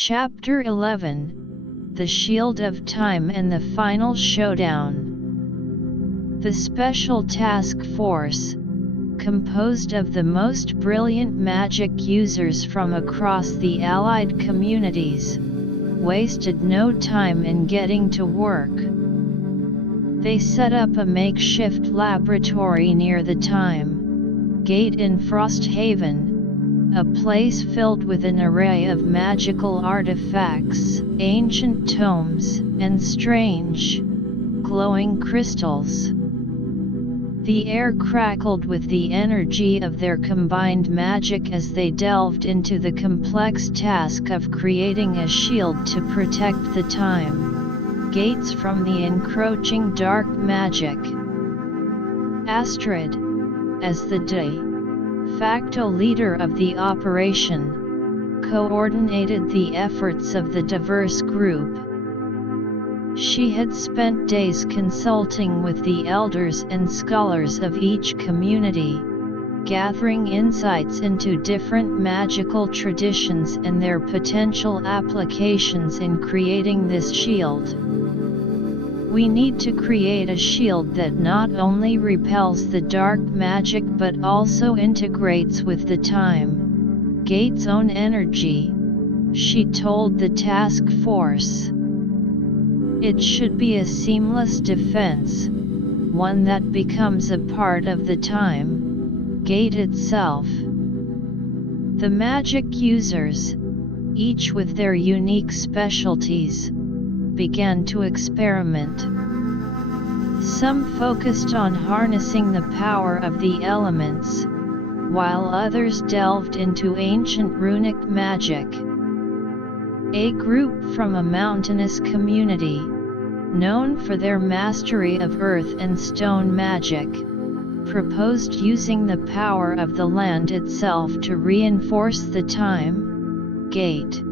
Chapter 11: The Shield of Time and the Final Showdown. The Special Task Force, composed of the most brilliant magic users from across the Allied communities, wasted no time in getting to work. They set up a makeshift laboratory near the Time Gate in Frosthaven, a place filled with an array of magical artifacts, ancient tomes, and strange, glowing crystals. The air crackled with the energy of their combined magic as they delved into the complex task of creating a shield to protect the Time Gates from the encroaching dark magic. Astrid, as the de facto leader of the operation, coordinated the efforts of the diverse group. She had spent days consulting with the elders and scholars of each community, gathering insights into different magical traditions and their potential applications in creating this shield. We need to create a shield that not only repels the dark magic but also integrates with the Time Gate's own energy, she told the task force. It should be a seamless defense, one that becomes a part of the Time Gate itself. The magic users, each with their unique specialties, began to experiment. Some focused on harnessing the power of the elements, while others delved into ancient runic magic. A group from a mountainous community, known for their mastery of earth and stone magic, proposed using the power of the land itself to reinforce the Time Gate.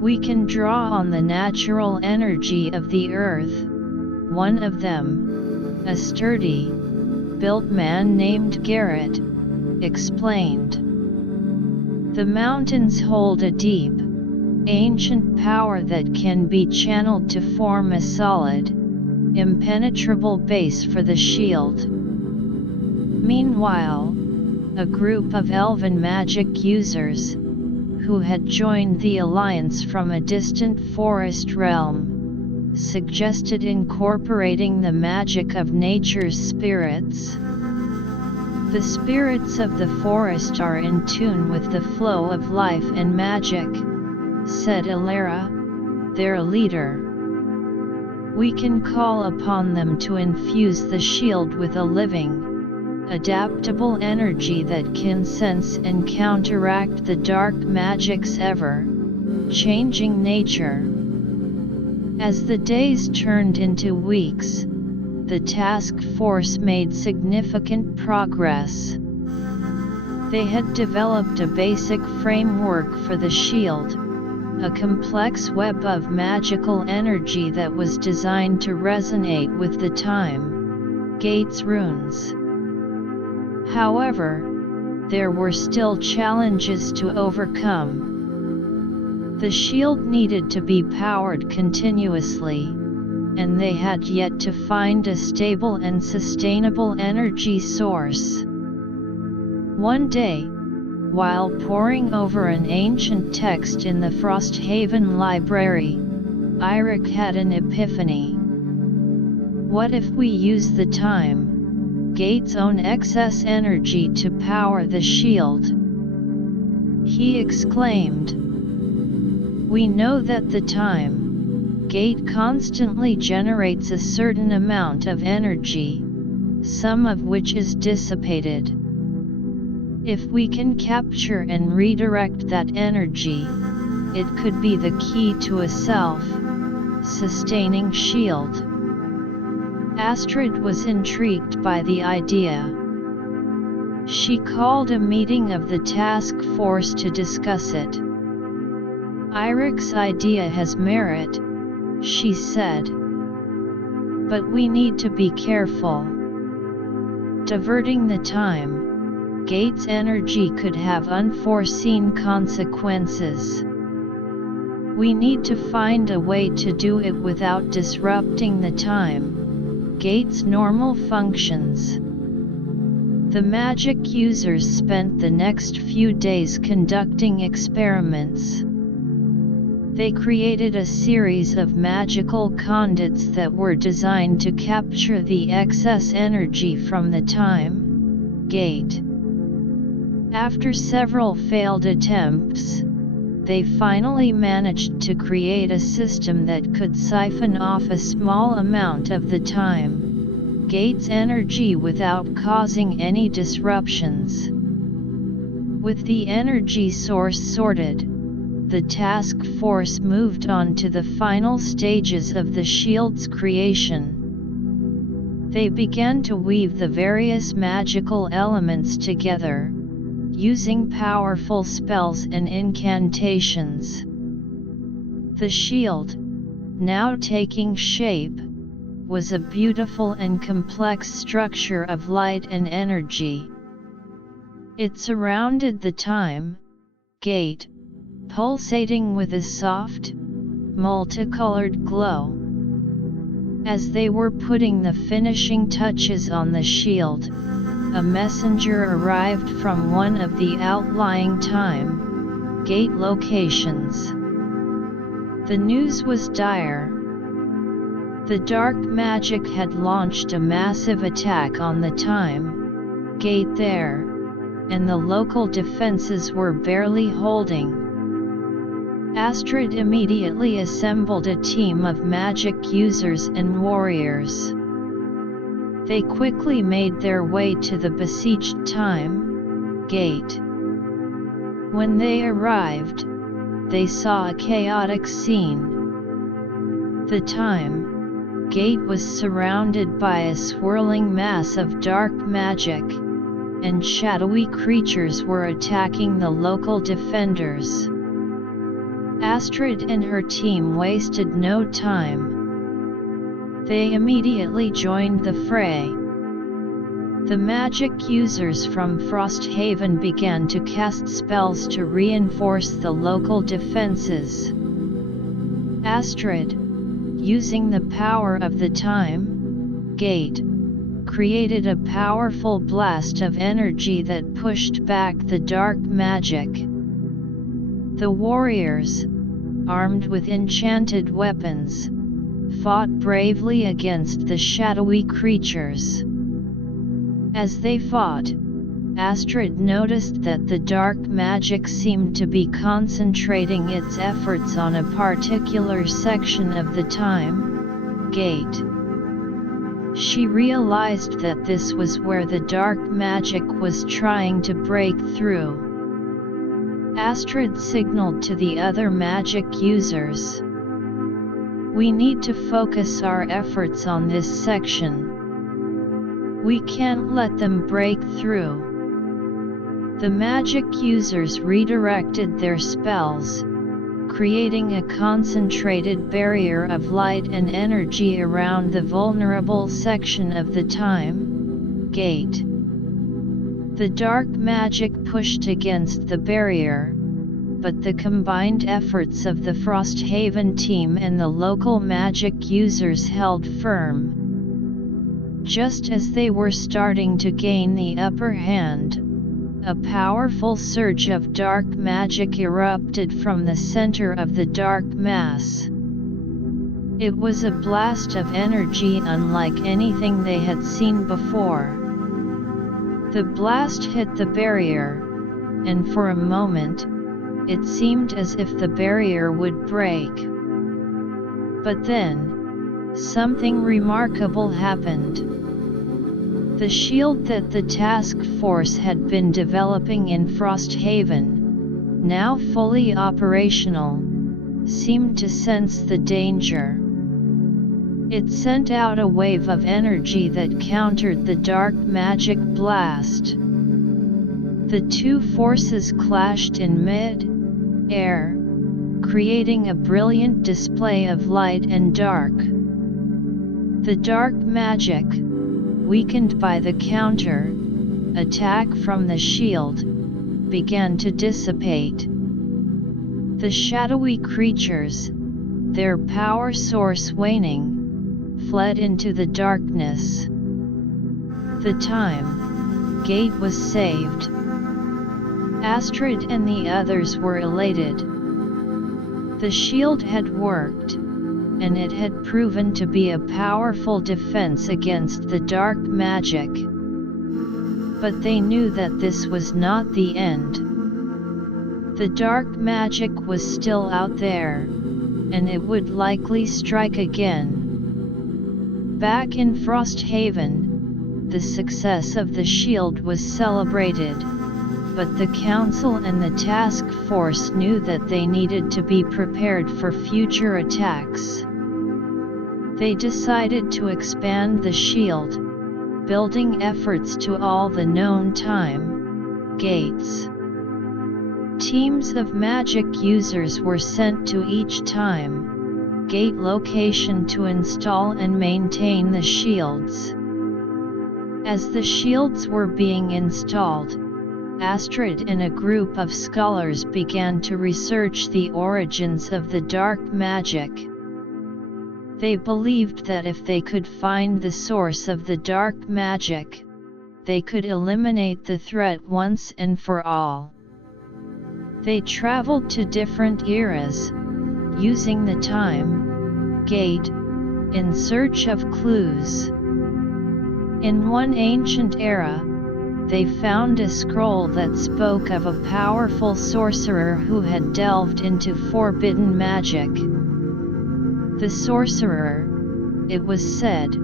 We can draw on the natural energy of the earth, one of them, a sturdy, built man named Garrett, explained. The mountains hold a deep, ancient power that can be channeled to form a solid, impenetrable base for the shield. Meanwhile, a group of elven magic users, who had joined the alliance from a distant forest realm, suggested incorporating the magic of nature's spirits. The spirits of the forest are in tune with the flow of life and magic, said Ilera, their leader. We can call upon them to infuse the shield with a living, adaptable energy that can sense and counteract the dark magic's ever-changing nature. As the days turned into weeks, the task force made significant progress. They had developed a basic framework for the shield, a complex web of magical energy that was designed to resonate with the Time Gate's runes. However, there were still challenges to overcome. The shield needed to be powered continuously, and they had yet to find a stable and sustainable energy source. One day, while poring over an ancient text in the Frosthaven library, Eirik had an epiphany. What if we use the Time Gate's own excess energy to power the shield? He exclaimed. We know that the Time Gate constantly generates a certain amount of energy, some of which is dissipated. If we can capture and redirect that energy, it could be the key to a self-sustaining shield. Astrid was intrigued by the idea. She called a meeting of the task force to discuss it. Eirik's idea has merit, she said. But we need to be careful. Diverting the Time Gate's energy could have unforeseen consequences. We need to find a way to do it without disrupting the time, Gate's normal functions. The magic users spent the next few days conducting experiments. They created a series of magical conduits that were designed to capture the excess energy from the time gate. After several failed attempts, they finally managed to create a system that could siphon off a small amount of the time gate's energy without causing any disruptions. With the energy source sorted, the task force moved on to the final stages of the shield's creation. They began to weave the various magical elements together, using powerful spells and incantations. The shield, now taking shape, was a beautiful and complex structure of light and energy. It surrounded the time gate, pulsating with a soft, multicolored glow. As they were putting the finishing touches on the shield, a messenger arrived from one of the outlying time gate locations. The news was dire. The dark magic had launched a massive attack on the time gate there, and the local defenses were barely holding. Astrid immediately assembled a team of magic users and warriors. They quickly made their way to the besieged time gate. When they arrived, they saw a chaotic scene. The time gate was surrounded by a swirling mass of dark magic, and shadowy creatures were attacking the local defenders. Astrid and her team wasted no time. They immediately joined the fray. The magic users from Frosthaven began to cast spells to reinforce the local defenses. Astrid, using the power of the time gate, created a powerful blast of energy that pushed back the dark magic. The warriors, armed with enchanted weapons, fought bravely against the shadowy creatures. As they fought, Astrid noticed that the dark magic seemed to be concentrating its efforts on a particular section of the time gate. She realized that this was where the dark magic was trying to break through. Astrid signaled to the other magic users. We need to focus our efforts on this section. We can't let them break through. The magic users redirected their spells, creating a concentrated barrier of light and energy around the vulnerable section of the time gate. The dark magic pushed against the barrier, but the combined efforts of the Frosthaven team and the local magic users held firm. Just as they were starting to gain the upper hand, a powerful surge of dark magic erupted from the center of the dark mass. It was a blast of energy unlike anything they had seen before. The blast hit the barrier, and for a moment, it seemed as if the barrier would break. But then, something remarkable happened. The shield that the task force had been developing in Frosthaven, now fully operational, seemed to sense the danger. It sent out a wave of energy that countered the dark magic blast. The two forces clashed in mid-air, creating a brilliant display of light and dark. The dark magic, weakened by the counter-attack from the shield, began to dissipate. The shadowy creatures, their power source waning, fled into the darkness. The time gate was saved. Astrid and the others were elated. The shield had worked, and it had proven to be a powerful defense against the dark magic. But they knew that this was not the end. The dark magic was still out there, and it would likely strike again. Back in Frosthaven, the success of the shield was celebrated, but the council and the task force knew that they needed to be prepared for future attacks. They decided to expand the shield, building efforts to all the known time gates. Teams of magic users were sent to each time gate location to install and maintain the shields. As the shields were being installed, Astrid and a group of scholars began to research the origins of the dark magic. They believed that if they could find the source of the dark magic, they could eliminate the threat once and for all. They traveled to different eras, using the time gate, in search of clues. In one ancient era, they found a scroll that spoke of a powerful sorcerer who had delved into forbidden magic. The sorcerer, it was said,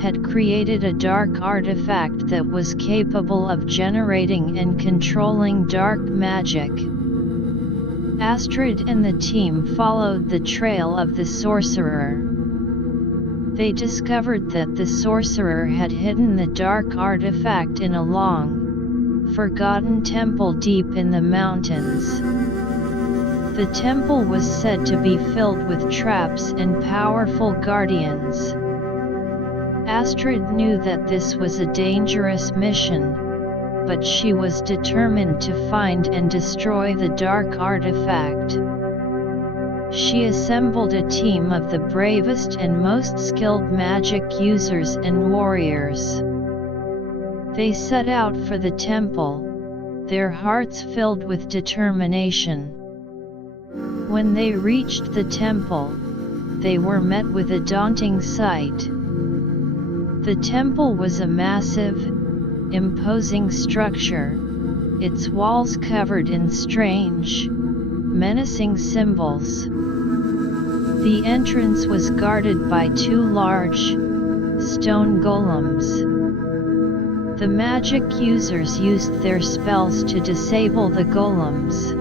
had created a dark artifact that was capable of generating and controlling dark magic. Astrid and the team followed the trail of the sorcerer. They discovered that the sorcerer had hidden the dark artifact in a long, forgotten temple deep in the mountains. The temple was said to be filled with traps and powerful guardians. Astrid knew that this was a dangerous mission, but she was determined to find and destroy the dark artifact. She assembled a team of the bravest and most skilled magic users and warriors. They set out for the temple, their hearts filled with determination. When they reached the temple, they were met with a daunting sight. The temple was a massive, imposing structure, its walls covered in strange, menacing symbols. The entrance was guarded by two large, stone golems. The magic users used their spells to disable the golems.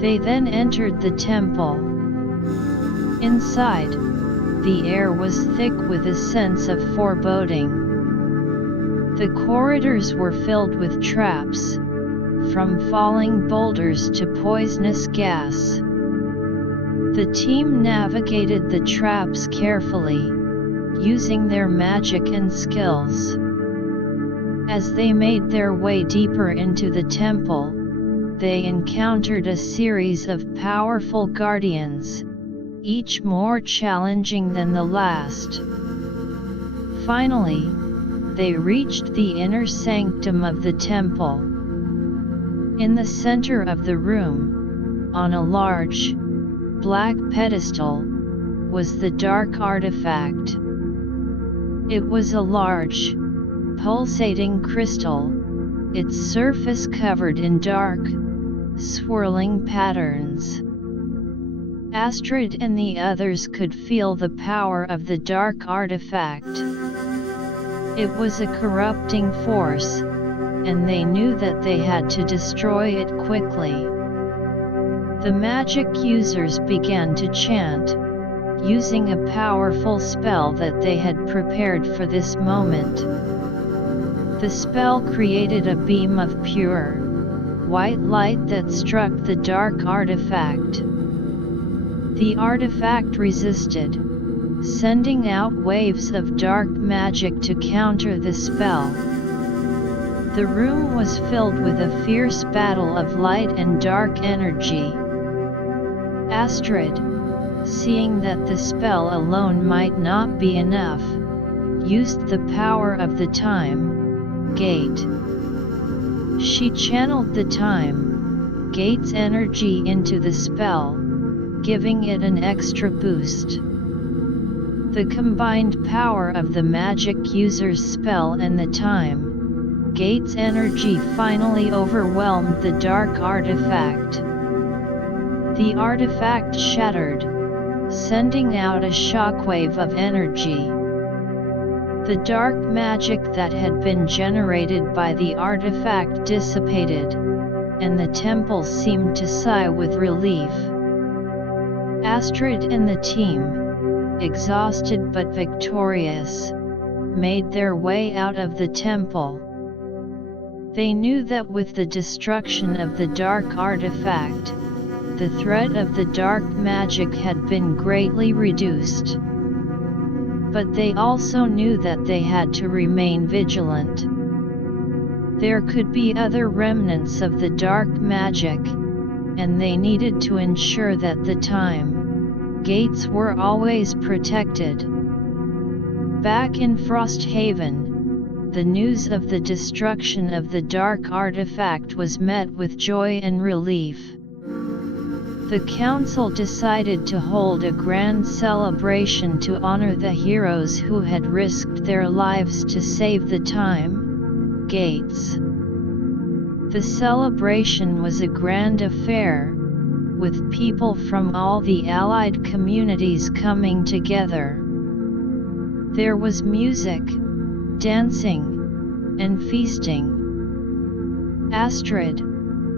They then entered the temple. Inside, the air was thick with a sense of foreboding. The corridors were filled with traps, from falling boulders to poisonous gas. The team navigated the traps carefully, using their magic and skills. As they made their way deeper into the temple, they encountered a series of powerful guardians, each more challenging than the last. Finally, they reached the inner sanctum of the temple. In the center of the room, on a large, black pedestal, was the dark artifact. It was a large, pulsating crystal, its surface covered in dark, swirling patterns. Astrid and the others could feel the power of the dark artifact. It was a corrupting force, and they knew that they had to destroy it quickly. The magic users began to chant, using a powerful spell that they had prepared for this moment. The spell created a beam of pure, white light that struck the dark artifact. The artifact resisted, sending out waves of dark magic to counter the spell. The room was filled with a fierce battle of light and dark energy. Astrid, seeing that the spell alone might not be enough, used the power of the time gate. She channeled the time gate's energy into the spell, giving it an extra boost. The combined power of the magic user's spell and the time gate's energy finally overwhelmed the dark artifact. The artifact shattered, sending out a shockwave of energy. The dark magic that had been generated by the artifact dissipated, and the temple seemed to sigh with relief. Astrid and the team, exhausted but victorious, made their way out of the temple. They knew that with the destruction of the dark artifact, the threat of the dark magic had been greatly reduced. But they also knew that they had to remain vigilant. There could be other remnants of the dark magic, and they needed to ensure that the time gates were always protected. Back in Frosthaven, the news of the destruction of the dark artifact was met with joy and relief. The council decided to hold a grand celebration to honor the heroes who had risked their lives to save the time gates. The celebration was a grand affair, with people from all the allied communities coming together. There was music, dancing, and feasting. Astrid,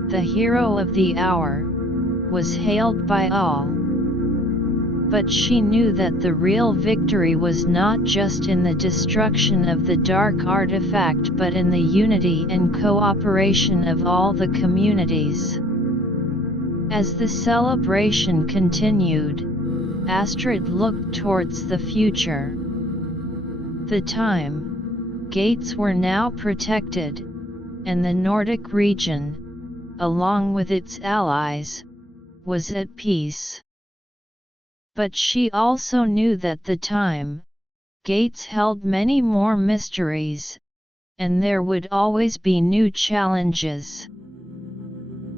the hero of the hour, was hailed by all. But she knew that the real victory was not just in the destruction of the dark artifact but in the unity and cooperation of all the communities. As the celebration continued, Astrid looked towards the future. The time gates were now protected, and the Nordic region, along with its allies, was at peace. But she also knew that the time gates held many more mysteries, and there would always be new challenges.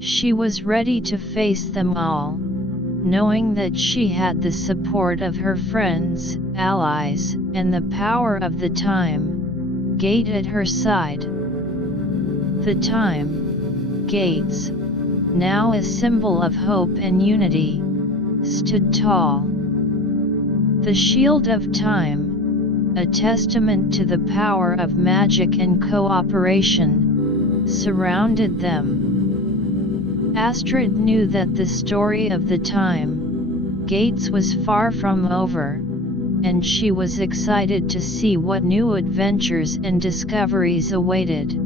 She was ready to face them all, knowing that she had the support of her friends, allies, and the power of the time gate at her side. The time gates, now a symbol of hope and unity, stood tall. The shield of time, a testament to the power of magic and cooperation, surrounded them. Astrid knew that the story of the time gates was far from over, and she was excited to see what new adventures and discoveries awaited.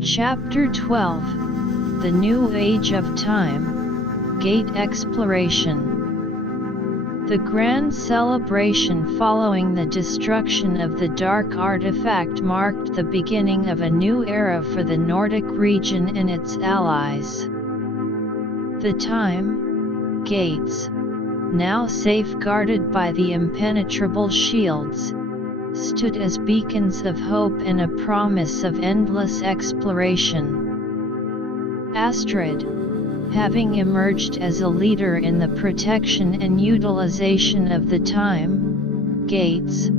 Chapter 12: The New Age of Time Gate Exploration. The grand celebration following the destruction of the dark artifact marked the beginning of a new era for the Nordic region and its allies. The time gates, now safeguarded by the impenetrable shields, stood as beacons of hope and a promise of endless exploration. Astrid, having emerged as a leader in the protection and utilization of the time gates,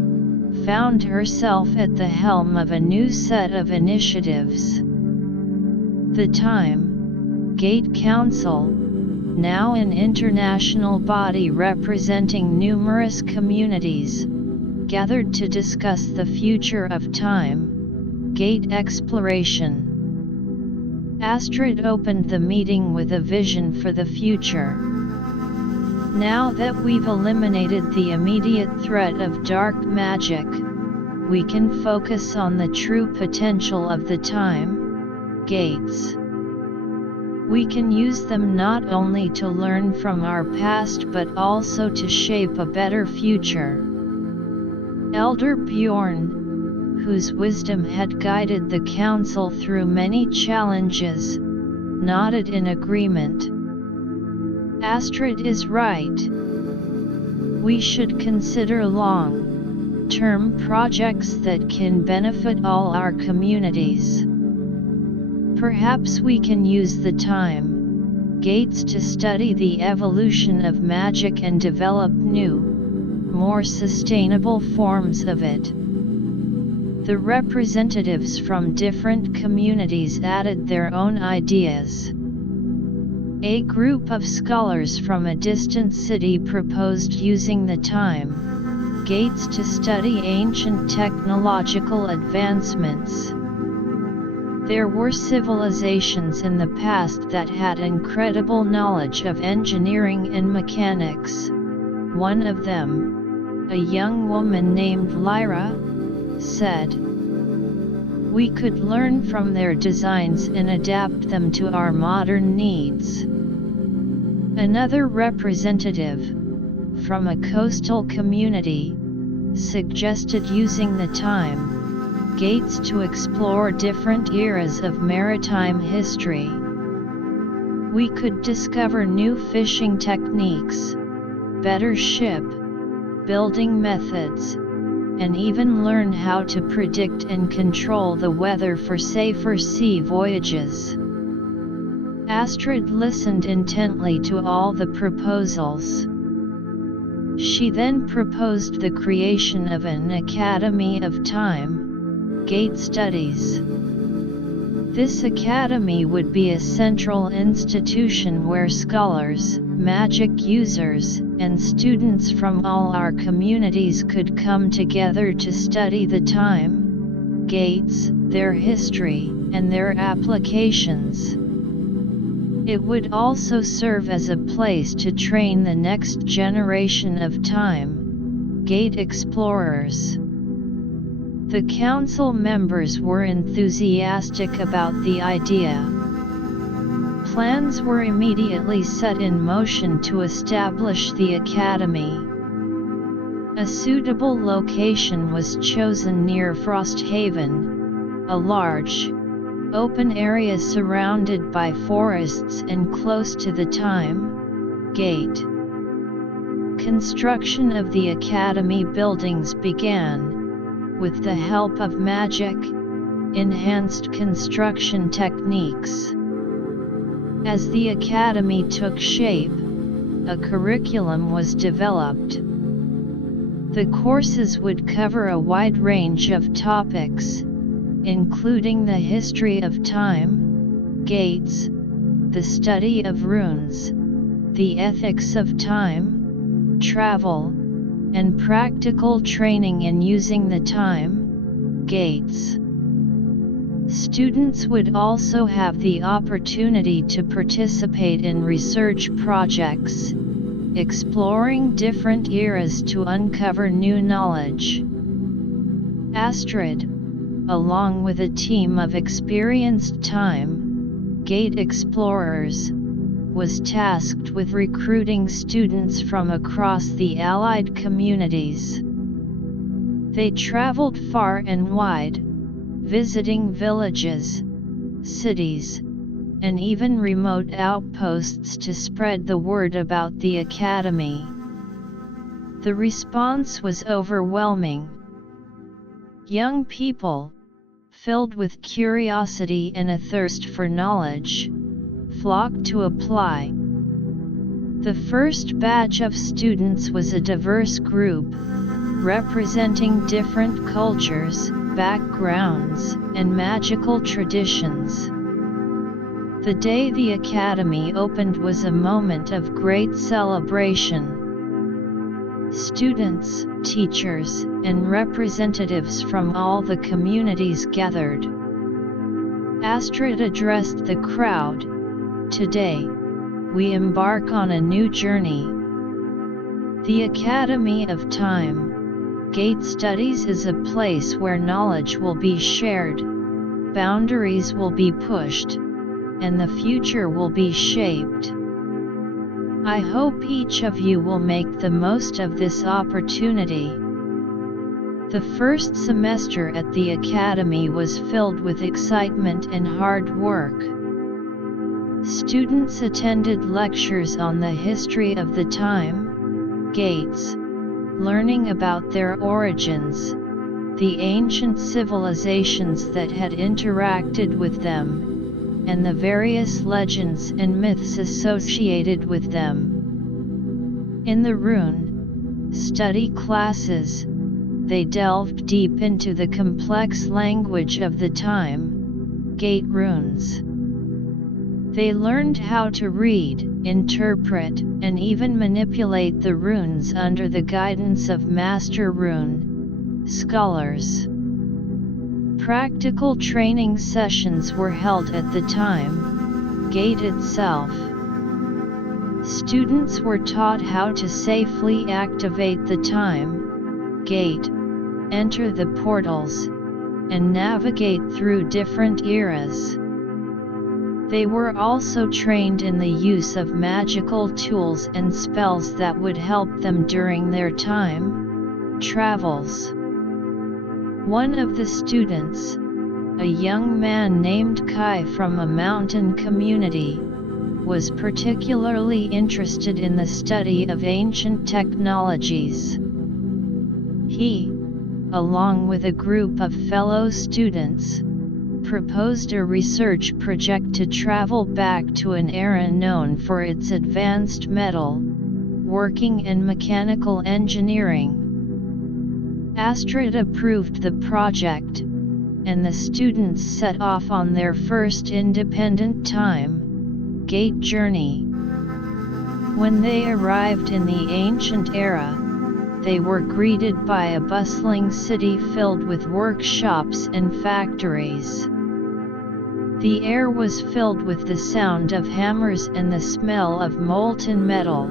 found herself at the helm of a new set of initiatives. The Time Gate Council, now an international body representing numerous communities, gathered to discuss the future of time gate exploration. Astrid opened the meeting with a vision for the future. Now that we've eliminated the immediate threat of dark magic, we can focus on the true potential of the time gates. We can use them not only to learn from our past but also to shape a better future. Elder Bjorn, whose wisdom had guided the council through many challenges, nodded in agreement. Astrid is right. We should consider long-term projects that can benefit all our communities. Perhaps we can use the time gates to study the evolution of magic and develop new, more sustainable forms of it. The representatives from different communities added their own ideas. A group of scholars from a distant city proposed using the time gates to study ancient technological advancements. There were civilizations in the past that had incredible knowledge of engineering and mechanics. One of them, a young woman named Lyra, said, "We could learn from their designs and adapt them to our modern needs." Another representative, from a coastal community, suggested using the time gates to explore different eras of maritime history. We could discover new fishing techniques, better ship building methods, and even learn how to predict and control the weather for safer sea voyages. Astrid listened intently to all the proposals. She then proposed the creation of an Academy of Time Gate Studies. This academy would be a central institution where scholars, magic users, and students from all our communities could come together to study the time gates, their history, and their applications. It would also serve as a place to train the next generation of time gate explorers. The council members were enthusiastic about the idea. Plans were immediately set in motion to establish the academy. A suitable location was chosen near Frosthaven, a large, open area surrounded by forests and close to the time gate. Construction of the academy buildings began. With the help of magic, enhanced construction techniques. As the academy took shape, a curriculum was developed. The courses would cover a wide range of topics, including the history of time gates, the study of runes, the ethics of time travel, and practical training in using the time gates. Students would also have the opportunity to participate in research projects, exploring different eras to uncover new knowledge. Astrid, along with a team of experienced time gate explorers, was tasked with recruiting students from across the allied communities. They traveled far and wide, visiting villages, cities, and even remote outposts to spread the word about the academy. The response was overwhelming. Young people, filled with curiosity and a thirst for knowledge, flocked to apply. The first batch of students was a diverse group, representing different cultures, backgrounds, and magical traditions. The day the academy opened was a moment of great celebration. Students, teachers, and representatives from all the communities gathered. Astrid addressed the crowd. Today, we embark on a new journey. The Academy of Time Gate Studies is a place where knowledge will be shared, boundaries will be pushed, and the future will be shaped. I hope each of you will make the most of this opportunity. The first semester at the Academy was filled with excitement and hard work. Students attended lectures on the history of the time, gates, learning about their origins, the ancient civilizations that had interacted with them, and the various legends and myths associated with them. In the rune study classes, they delved deep into the complex language of the time, gate runes. They learned how to read, interpret, and even manipulate the runes under the guidance of master rune scholars. Practical training sessions were held at the time, gate itself. Students were taught how to safely activate the time gate, enter the portals, and navigate through different eras. They were also trained in the use of magical tools and spells that would help them during their time travels. One of the students, a young man named Kai from a mountain community, was particularly interested in the study of ancient technologies. He, along with a group of fellow students, proposed a research project to travel back to an era known for its advanced metal working and mechanical engineering. Astrid approved the project, and the students set off on their first independent time gate journey. When they arrived in the ancient era, they were greeted by a bustling city filled with workshops and factories. The air was filled with the sound of hammers and the smell of molten metal.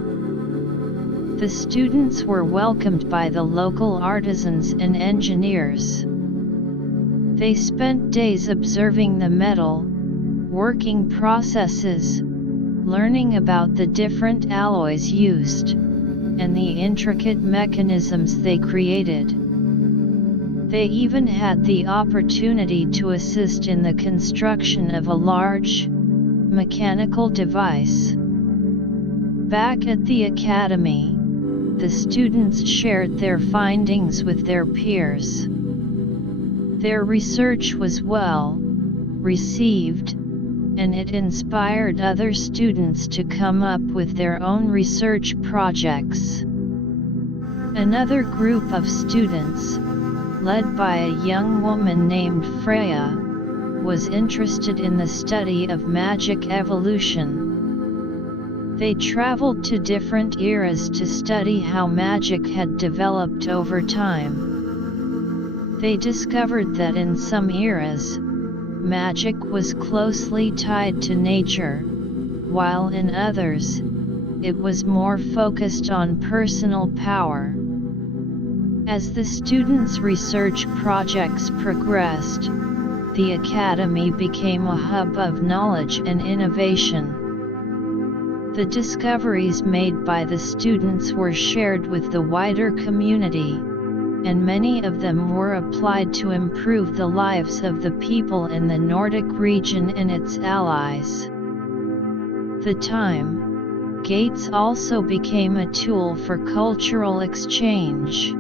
The students were welcomed by the local artisans and engineers. They spent days observing the metal working processes, learning about the different alloys used, and the intricate mechanisms they created. They even had the opportunity to assist in the construction of a large, mechanical device. Back at the academy, the students shared their findings with their peers. Their research was well received, and it inspired other students to come up with their own research projects. Another group of students, led by a young woman named Freya, was interested in the study of magic evolution. They traveled to different eras to study how magic had developed over time. They discovered that in some eras, magic was closely tied to nature, while in others, it was more focused on personal power. As the students' research projects progressed, the Academy became a hub of knowledge and innovation. The discoveries made by the students were shared with the wider community, and many of them were applied to improve the lives of the people in the Nordic region and its allies. The time gates also became a tool for cultural exchange.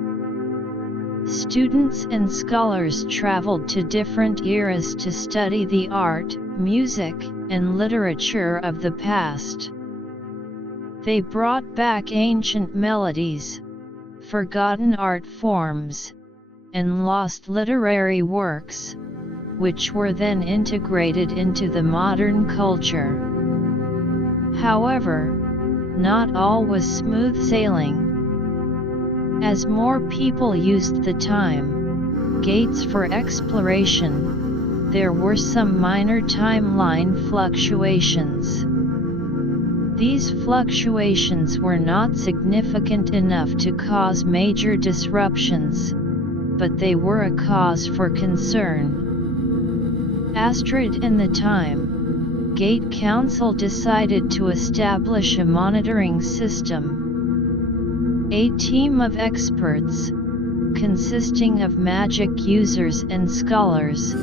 Students and scholars traveled to different eras to study the art, music, and literature of the past. They brought back ancient melodies, forgotten art forms, and lost literary works, which were then integrated into the modern culture. However, not all was smooth sailing. As more people used the time gates for exploration, there were some minor timeline fluctuations. These fluctuations were not significant enough to cause major disruptions, but they were a cause for concern. Astrid and the Time Gate Council decided to establish a monitoring system. A team of experts, consisting of magic users and scholars,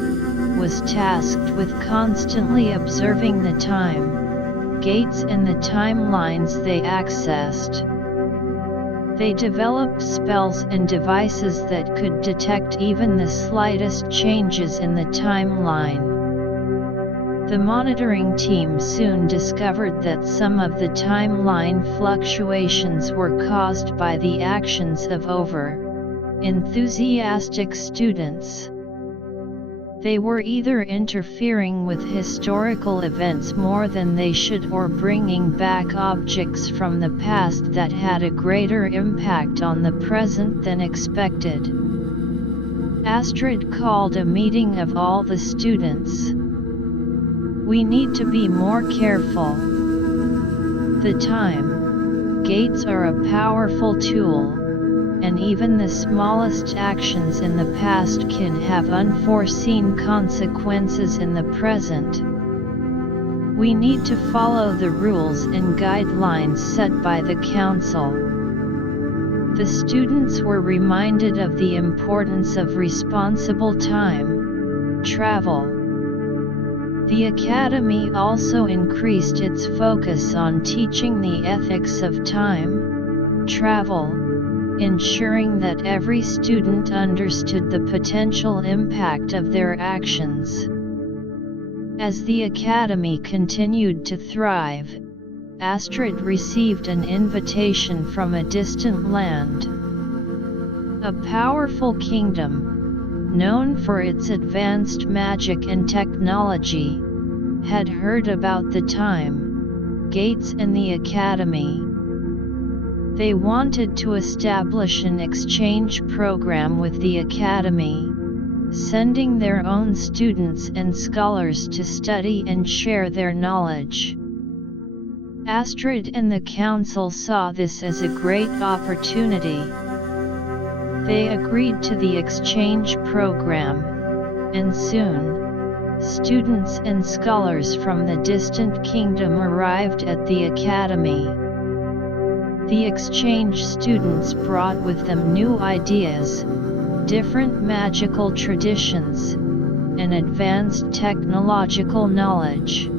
was tasked with constantly observing the time gates and the timelines they accessed. They developed spells and devices that could detect even the slightest changes in the timeline. The monitoring team soon discovered that some of the timeline fluctuations were caused by the actions of enthusiastic students. They were either interfering with historical events more than they should or bringing back objects from the past that had a greater impact on the present than expected. Astrid called a meeting of all the students. "We need to be more careful. The time gates are a powerful tool, and even the smallest actions in the past can have unforeseen consequences in the present. We need to follow the rules and guidelines set by the council." The students were reminded of the importance of responsible time travel. The Academy also increased its focus on teaching the ethics of time travel, ensuring that every student understood the potential impact of their actions. As the Academy continued to thrive, Astrid received an invitation from a distant land. A powerful kingdom, known for its advanced magic and technology, had heard about the time gates and the Academy. They wanted to establish an exchange program with the Academy, sending their own students and scholars to study and share their knowledge. Astrid and the council saw this as a great opportunity. They agreed to the exchange program, and soon, students and scholars from the distant kingdom arrived at the Academy. The exchange students brought with them new ideas, different magical traditions, and advanced technological knowledge.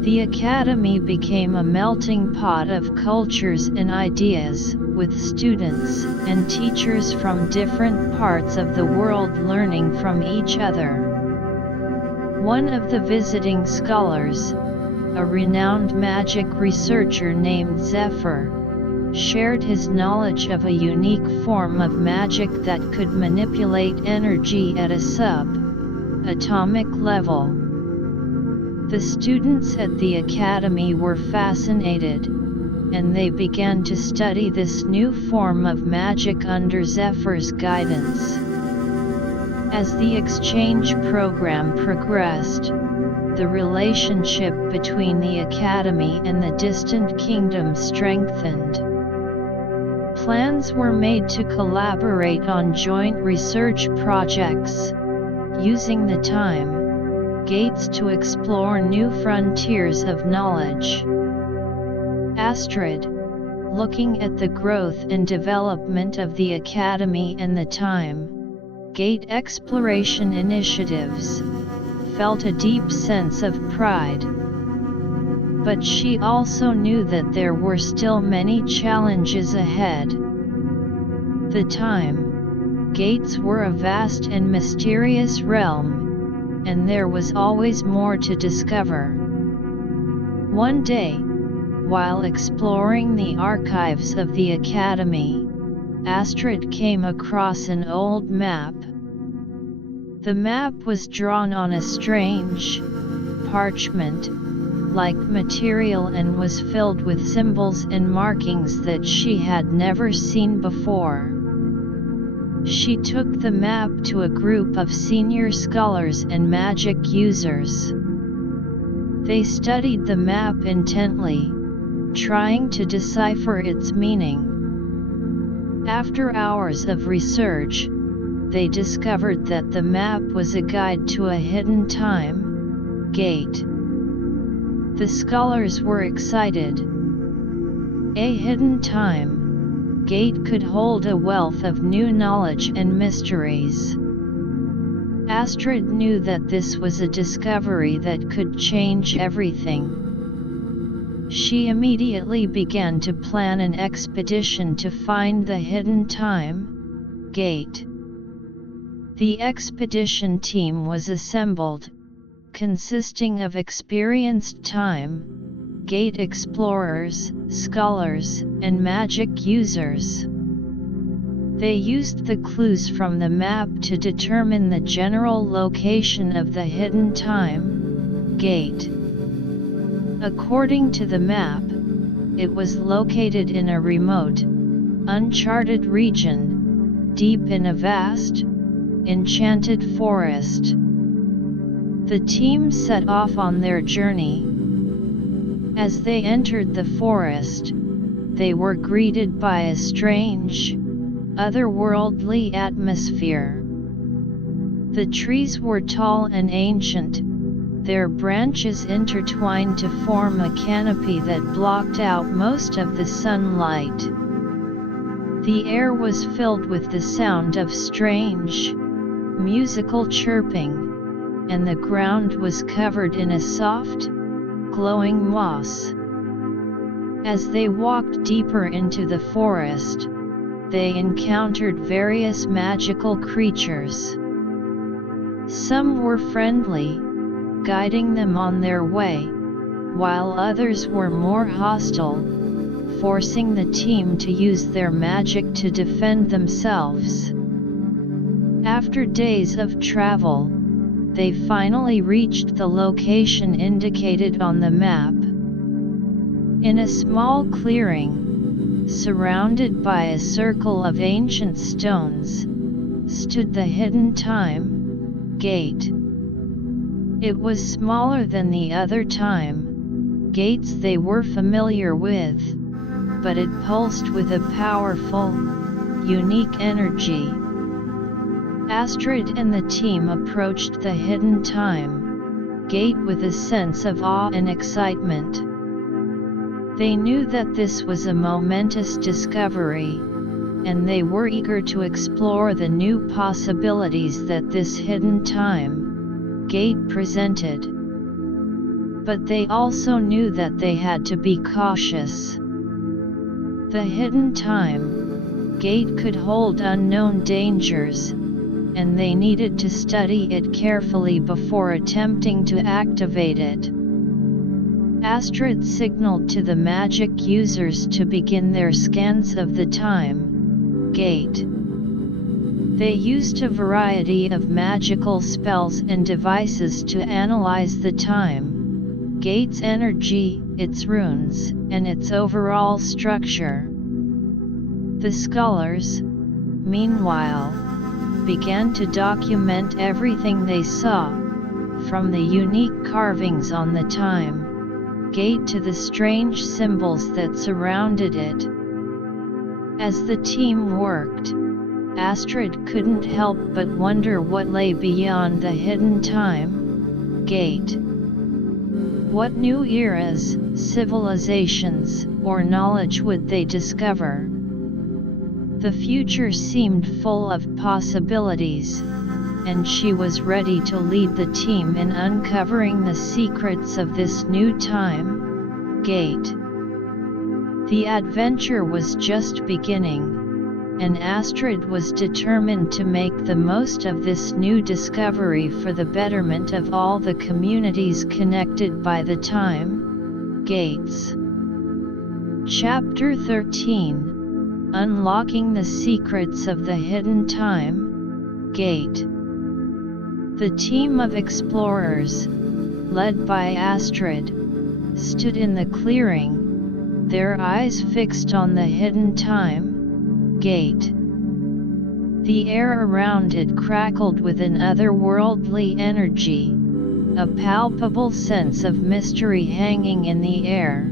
The Academy became a melting pot of cultures and ideas, with students and teachers from different parts of the world learning from each other. One of the visiting scholars, a renowned magic researcher named Zephyr, shared his knowledge of a unique form of magic that could manipulate energy at a sub-atomic level. The students at the Academy were fascinated, and they began to study this new form of magic under Zephyr's guidance. As the exchange program progressed, the relationship between the Academy and the distant kingdom strengthened. Plans were made to collaborate on joint research projects, using the time gates to explore new frontiers of knowledge. Astrid, looking at the growth and development of the Academy and the time gate exploration initiatives, felt a deep sense of pride. But she also knew that there were still many challenges ahead. The time gates were a vast and mysterious realm, and there was always more to discover. One day, while exploring the archives of the Academy, Astrid came across an old map. The map was drawn on a strange, parchment-like material and was filled with symbols and markings that she had never seen before. She took the map to a group of senior scholars and magic users. They studied the map intently, trying to decipher its meaning. After hours of research, they discovered that the map was a guide to a hidden time gate. The scholars were excited. A hidden time gate could hold a wealth of new knowledge and mysteries. Astrid knew that this was a discovery that could change everything. She immediately began to plan an expedition to find the hidden time gate. The expedition team was assembled, consisting of experienced time gate explorers, scholars, and magic users. They used the clues from the map to determine the general location of the hidden time gate. According to the map, it was located in a remote, uncharted region, deep in a vast, enchanted forest. The team set off on their journey. As they entered the forest, they were greeted by a strange, otherworldly atmosphere. The trees were tall and ancient, their branches intertwined to form a canopy that blocked out most of the sunlight. The air was filled with the sound of strange, musical chirping, and the ground was covered in a soft, glowing moss. As they walked deeper into the forest, they encountered various magical creatures. Some were friendly, guiding them on their way, while others were more hostile, forcing the team to use their magic to defend themselves. After days of travel, they finally reached the location indicated on the map. In a small clearing, surrounded by a circle of ancient stones, stood the hidden time gate. It was smaller than the other time gates they were familiar with, but it pulsed with a powerful, unique energy. Astrid and the team approached the hidden time gate with a sense of awe and excitement. They knew that this was a momentous discovery, and they were eager to explore the new possibilities that this hidden time gate presented. But they also knew that they had to be cautious. The hidden time gate could hold unknown dangers, and they needed to study it carefully before attempting to activate it. Astrid signaled to the magic users to begin their scans of the time gate. They used a variety of magical spells and devices to analyze the time gate's energy, its runes, and its overall structure. The scholars, meanwhile, began to document everything they saw, from the unique carvings on the time gate to the strange symbols that surrounded it. As the team worked, Astrid couldn't help but wonder what lay beyond the hidden time gate. What new eras, civilizations, or knowledge would they discover? The future seemed full of possibilities, and she was ready to lead the team in uncovering the secrets of this new time gate. The adventure was just beginning, and Astrid was determined to make the most of this new discovery for the betterment of all the communities connected by the time gates. Chapter 13: Unlocking the Secrets of the Hidden Time Gate. The team of explorers, led by Astrid, stood in the clearing, their eyes fixed on the hidden time gate. The air around it crackled with an otherworldly energy, a palpable sense of mystery hanging in the air.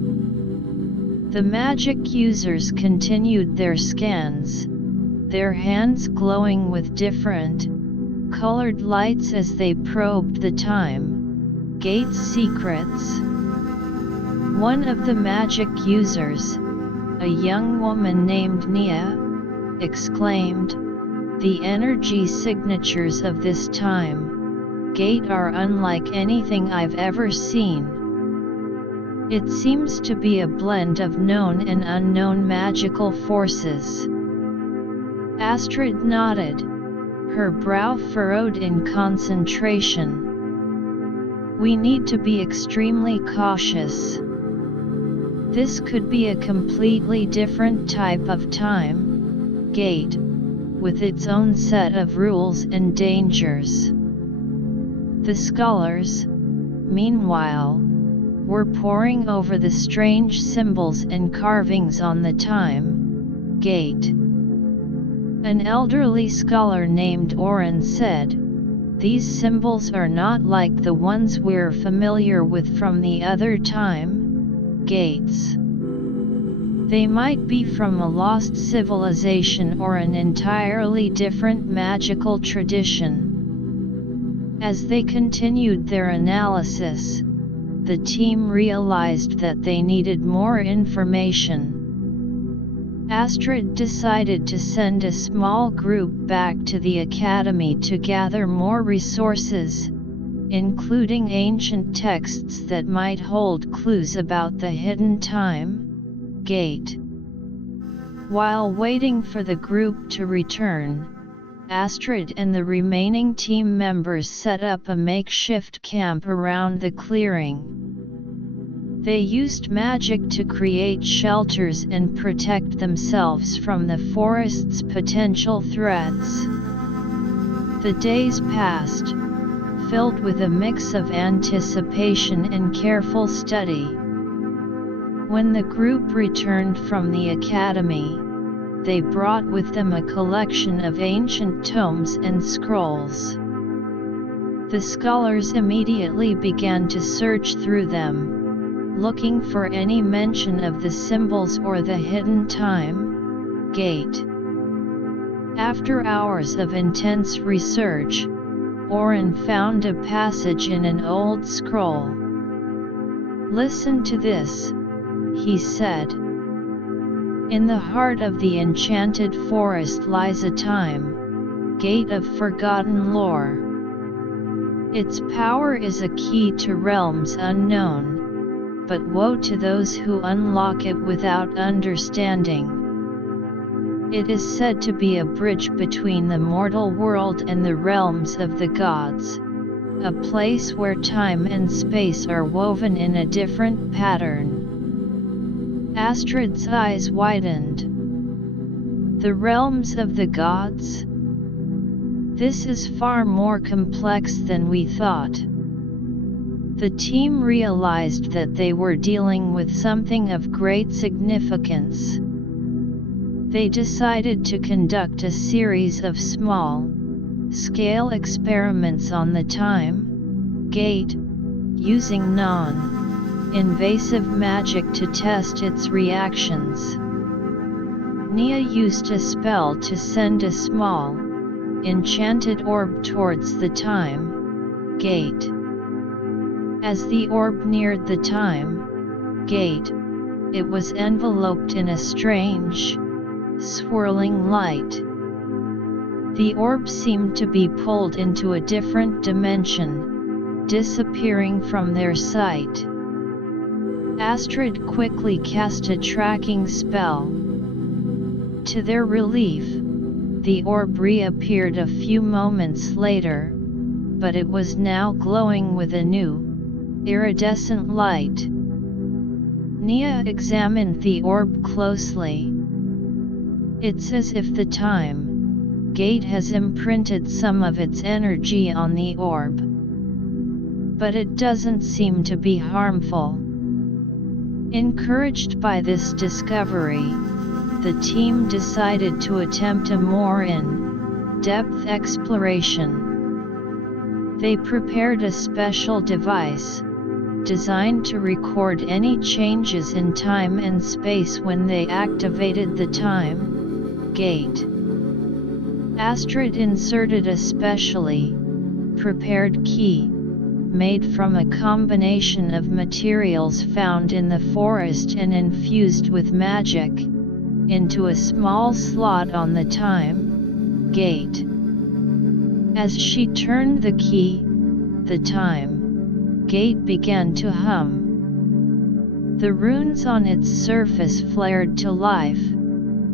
The magic users continued their scans, their hands glowing with different, colored lights as they probed the time gate's secrets. One of the magic users, a young woman named Nia, exclaimed, "The energy signatures of this time gate are unlike anything I've ever seen." It seems to be a blend of known and unknown magical forces. Astrid nodded, her brow furrowed in concentration. We need to be extremely cautious. This could be a completely different type of time, Gate, with its own set of rules and dangers. The scholars, meanwhile, were poring over the strange symbols and carvings on the time gate. An elderly scholar named Oren said, "These symbols are not like the ones we're familiar with from the other time gates. They might be from a lost civilization or an entirely different magical tradition." As they continued their analysis, the team realized that they needed more information. Astrid decided to send a small group back to the academy to gather more resources, including ancient texts that might hold clues about the hidden time gate. While waiting for the group to return, Astrid and the remaining team members set up a makeshift camp around the clearing. They used magic to create shelters and protect themselves from the forest's potential threats. The days passed, filled with a mix of anticipation and careful study. When the group returned from the academy, they brought with them a collection of ancient tomes and scrolls. The scholars immediately began to search through them, looking for any mention of the symbols or the hidden time gate. After hours of intense research, Oren found a passage in an old scroll. "Listen to this," he said. "In the heart of the enchanted forest lies a time gate of forgotten lore. Its power is a key to realms unknown, but woe to those who unlock it without understanding. It is said to be a bridge between the mortal world and the realms of the gods, a place where time and space are woven in a different pattern." Astrid's eyes widened. "The realms of the gods? This is far more complex than we thought." The team realized that they were dealing with something of great significance. They decided to conduct a series of small-scale experiments on the time gate, using non-invasive magic to test its reactions. Nia used a spell to send a small, enchanted orb towards the time gate. As the orb neared the time gate, it was enveloped in a strange, swirling light. The orb seemed to be pulled into a different dimension, disappearing from their sight. Astrid quickly cast a tracking spell. To their relief, the orb reappeared a few moments later, but it was now glowing with a new, iridescent light. Nia examined the orb closely. "It's as if the time gate has imprinted some of its energy on the orb. But it doesn't seem to be harmful." Encouraged by this discovery, the team decided to attempt a more in-depth exploration. They prepared a special device, designed to record any changes in time and space when they activated the time gate. Astrid inserted a specially prepared key, made from a combination of materials found in the forest and infused with magic, into a small slot on the time gate. As she turned the key, the time gate began to hum. The runes on its surface flared to life,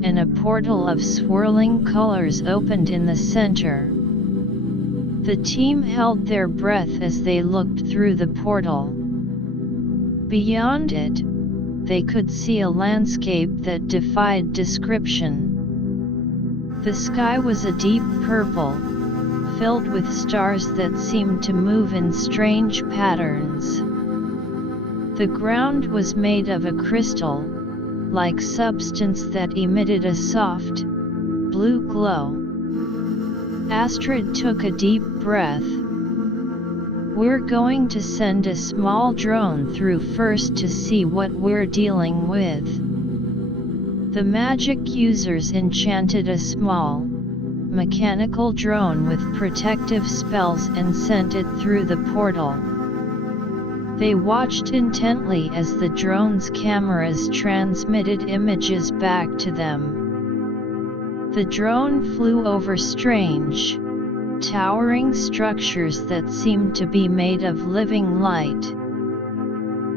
and a portal of swirling colors opened in the center. The team held their breath as they looked through the portal. Beyond it, they could see a landscape that defied description. The sky was a deep purple, filled with stars that seemed to move in strange patterns. The ground was made of a crystal-like substance that emitted a soft, blue glow. Astrid took a deep breath. "We're going to send a small drone through first to see what we're dealing with." The magic users enchanted a small, mechanical drone with protective spells and sent it through the portal. They watched intently as the drone's cameras transmitted images back to them. The drone flew over strange, towering structures that seemed to be made of living light.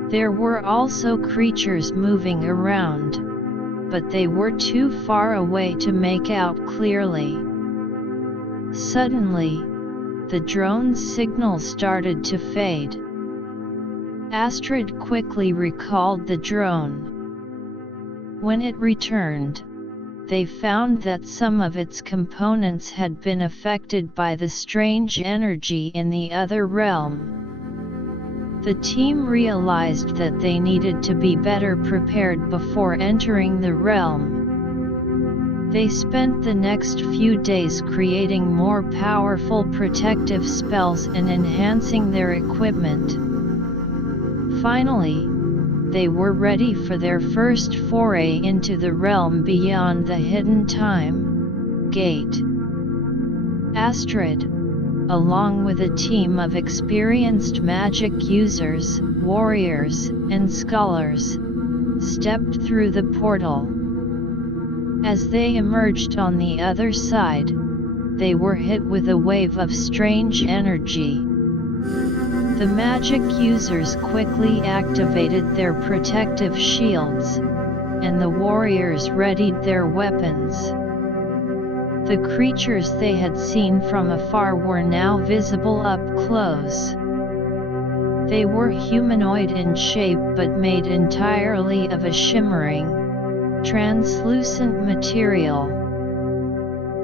There were also creatures moving around, but they were too far away to make out clearly. Suddenly, the drone's signal started to fade. Astrid quickly recalled the drone. When it returned, they found that some of its components had been affected by the strange energy in the other realm. The team realized that they needed to be better prepared before entering the realm. They spent the next few days creating more powerful protective spells and enhancing their equipment. Finally, they were ready for their first foray into the realm beyond the hidden time, Gate. Astrid, along with a team of experienced magic users, warriors, and scholars, stepped through the portal. As they emerged on the other side, they were hit with a wave of strange energy. The magic users quickly activated their protective shields, and the warriors readied their weapons. The creatures they had seen from afar were now visible up close. They were humanoid in shape but made entirely of a shimmering, translucent material.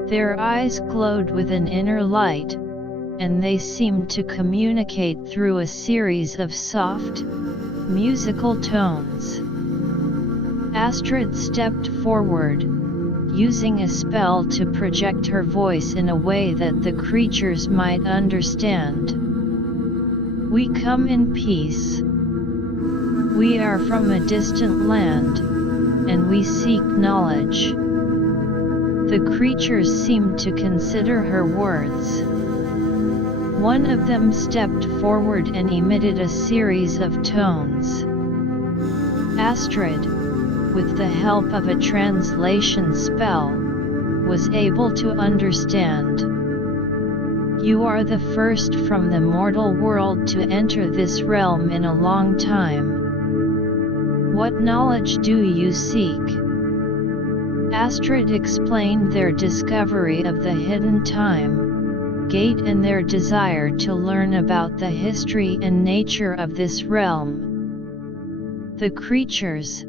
Their eyes glowed with an inner light, and they seemed to communicate through a series of soft, musical tones. Astrid stepped forward, using a spell to project her voice in a way that the creatures might understand. "We come in peace. We are from a distant land, and we seek knowledge." The creatures seemed to consider her words. One of them stepped forward and emitted a series of tones. Astrid, with the help of a translation spell, was able to understand. "You are the first from the mortal world to enter this realm in a long time. What knowledge do you seek?" Astrid explained their discovery of the hidden time, Gate, and their desire to learn about the history and nature of this realm. The creatures,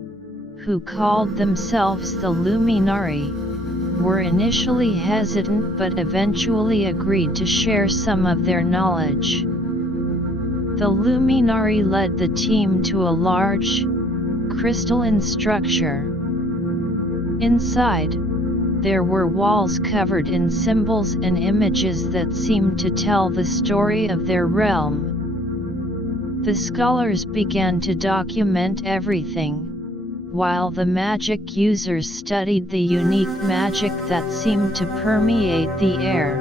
who called themselves the Luminari, were initially hesitant but eventually agreed to share some of their knowledge. The Luminari led the team to a large, crystalline structure. Inside, there were walls covered in symbols and images that seemed to tell the story of their realm. The scholars began to document everything, while the magic users studied the unique magic that seemed to permeate the air.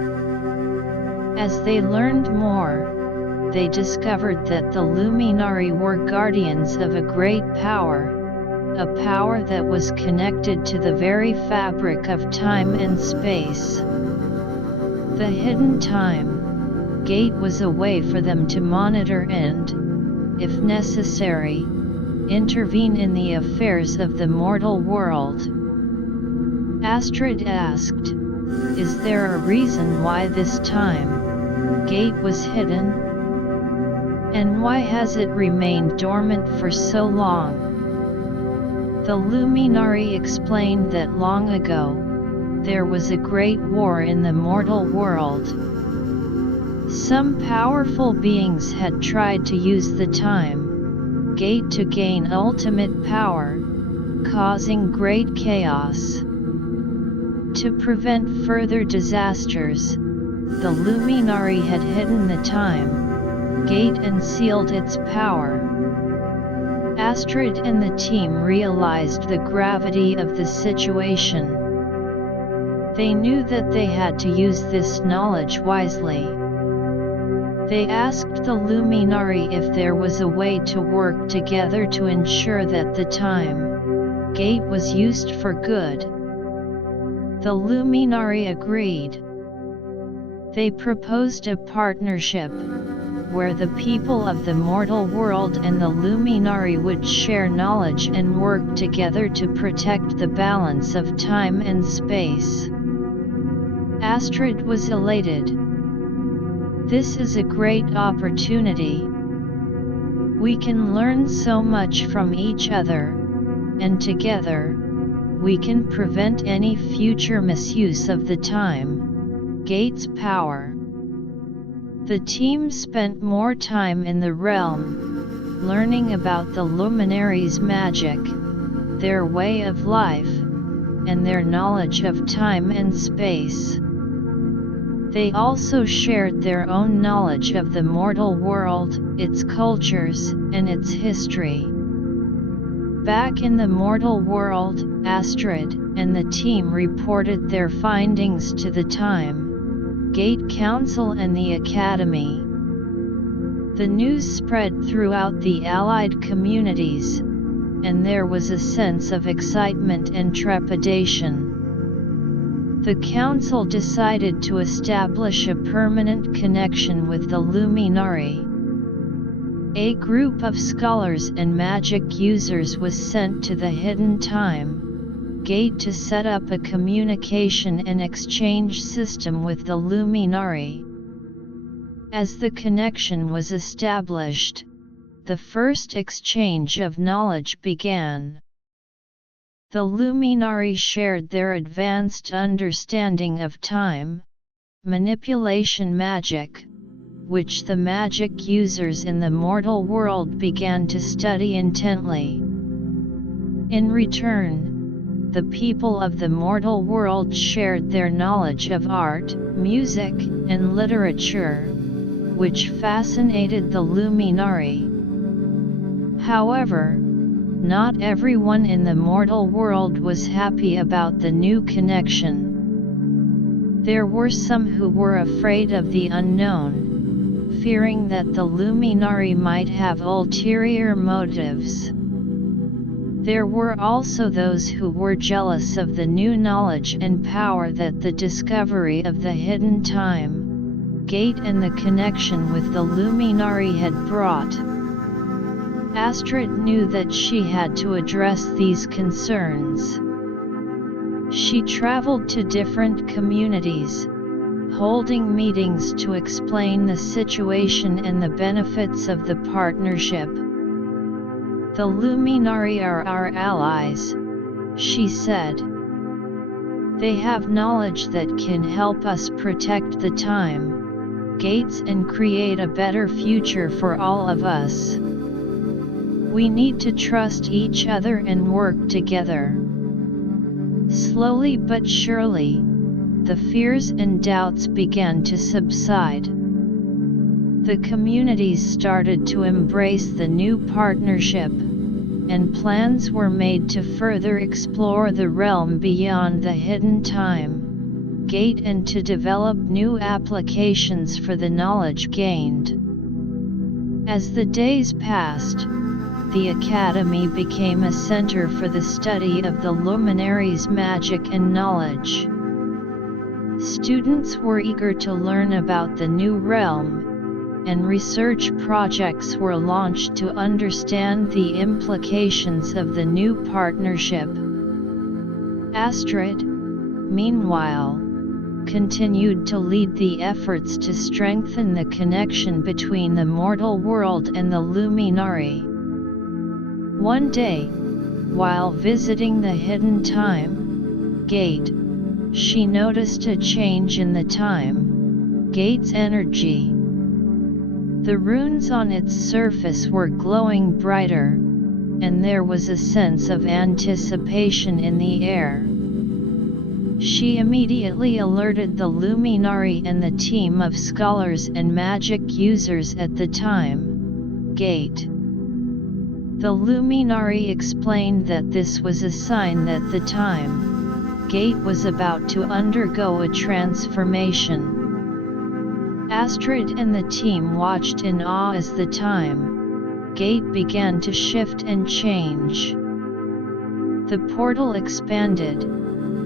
As they learned more, they discovered that the Luminari were guardians of a great power, a power that was connected to the very fabric of time and space. The hidden time, Gate, was a way for them to monitor and, if necessary, intervene in the affairs of the mortal world. Astrid asked, "Is there a reason why this time gate was hidden? And why has it remained dormant for so long?" The luminary explained that long ago, there was a great war in the mortal world. Some powerful beings had tried to use the time gate to gain ultimate power, causing great chaos. To prevent further disasters, the luminary had hidden the time gate and sealed its power. Astrid and the team realized the gravity of the situation. They knew that they had to use this knowledge wisely. They asked the luminary if there was a way to work together to ensure that the time gate was used for good. The luminary agreed. They proposed a partnership, where the people of the mortal world and the luminary would share knowledge and work together to protect the balance of time and space. Astrid was elated. "This is a great opportunity. We can learn so much from each other, and together, we can prevent any future misuse of the time gate's power." The team spent more time in the realm, learning about the luminary's magic, their way of life, and their knowledge of time and space. They also shared their own knowledge of the mortal world, its cultures, and its history. Back in the mortal world, Astrid and the team reported their findings to the Time Gate Council and the Academy. The news spread throughout the allied communities, and there was a sense of excitement and trepidation. The council decided to establish a permanent connection with the luminary. A group of scholars and magic users was sent to the hidden time gate to set up a communication and exchange system with the luminary. As the connection was established, the first exchange of knowledge began. The luminary shared their advanced understanding of time manipulation magic, which the magic users in the mortal world began to study intently. In return, the people of the mortal world shared their knowledge of art, music, and literature, which fascinated the luminary. However, not everyone in the mortal world was happy about the new connection. There were some who were afraid of the unknown, fearing that the luminary might have ulterior motives. There were also those who were jealous of the new knowledge and power that the discovery of the hidden time gate and the connection with the luminary had brought. Astrid knew that she had to address these concerns. She traveled to different communities, holding meetings to explain the situation and the benefits of the partnership. "The luminary are our allies," she said. "They have knowledge that can help us protect the time gates and create a better future for all of us. We need to trust each other and work together." Slowly but surely, the fears and doubts began to subside. The communities started to embrace the new partnership, and plans were made to further explore the realm beyond the hidden time gate and to develop new applications for the knowledge gained. As the days passed, the Academy became a center for the study of the luminary's magic and knowledge. Students were eager to learn about the new realm, and research projects were launched to understand the implications of the new partnership. Astrid, meanwhile, continued to lead the efforts to strengthen the connection between the mortal world and the Luminary. One day, while visiting the hidden time gate, she noticed a change in the time gate's energy. The runes on its surface were glowing brighter, and there was a sense of anticipation in the air. She immediately alerted the Luminary and the team of scholars and magic users at the time gate. The Luminary explained that this was a sign that the time gate was about to undergo a transformation. Astrid and the team watched in awe as the time gate began to shift and change. The portal expanded,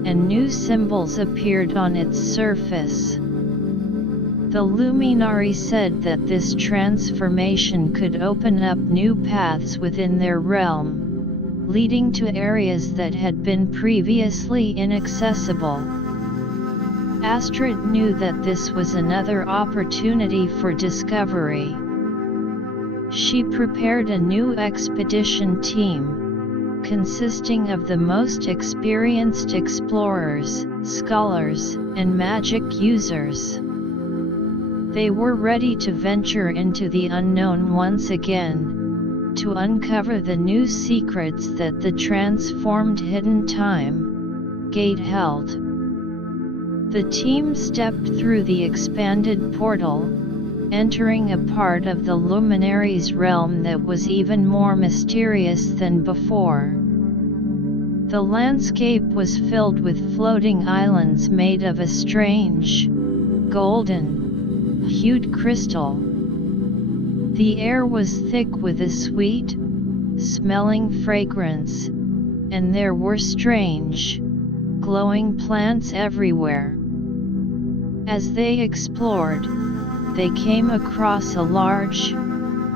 and new symbols appeared on its surface. The Luminary said that this transformation could open up new paths within their realm, leading to areas that had been previously inaccessible. Astrid knew that this was another opportunity for discovery. She prepared a new expedition team, consisting of the most experienced explorers, scholars, and magic users. They were ready to venture into the unknown once again, to uncover the new secrets that the transformed hidden time gate held. The team stepped through the expanded portal, entering a part of the Luminary's realm that was even more mysterious than before. The landscape was filled with floating islands made of a strange, golden-hued crystal. The air was thick with a sweet, smelling fragrance, and there were strange, glowing plants everywhere. As they explored, they came across a large,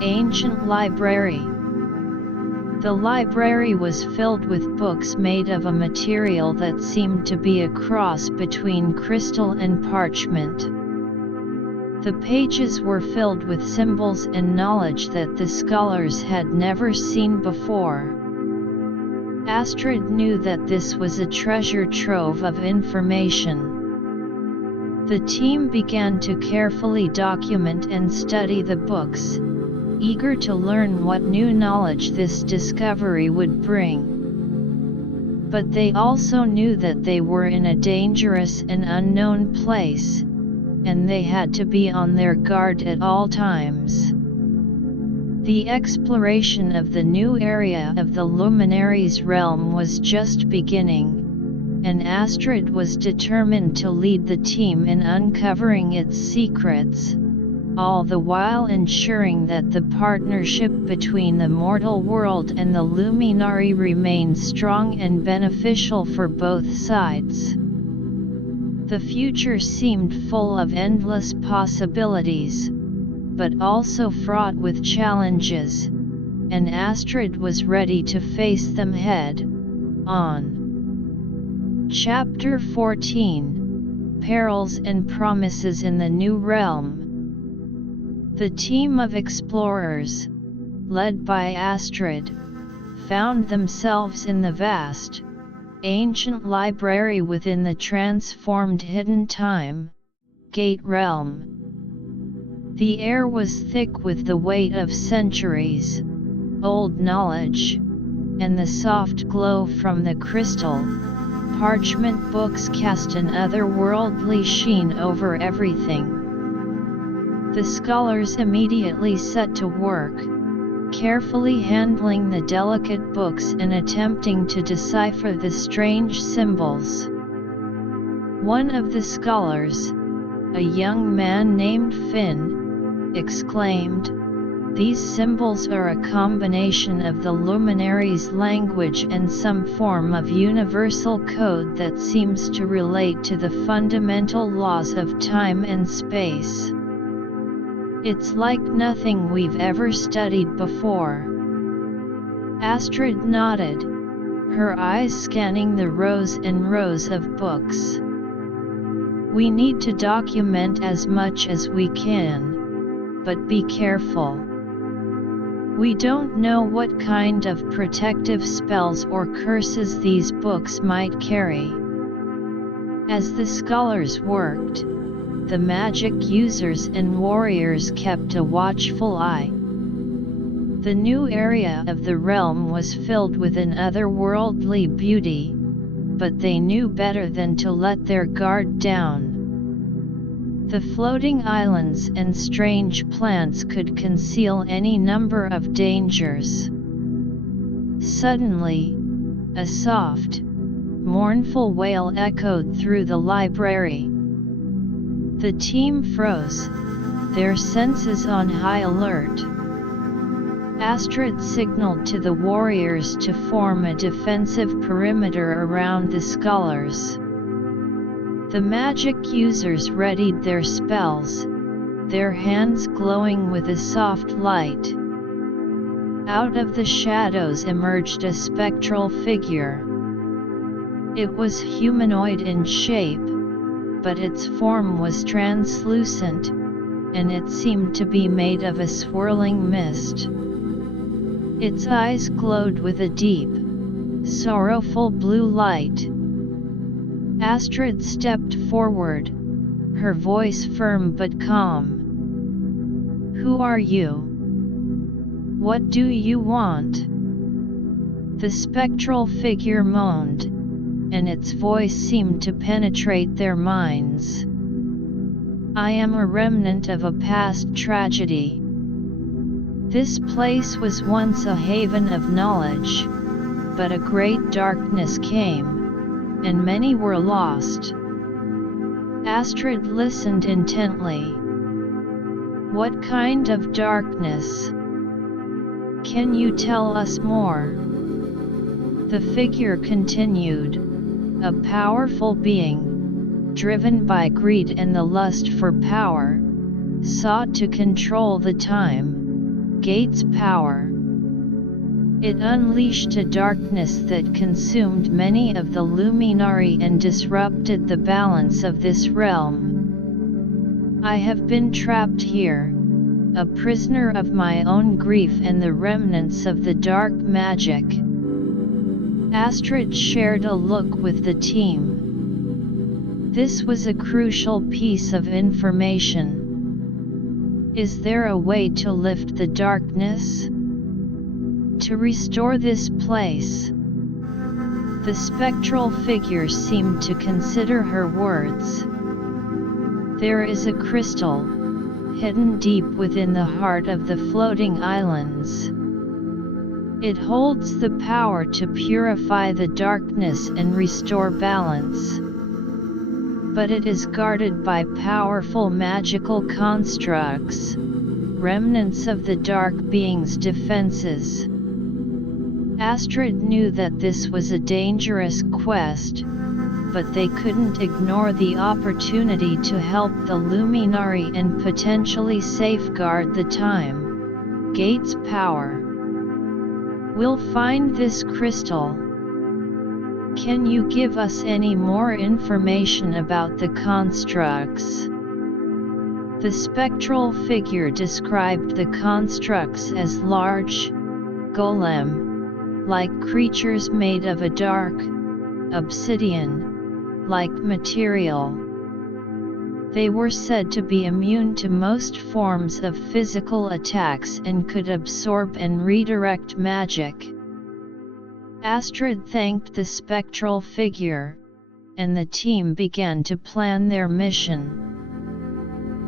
ancient library. The library was filled with books made of a material that seemed to be a cross between crystal and parchment. The pages were filled with symbols and knowledge that the scholars had never seen before. Astrid knew that this was a treasure trove of information. The team began to carefully document and study the books, eager to learn what new knowledge this discovery would bring. But they also knew that they were in a dangerous and unknown place, and they had to be on their guard at all times. The exploration of the new area of the Luminary's realm was just beginning, and Astrid was determined to lead the team in uncovering its secrets, all the while ensuring that the partnership between the mortal world and the Luminary remained strong and beneficial for both sides. The future seemed full of endless possibilities, but also fraught with challenges, and Astrid was ready to face them head-on. Chapter 14: Perils and Promises in the New Realm. The team of explorers, led by Astrid, found themselves in the vast, ancient library within the transformed hidden time gate realm. The air was thick with the weight of centuries, old knowledge, and the soft glow from the crystal, parchment books cast an otherworldly sheen over everything. The scholars immediately set to work, carefully handling the delicate books and attempting to decipher the strange symbols. One of the scholars, a young man named Finn, exclaimed, "These symbols are a combination of the Luminary's language and some form of universal code that seems to relate to the fundamental laws of time and space." It's like nothing we've ever studied before. Astrid nodded, her eyes scanning the rows and rows of books. We need to document as much as we can, but be careful. We don't know what kind of protective spells or curses these books might carry. As the scholars worked, the magic users and warriors kept a watchful eye. The new area of the realm was filled with an otherworldly beauty, but they knew better than to let their guard down. The floating islands and strange plants could conceal any number of dangers. Suddenly, a soft, mournful wail echoed through the library. The team froze, their senses on high alert. Astrid signaled to the warriors to form a defensive perimeter around the scholars. The magic users readied their spells, their hands glowing with a soft light. Out of the shadows emerged a spectral figure. It was humanoid in shape, but its form was translucent, and it seemed to be made of a swirling mist. Its eyes glowed with a deep, sorrowful blue light. Astrid stepped forward, her voice firm but calm. "Who are you? What do you want?" The spectral figure moaned, and its voice seemed to penetrate their minds. "I am a remnant of a past tragedy. This place was once a haven of knowledge, but a great darkness came, and many were lost." Astrid listened intently. "What kind of darkness? Can you tell us more?" The figure continued, "A powerful being, driven by greed and the lust for power, sought to control the time, Gate's power. It unleashed a darkness that consumed many of the luminari and disrupted the balance of this realm. I have been trapped here, a prisoner of my own grief and the remnants of the dark magic." Astrid shared a look with the team. This was a crucial piece of information. "Is there a way to lift the darkness? To restore this place?" The spectral figure seemed to consider her words. "There is a crystal, hidden deep within the heart of the floating islands. It holds the power to purify the darkness and restore balance. But it is guarded by powerful magical constructs, remnants of the dark being's defenses." Astrid knew that this was a dangerous quest, but they couldn't ignore the opportunity to help the luminari and potentially safeguard the time, Gate's power. "We'll find this crystal. Can you give us any more information about the constructs?" The spectral figure described the constructs as large, golem-like creatures made of a dark, obsidian-like material. They were said to be immune to most forms of physical attacks and could absorb and redirect magic. Astrid thanked the spectral figure, and the team began to plan their mission.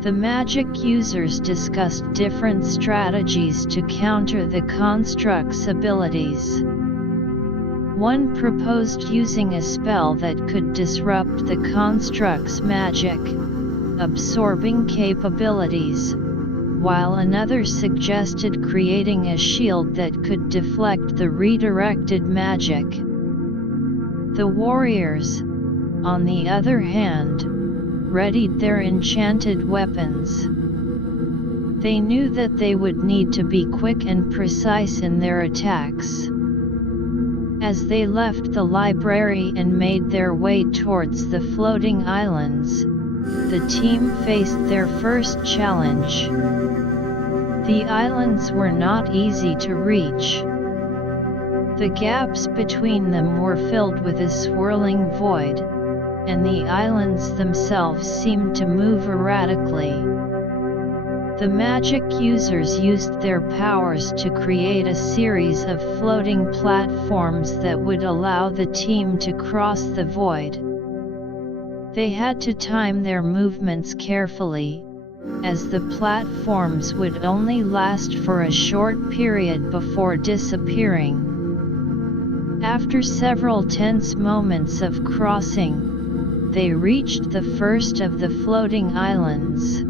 The magic users discussed different strategies to counter the construct's abilities. One proposed using a spell that could disrupt the construct's magic, absorbing capabilities, while another suggested creating a shield that could deflect the redirected magic. The warriors, on the other hand, readied their enchanted weapons. They knew that they would need to be quick and precise in their attacks. As they left the library and made their way towards the floating islands, the team faced their first challenge. The islands were not easy to reach. The gaps between them were filled with a swirling void, and the islands themselves seemed to move erratically. The magic users used their powers to create a series of floating platforms that would allow the team to cross the void. They had to time their movements carefully, as the platforms would only last for a short period before disappearing. After several tense moments of crossing, they reached the first of the floating islands.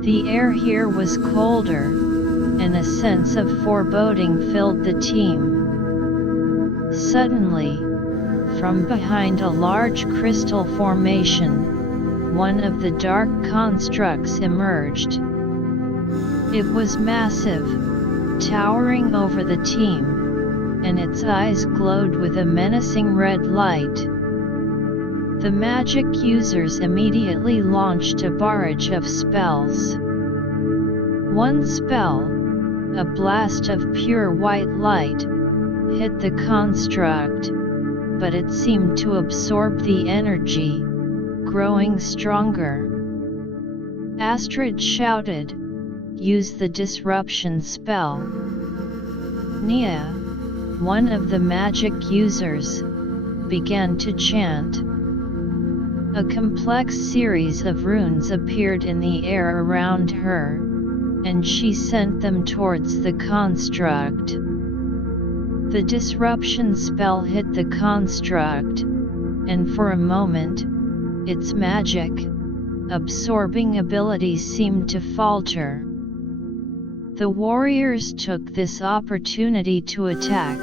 The air here was colder, and a sense of foreboding filled the team. Suddenly, from behind a large crystal formation, one of the dark constructs emerged. It was massive, towering over the team, and its eyes glowed with a menacing red light. The magic users immediately launched a barrage of spells. One spell, a blast of pure white light, hit the construct, but it seemed to absorb the energy, growing stronger. Astrid shouted, "Use the disruption spell." Nia, one of the magic users, began to chant. A complex series of runes appeared in the air around her, and she sent them towards the construct. The disruption spell hit the construct, and for a moment, its magic, absorbing ability seemed to falter. The warriors took this opportunity to attack.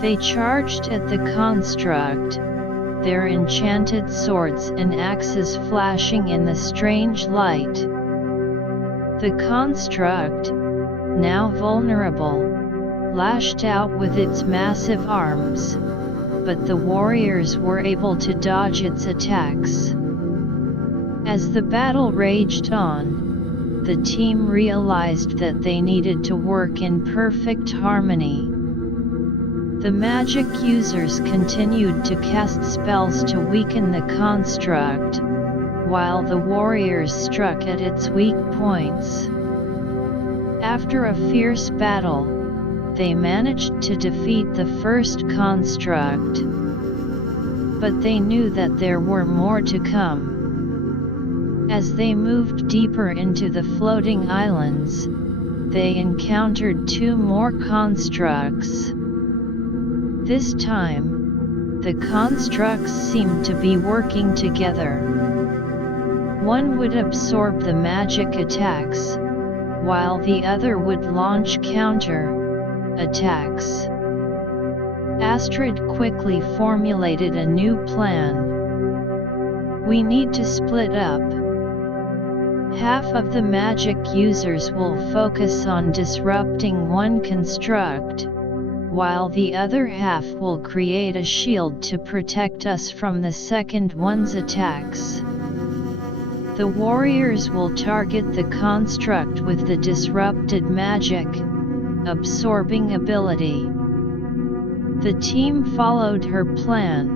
They charged at the construct, their enchanted swords and axes flashing in the strange light. The construct, now vulnerable, lashed out with its massive arms, but the warriors were able to dodge its attacks. As the battle raged on, the team realized that they needed to work in perfect harmony. The magic users continued to cast spells to weaken the construct, while the warriors struck at its weak points. After a fierce battle, they managed to defeat the first construct. But they knew that there were more to come. As they moved deeper into the floating islands, they encountered two more constructs. This time, the constructs seemed to be working together. One would absorb the magic attacks, while the other would launch counter-attacks. Astrid quickly formulated a new plan. "We need to split up. Half of the magic users will focus on disrupting one construct, while the other half will create a shield to protect us from the second one's attacks. The warriors will target the construct with the disrupted magic, absorbing ability." The team followed her plan.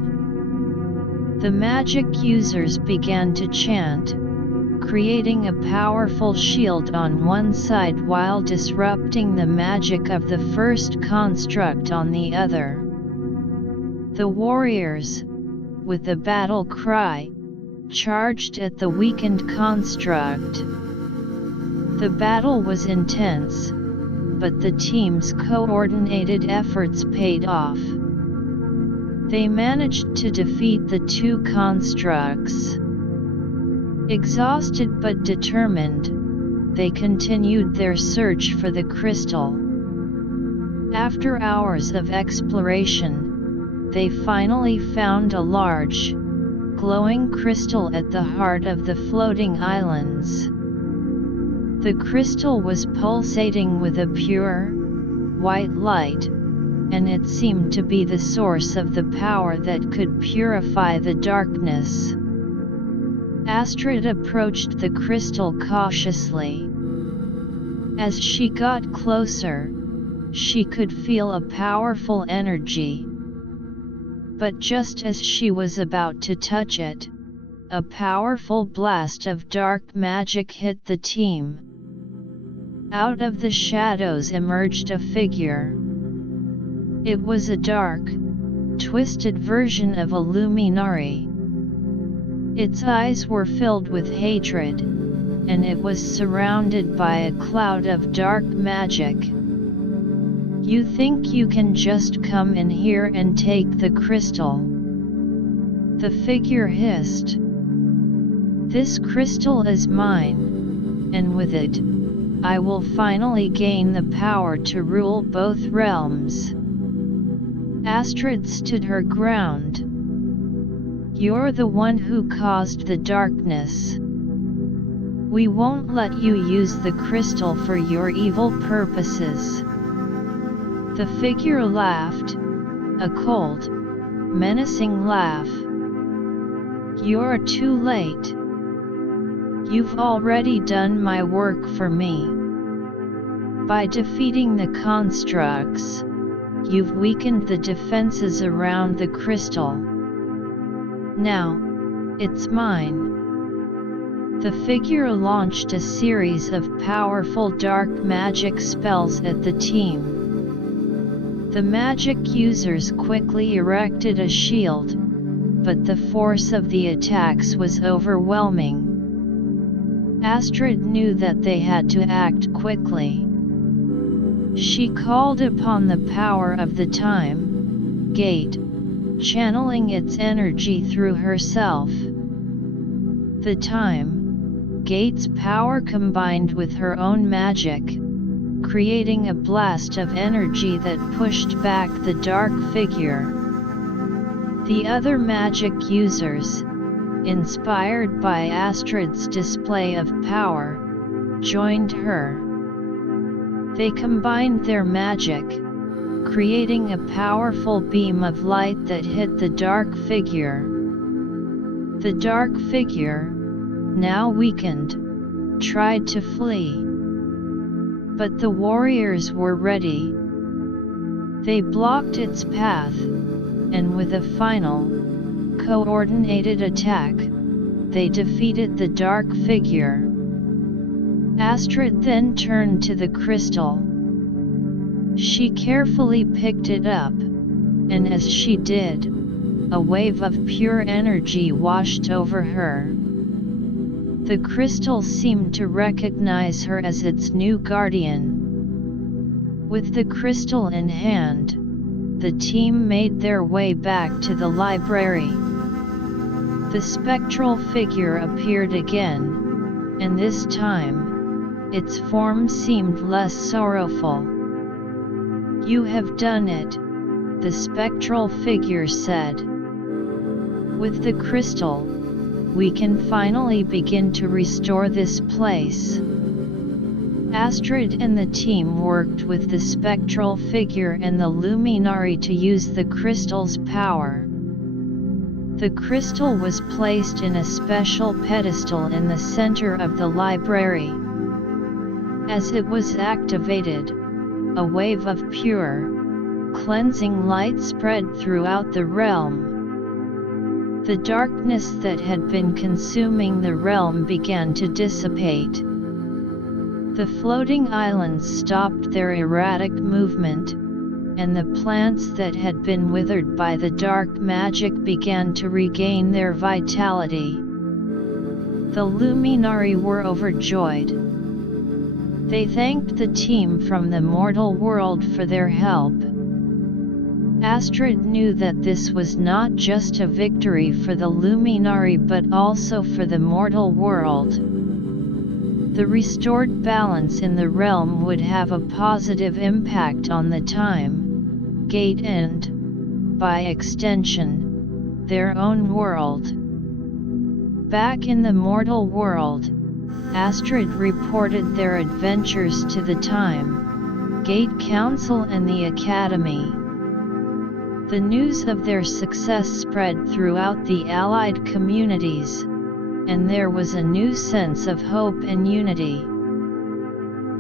The magic users began to chant, creating a powerful shield on one side while disrupting the magic of the first construct on the other. The warriors, with a battle cry, charged at the weakened construct. The battle was intense, but the team's coordinated efforts paid off. They managed to defeat the two constructs. Exhausted but determined, they continued their search for the crystal. After hours of exploration, they finally found a large, glowing crystal at the heart of the floating islands. The crystal was pulsating with a pure, white light, and it seemed to be the source of the power that could purify the darkness. Astrid approached the crystal cautiously. As she got closer, she could feel a powerful energy. But just as she was about to touch it, a powerful blast of dark magic hit the team. Out of the shadows emerged a figure. It was a dark, twisted version of a luminary. Its eyes were filled with hatred, and it was surrounded by a cloud of dark magic. "You think you can just come in here and take the crystal?" the figure hissed. "This crystal is mine, and with it, I will finally gain the power to rule both realms." Astrid stood her ground. "You're the one who caused the darkness. We won't let you use the crystal for your evil purposes." The figure laughed, a cold, menacing laugh. "You're too late. You've already done my work for me. By defeating the constructs, you've weakened the defenses around the crystal. Now, it's mine." The figure launched a series of powerful dark magic spells at the team. The magic users quickly erected a shield, but the force of the attacks was overwhelming. Astrid knew that they had to act quickly. She called upon the power of the time gate, channeling its energy through herself. The time gate's power combined with her own magic, creating a blast of energy that pushed back the dark figure. The other magic users, inspired by Astrid's display of power, joined her. They combined their magic, creating a powerful beam of light that hit the dark figure. The dark figure, now weakened, tried to flee. But the warriors were ready. They blocked its path, and with a final, coordinated attack, they defeated the dark figure. Astrid then turned to the crystal. She carefully picked it up, and as she did, a wave of pure energy washed over her. The crystal seemed to recognize her as its new guardian. With the crystal in hand, the team made their way back to the library. The spectral figure appeared again, and this time, its form seemed less sorrowful. "You have done it," the spectral figure said. "With the crystal, we can finally begin to restore this place." Astrid and the team worked with the spectral figure and the luminary to use the crystal's power. The crystal was placed in a special pedestal in the center of the library. As it was activated, a wave of pure, cleansing light spread throughout the realm. The darkness that had been consuming the realm began to dissipate. The floating islands stopped their erratic movement, and the plants that had been withered by the dark magic began to regain their vitality. The luminari were overjoyed. They thanked the team from the mortal world for their help. Astrid knew that this was not just a victory for the luminari but also for the mortal world. The restored balance in the realm would have a positive impact on the time gate and, by extension, their own world. Back in the mortal world, Astrid reported their adventures to the Time, Gate Council and the Academy. The news of their success spread throughout the allied communities, and there was a new sense of hope and unity.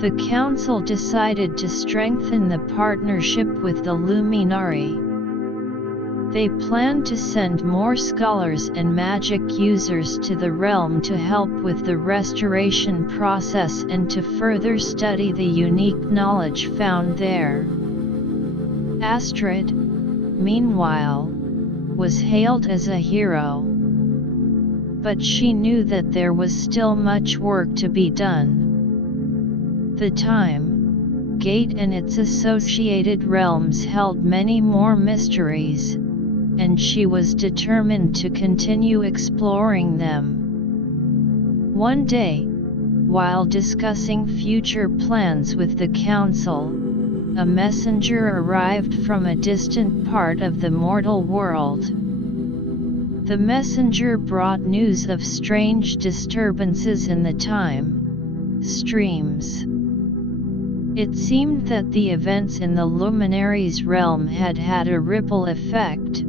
The Council decided to strengthen the partnership with the Luminari. They planned to send more scholars and magic users to the realm to help with the restoration process and to further study the unique knowledge found there. Astrid, meanwhile, was hailed as a hero. But she knew that there was still much work to be done. The Time, Gate and its associated realms held many more mysteries, and she was determined to continue exploring them. One day, while discussing future plans with the Council, a messenger arrived from a distant part of the mortal world. The messenger brought news of strange disturbances in the Time streams. It seemed that the events in the Luminaries' realm had had a ripple effect,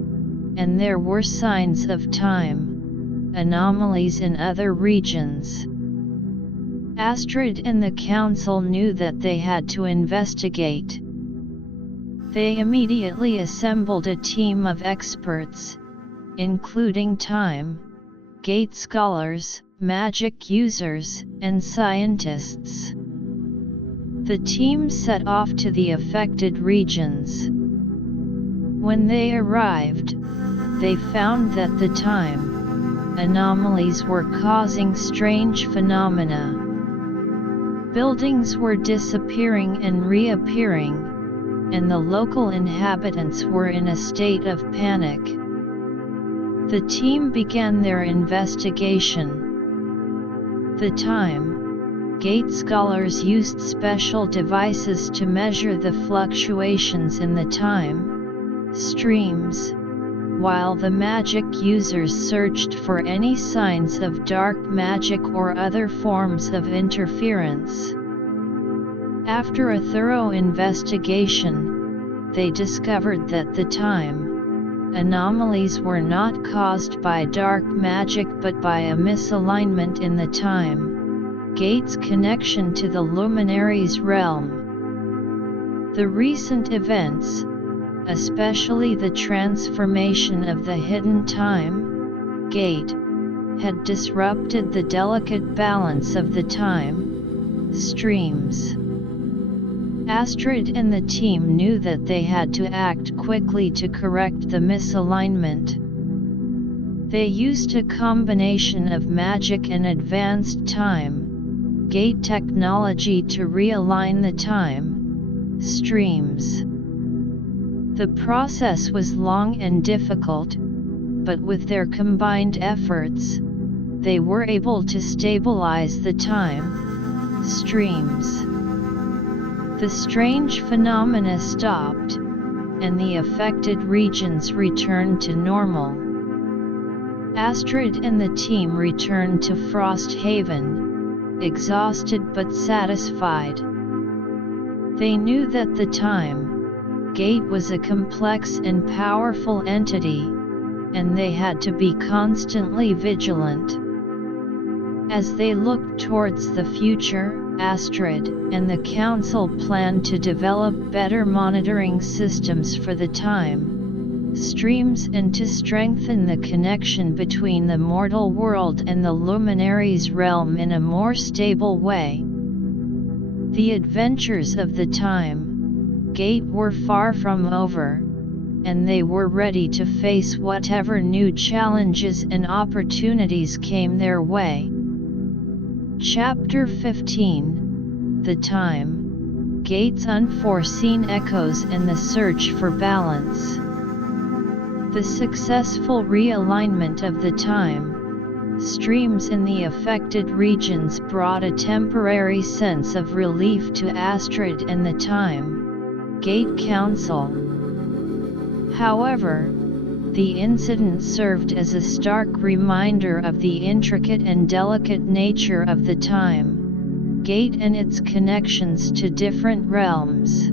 and there were signs of time anomalies in other regions. Astrid and the Council knew that they had to investigate. They immediately assembled a team of experts, including Time, Gate scholars, magic users, and scientists. The team set off to the affected regions. When they arrived, they found that the Time anomalies were causing strange phenomena. Buildings were disappearing and reappearing, and the local inhabitants were in a state of panic. The team began their investigation. The Time, Gate scholars used special devices to measure the fluctuations in the Time streams, while the magic users searched for any signs of dark magic or other forms of interference. After a thorough investigation, they discovered that the Time anomalies were not caused by dark magic but by a misalignment in the Time Gate's connection to the Luminaries' realm. The recent events, especially the transformation of the hidden Time Gate, had disrupted the delicate balance of the Time streams. Astrid and the team knew that they had to act quickly to correct the misalignment. They used a combination of magic and advanced Time Gate technology to realign the Time streams. The process was long and difficult, but with their combined efforts, they were able to stabilize the Time streams. The strange phenomena stopped, and the affected regions returned to normal. Astrid and the team returned to Frost Haven, exhausted but satisfied. They knew that the Time Gate was a complex and powerful entity, and they had to be constantly vigilant. As they looked towards the future, Astrid and the Council planned to develop better monitoring systems for the Time streams and to strengthen the connection between the mortal world and the Luminaries' realm in a more stable way. The adventures of the Time Gate were far from over, and they were ready to face whatever new challenges and opportunities came their way. Chapter 15: The Time Gate's Unforeseen Echoes and the Search for Balance. The successful realignment of the Time streams in the affected regions brought a temporary sense of relief to Astrid and the Time Gate Council. However, The incident served as a stark reminder of the intricate and delicate nature of the time gate and its connections to different realms.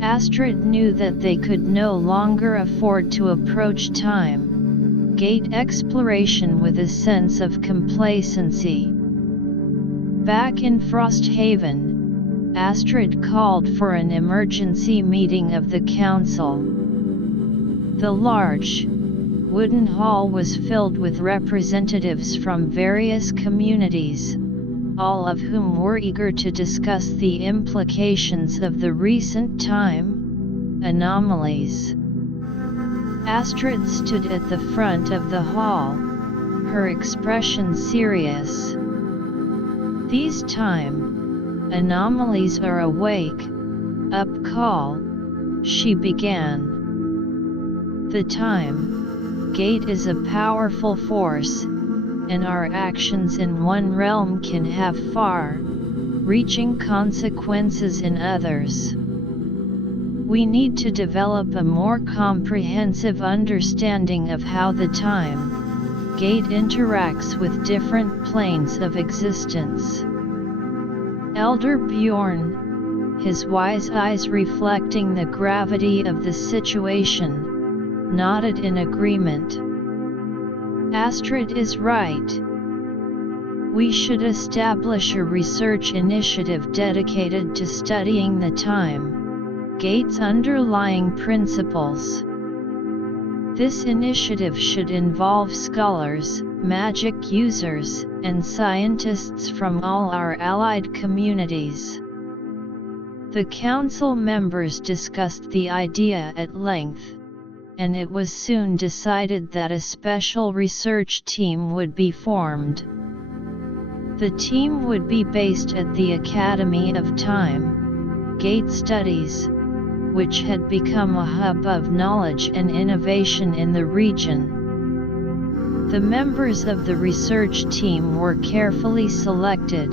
Astrid knew that they could no longer afford to approach time gate exploration with a sense of complacency. Back in Frosthaven, Astrid called for an emergency meeting of the council. The large, wooden hall was filled with representatives from various communities, all of whom were eager to discuss the implications of the recent time anomalies. Astrid stood at the front of the hall, her expression serious. These time anomalies are awake, up call, she began. The time gate is a powerful force, and our actions in one realm can have far-reaching consequences in others. We need to develop a more comprehensive understanding of how the time gate interacts with different planes of existence. Elder Bjorn, his wise eyes reflecting the gravity of the situation, nodded in agreement. Astrid is right. We should establish a research initiative dedicated to studying the time gate's underlying principles. This initiative should involve scholars, magic users, and scientists from all our allied communities. The council members discussed the idea at length, and it was soon decided that a special research team would be formed. The team would be based at the Academy of Time Gate Studies, which had become a hub of knowledge and innovation in the region. The members of the research team were carefully selected.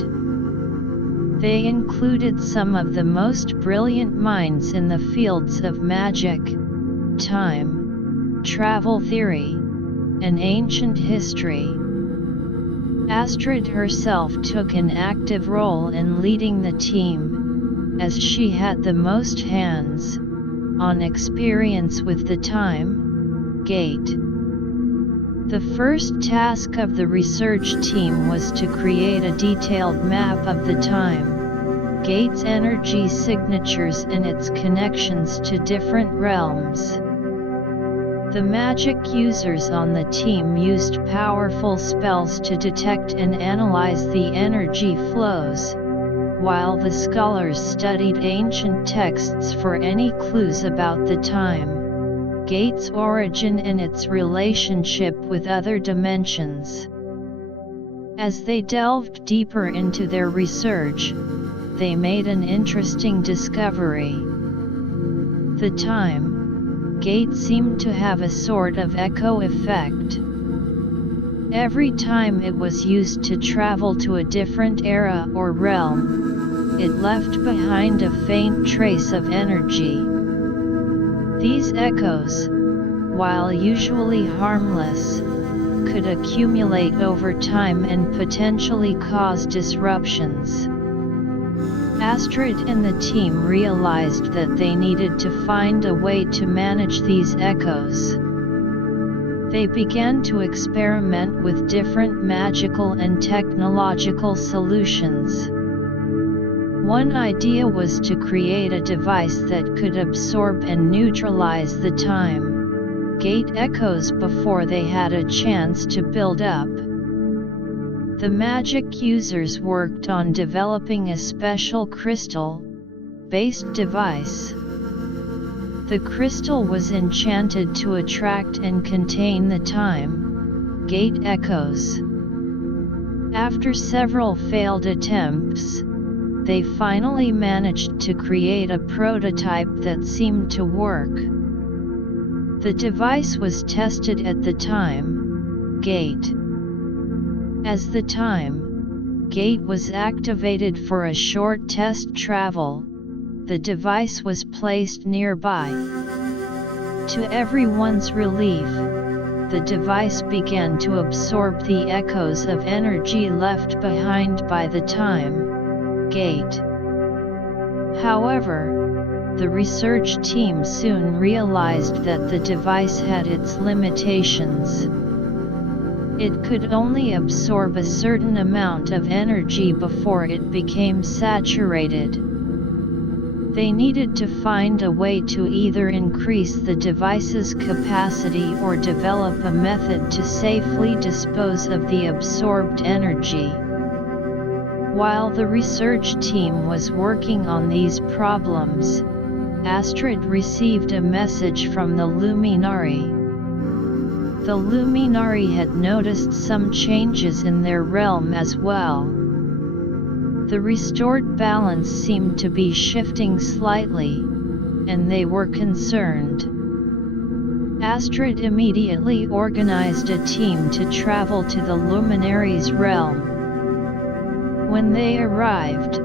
They included some of the most brilliant minds in the fields of magic, time, travel theory, and ancient history. Astrid herself took an active role in leading the team, as she had the most hands-on experience with the time gate. The first task of the research team was to create a detailed map of the time gate's energy signatures and its connections to different realms. The magic users on the team used powerful spells to detect and analyze the energy flows, while the scholars studied ancient texts for any clues about the time gate's origin and its relationship with other dimensions. As they delved deeper into their research, they made an interesting discovery. The time gate seemed to have a sort of echo effect. Every time it was used to travel to a different era or realm, it left behind a faint trace of energy. These echoes, while usually harmless, could accumulate over time and potentially cause disruptions. Astrid and the team realized that they needed to find a way to manage these echoes. They began to experiment with different magical and technological solutions. One idea was to create a device that could absorb and neutralize the time gate echoes before they had a chance to build up. The magic users worked on developing a special crystal-based device. The crystal was enchanted to attract and contain the time gate echoes. After several failed attempts, they finally managed to create a prototype that seemed to work. The device was tested at the time gate. As the time gate was activated for a short test travel, the device was placed nearby. To everyone's relief, the device began to absorb the echoes of energy left behind by the time gate. However, the research team soon realized that the device had its limitations. It could only absorb a certain amount of energy before it became saturated. They needed to find a way to either increase the device's capacity or develop a method to safely dispose of the absorbed energy. While the research team was working on these problems, Astrid received a message from the Luminari. The Luminari had noticed some changes in their realm as well. The restored balance seemed to be shifting slightly, and they were concerned. Astrid immediately organized a team to travel to the Luminaries' realm. When they arrived,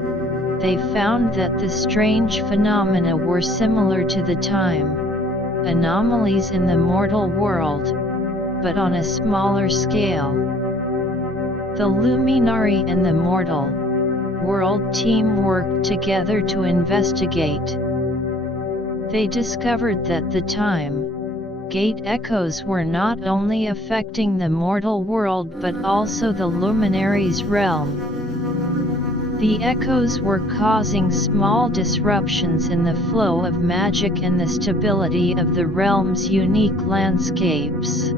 they found that the strange phenomena were similar to the time anomalies in the mortal world, but on a smaller scale. The Luminari and the mortal world team worked together to investigate. They discovered that the time gate echoes were not only affecting the mortal world but also the Luminaries' realm. The echoes were causing small disruptions in the flow of magic and the stability of the realm's unique landscapes.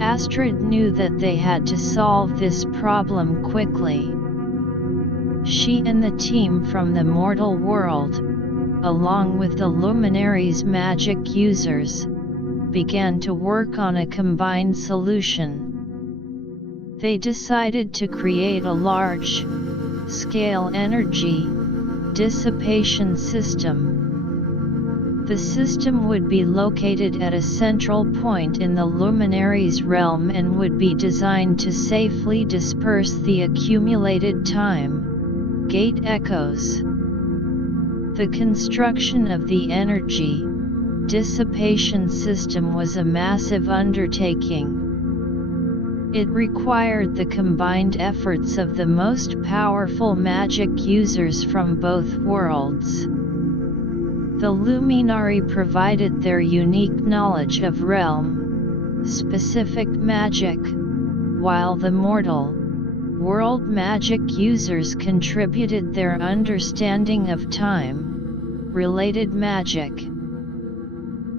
Astrid knew that they had to solve this problem quickly. She and the team from the mortal world, along with the Luminaries' magic users, began to work on a combined solution. They decided to create a large-scale energy dissipation system. The system would be located at a central point in the Luminaries' realm and would be designed to safely disperse the accumulated time gate echoes. The construction of the energy dissipation system was a massive undertaking. It required the combined efforts of the most powerful magic users from both worlds. The Luminari provided their unique knowledge of realm-specific magic, while the mortal world magic users contributed their understanding of time-related magic.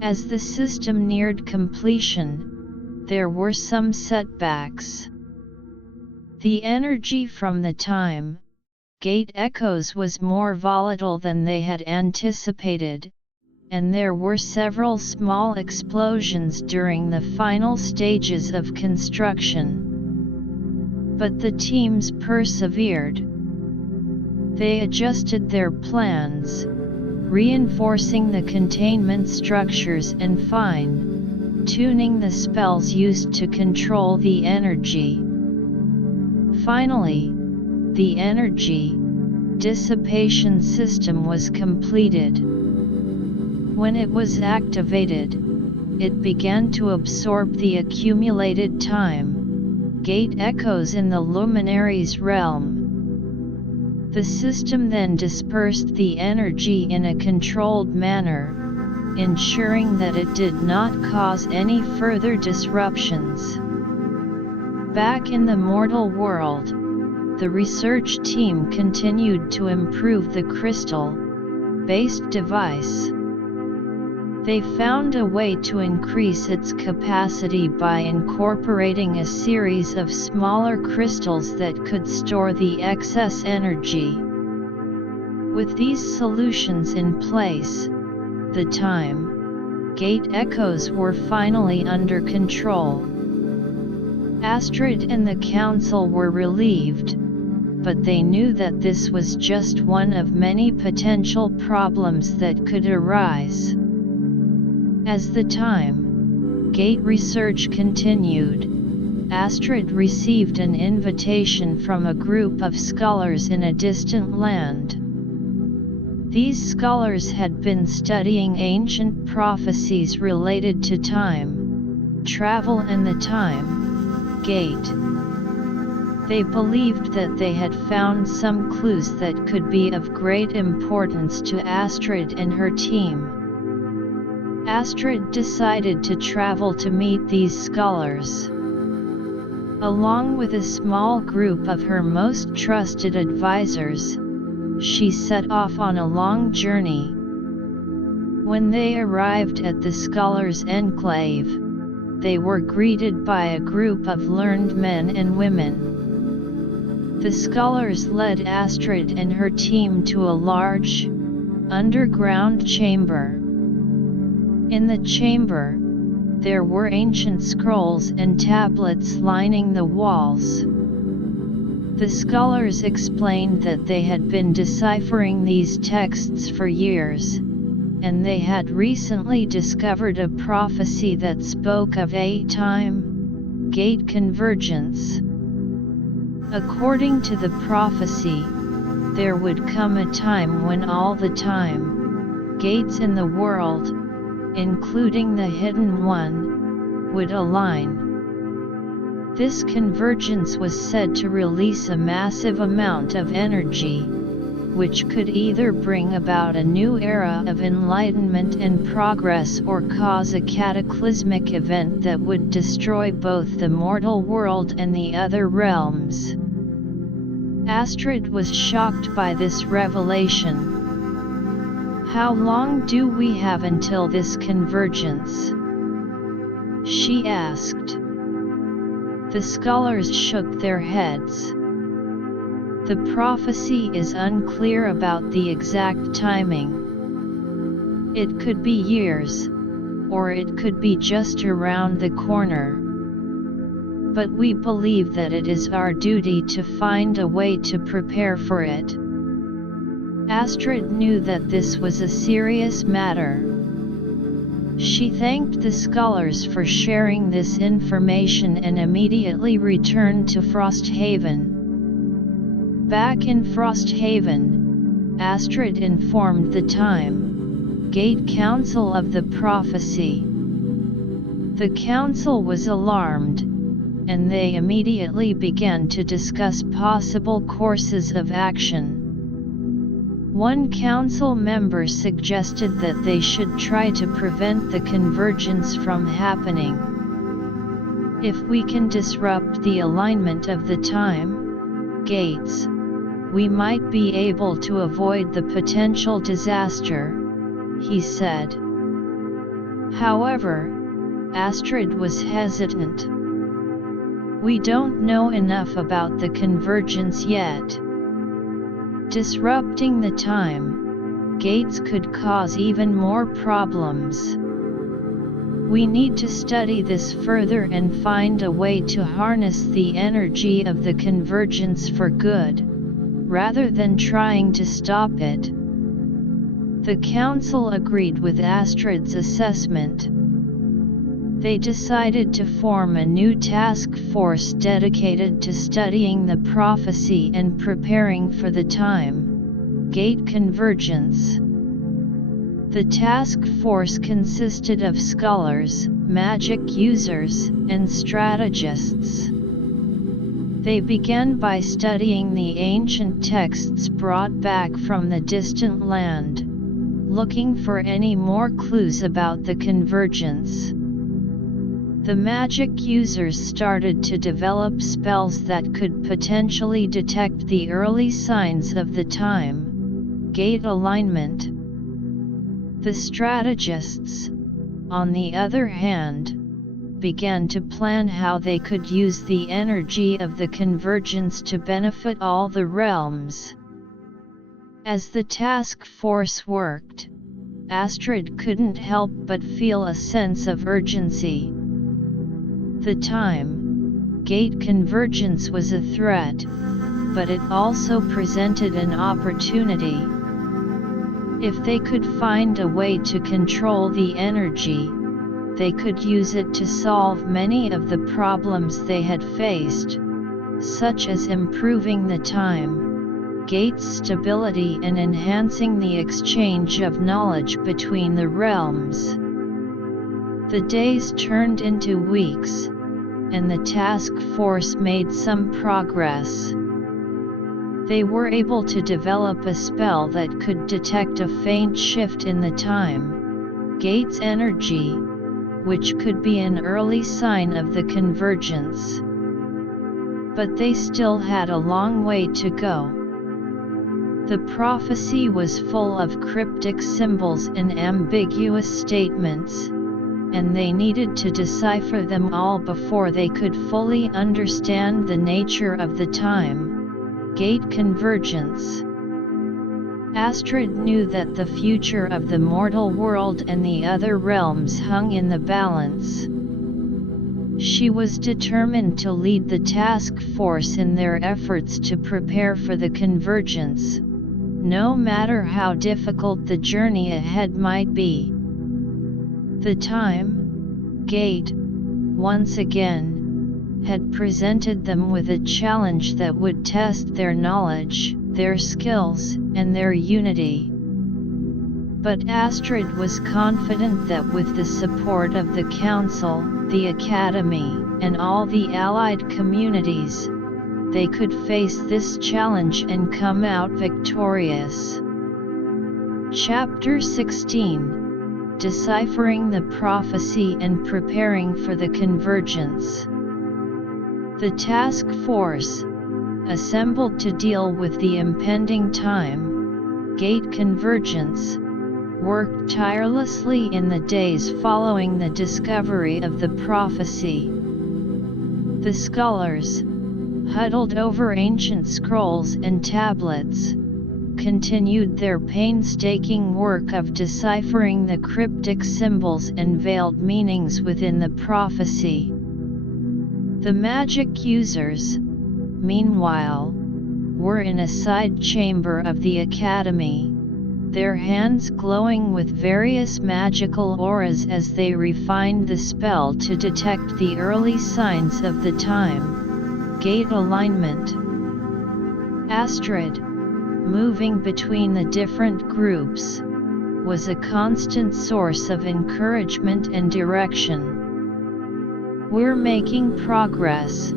As the system neared completion, there were some setbacks. The energy from the time gate echoes was more volatile than they had anticipated, and there were several small explosions during the final stages of construction. But the teams persevered. They adjusted their plans, reinforcing the containment structures and fine-tuning the spells used to control the energy. Finally, the energy dissipation system was completed. When it was activated, it began to absorb the accumulated time gate echoes in the Luminaries' realm. The system then dispersed the energy in a controlled manner, ensuring that it did not cause any further disruptions. Back in the mortal world, the research team continued to improve the crystal-based device. They found a way to increase its capacity by incorporating a series of smaller crystals that could store the excess energy. With these solutions in place, the time gate echoes were finally under control. Astrid and the council were relieved, but they knew that this was just one of many potential problems that could arise. As the time gate research continued, Astrid received an invitation from a group of scholars in a distant land. These scholars had been studying ancient prophecies related to time, travel and the time gate. They believed that they had found some clues that could be of great importance to Astrid and her team. Astrid decided to travel to meet these scholars. Along with a small group of her most trusted advisors, she set off on a long journey. When they arrived at the scholars' enclave, they were greeted by a group of learned men and women. The scholars led Astrid and her team to a large, underground chamber. In the chamber, there were ancient scrolls and tablets lining the walls. The scholars explained that they had been deciphering these texts for years, and they had recently discovered a prophecy that spoke of a time gate convergence. According to the prophecy, there would come a time when all the time gates in the world, including the hidden one, would align. This convergence was said to release a massive amount of energy, which could either bring about a new era of enlightenment and progress or cause a cataclysmic event that would destroy both the mortal world and the other realms. Astrid was shocked by this revelation. "How long do we have until this convergence?" she asked. The scholars shook their heads. The prophecy is unclear about the exact timing. It could be years, or it could be just around the corner. But we believe that it is our duty to find a way to prepare for it. Astrid knew that this was a serious matter. She thanked the scholars for sharing this information and immediately returned to Frosthaven. Back in Frosthaven, Astrid informed the Time Gate Council of the prophecy. The council was alarmed, and they immediately began to discuss possible courses of action. One council member suggested that they should try to prevent the convergence from happening. "If we can disrupt the alignment of the time gates, we might be able to avoid the potential disaster," he said. However, Astrid was hesitant. "We don't know enough about the convergence yet. Disrupting the time gates could cause even more problems. We need to study this further and find a way to harness the energy of the convergence for good, rather than trying to stop it." The council agreed with Astrid's assessment. They decided to form a new task force dedicated to studying the prophecy and preparing for the time gate convergence. The task force consisted of scholars, magic users, and strategists. They began by studying the ancient texts brought back from the distant land, looking for any more clues about the convergence. The magic users started to develop spells that could potentially detect the early signs of the time gate alignment. The strategists, on the other hand, began to plan how they could use the energy of the convergence to benefit all the realms. As the task force worked, Astrid couldn't help but feel a sense of urgency. The time gate convergence was a threat, but it also presented an opportunity. If they could find a way to control the energy, they could use it to solve many of the problems they had faced, such as improving the time Gate's stability and enhancing the exchange of knowledge between the realms. The days turned into weeks, and the task force made some progress. They were able to develop a spell that could detect a faint shift in the time, Gate's energy, which could be an early sign of the convergence. But they still had a long way to go. The prophecy was full of cryptic symbols and ambiguous statements, and they needed to decipher them all before they could fully understand the nature of the time, Gate convergence. Astrid knew that the future of the mortal world and the other realms hung in the balance. She was determined to lead the task force in their efforts to prepare for the convergence, no matter how difficult the journey ahead might be. The time, Gate, once again, had presented them with a challenge that would test their knowledge, their skills, and their unity. But Astrid was confident that with the support of the Council, the Academy, and all the allied communities, they could face this challenge and come out victorious. Chapter 16: Deciphering the Prophecy and Preparing for the Convergence. The task force, assembled to deal with the impending time, Gate convergence, worked tirelessly in the days following the discovery of the prophecy. The scholars, huddled over ancient scrolls and tablets, continued their painstaking work of deciphering the cryptic symbols and veiled meanings within the prophecy. The magic users, meanwhile, were in a side chamber of the Academy, their hands glowing with various magical auras as they refined the spell to detect the early signs of the time, Gate alignment. Astrid, moving between the different groups, was a constant source of encouragement and direction. "We're making progress,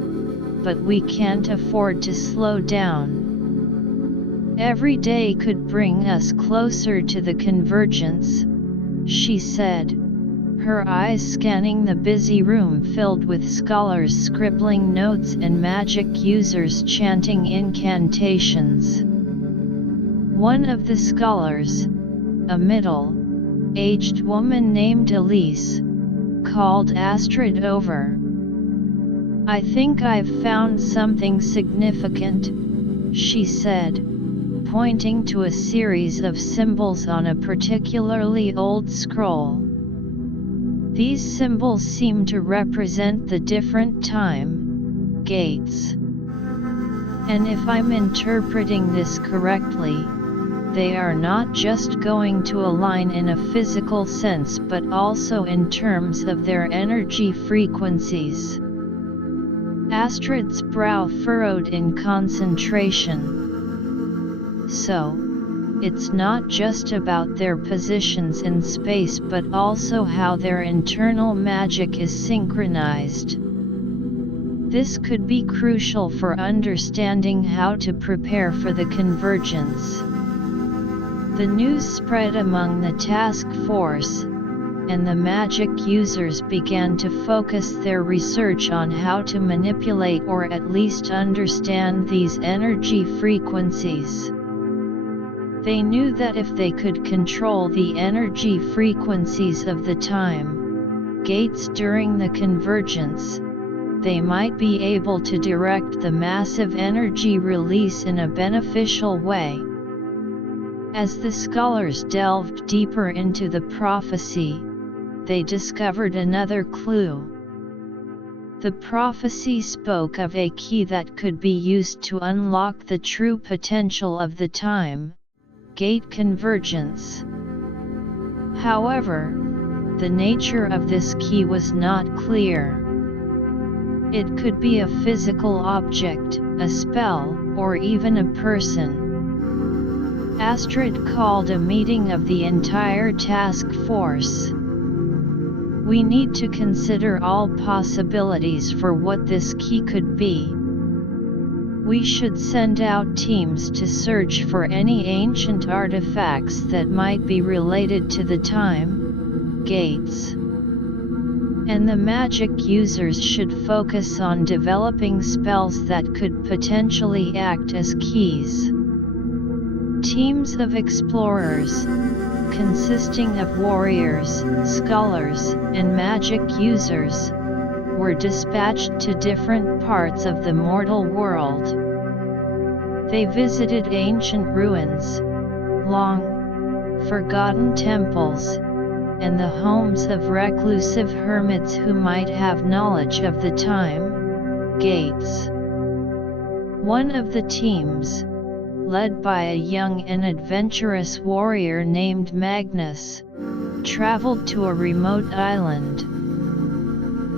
but we can't afford to slow down. Every day could bring us closer to the convergence," she said, her eyes scanning the busy room filled with scholars scribbling notes and magic users chanting incantations. One of the scholars, a middle-aged woman named Elise, called Astrid over. "I think I've found something significant," she said, pointing to a series of symbols on a particularly old scroll. "These symbols seem to represent the different time gates. And if I'm interpreting this correctly, they are not just going to align in a physical sense but also in terms of their energy frequencies." Astrid's brow furrowed in concentration. "So, it's not just about their positions in space but also how their internal magic is synchronized. This could be crucial for understanding how to prepare for the convergence." The news spread among the task force, and the magic users began to focus their research on how to manipulate or at least understand these energy frequencies. They knew that if they could control the energy frequencies of the time gates during the convergence, they might be able to direct the massive energy release in a beneficial way. As the scholars delved deeper into the prophecy, they discovered another clue. The prophecy spoke of a key that could be used to unlock the true potential of the time gate convergence. However, the nature of this key was not clear. It could be a physical object, a spell, or even a person. Astrid called a meeting of the entire task force. We need to consider all possibilities for what this key could be. We should send out teams to search for any ancient artifacts that might be related to the time gates. And the magic users should focus on developing spells that could potentially act as keys. Teams of explorers, consisting of warriors, scholars, and magic users, were dispatched to different parts of the mortal world. They visited ancient ruins, long forgotten temples, and the homes of reclusive hermits who might have knowledge of the time gates. One of the teams, led by a young and adventurous warrior named Magnus, traveled to a remote island.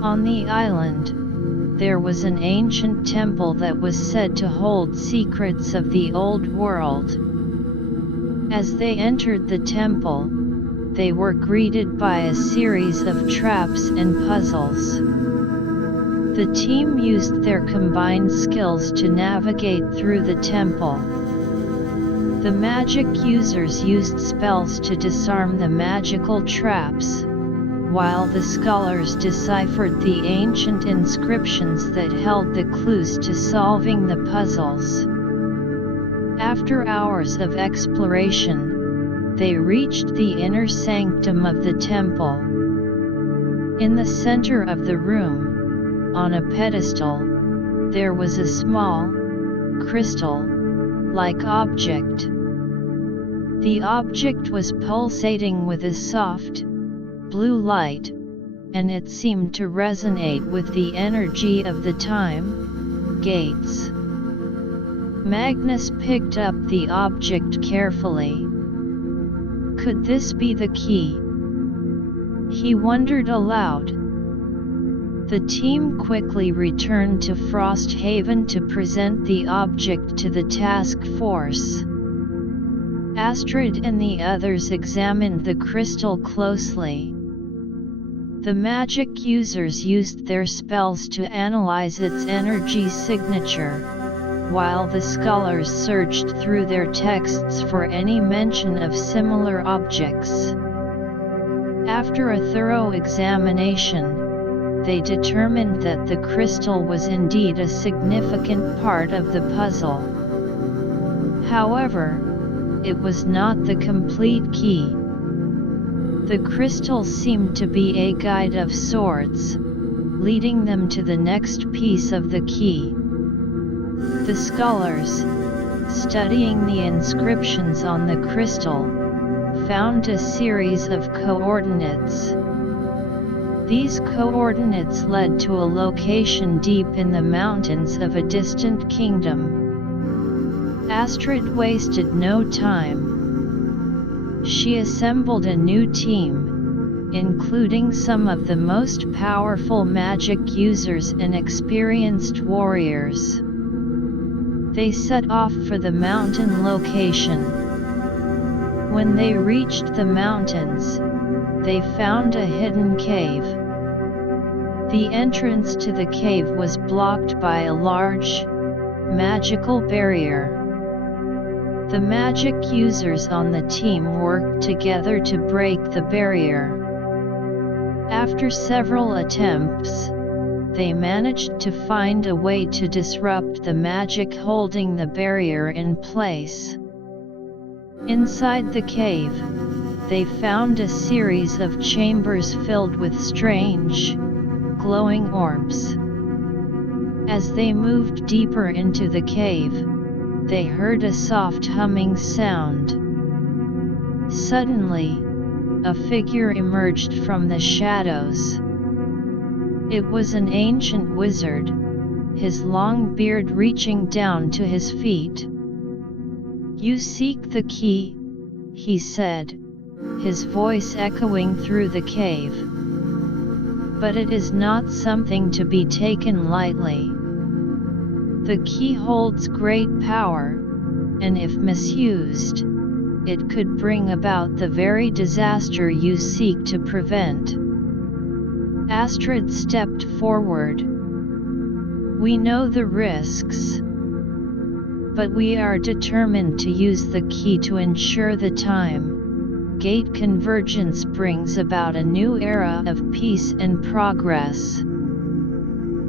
On the island, there was an ancient temple that was said to hold secrets of the old world. As they entered the temple, they were greeted by a series of traps and puzzles. The team used their combined skills to navigate through the temple. The magic users used spells to disarm the magical traps, while the scholars deciphered the ancient inscriptions that held the clues to solving the puzzles. After hours of exploration, they reached the inner sanctum of the temple. In the center of the room, on a pedestal, there was a small, crystal-like object. The object was pulsating with a soft, blue light, and it seemed to resonate with the energy of the time gates. Magnus picked up the object carefully. Could this be the key? He wondered aloud. The team quickly returned to Frosthaven to present the object to the task force. Astrid and the others examined the crystal closely. The magic users used their spells to analyze its energy signature, while the scholars searched through their texts for any mention of similar objects. After a thorough examination, they determined that the crystal was indeed a significant part of the puzzle. However, it was not the complete key. The crystal seemed to be a guide of sorts, leading them to the next piece of the key. The scholars, studying the inscriptions on the crystal, found a series of coordinates. These coordinates led to a location deep in the mountains of a distant kingdom. Astrid wasted no time. She assembled a new team, including some of the most powerful magic users and experienced warriors. They set off for the mountain location. When they reached the mountains, they found a hidden cave. The entrance to the cave was blocked by a large, magical barrier. The magic users on the team worked together to break the barrier. After several attempts, they managed to find a way to disrupt the magic holding the barrier in place. Inside the cave, they found a series of chambers filled with strange, glowing orbs. As they moved deeper into the cave, they heard a soft humming sound. Suddenly, a figure emerged from the shadows. It was an ancient wizard, his long beard reaching down to his feet. "You seek the key," he said, his voice echoing through the cave. "But it is not something to be taken lightly. The key holds great power, and if misused, it could bring about the very disaster you seek to prevent. Astrid stepped forward. We know the risks, but we are determined to use the key to ensure the time. Gate convergence brings about a new era of peace and progress.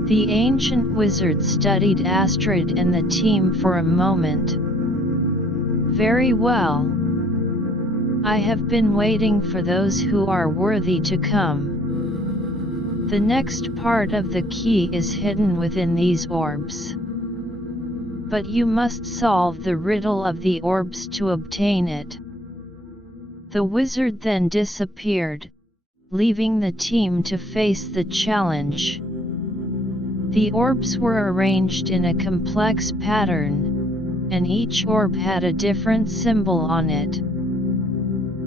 The ancient wizard studied Astrid and the team for a moment. Very well. I have been waiting for those who are worthy to come. The next part of the key is hidden within these orbs. But you must solve the riddle of the orbs to obtain it. The wizard then disappeared, leaving the team to face the challenge. The orbs were arranged in a complex pattern, and each orb had a different symbol on it.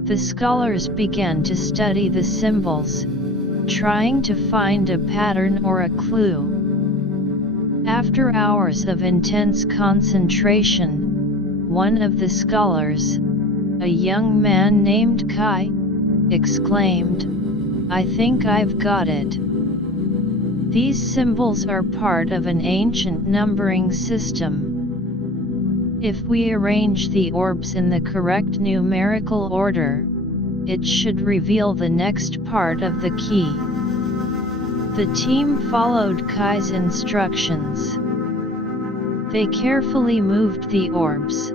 The scholars began to study the symbols, trying to find a pattern or a clue. After hours of intense concentration, one of the scholars, a young man named Kai, exclaimed, "I think I've got it. These symbols are part of an ancient numbering system. If we arrange the orbs in the correct numerical order, it should reveal the next part of the key." The team followed Kai's instructions. They carefully moved the orbs,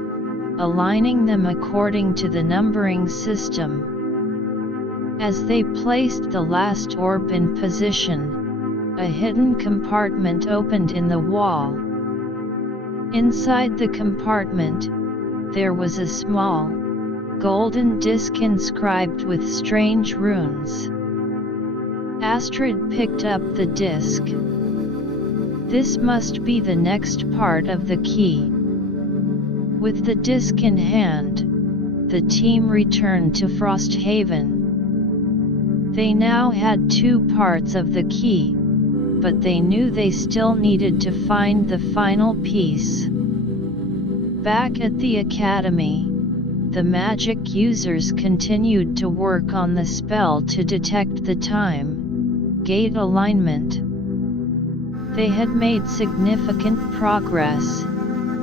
aligning them according to the numbering system. As they placed the last orb in position, a hidden compartment opened in the wall. Inside the compartment, there was a small, golden disc inscribed with strange runes. Astrid picked up the disc. This must be the next part of the key. With the disc in hand, the team returned to Frosthaven. They now had 2 parts of the key, but they knew they still needed to find the final piece. Back at the academy, the magic users continued to work on the spell to detect the time, gate alignment. They had made significant progress,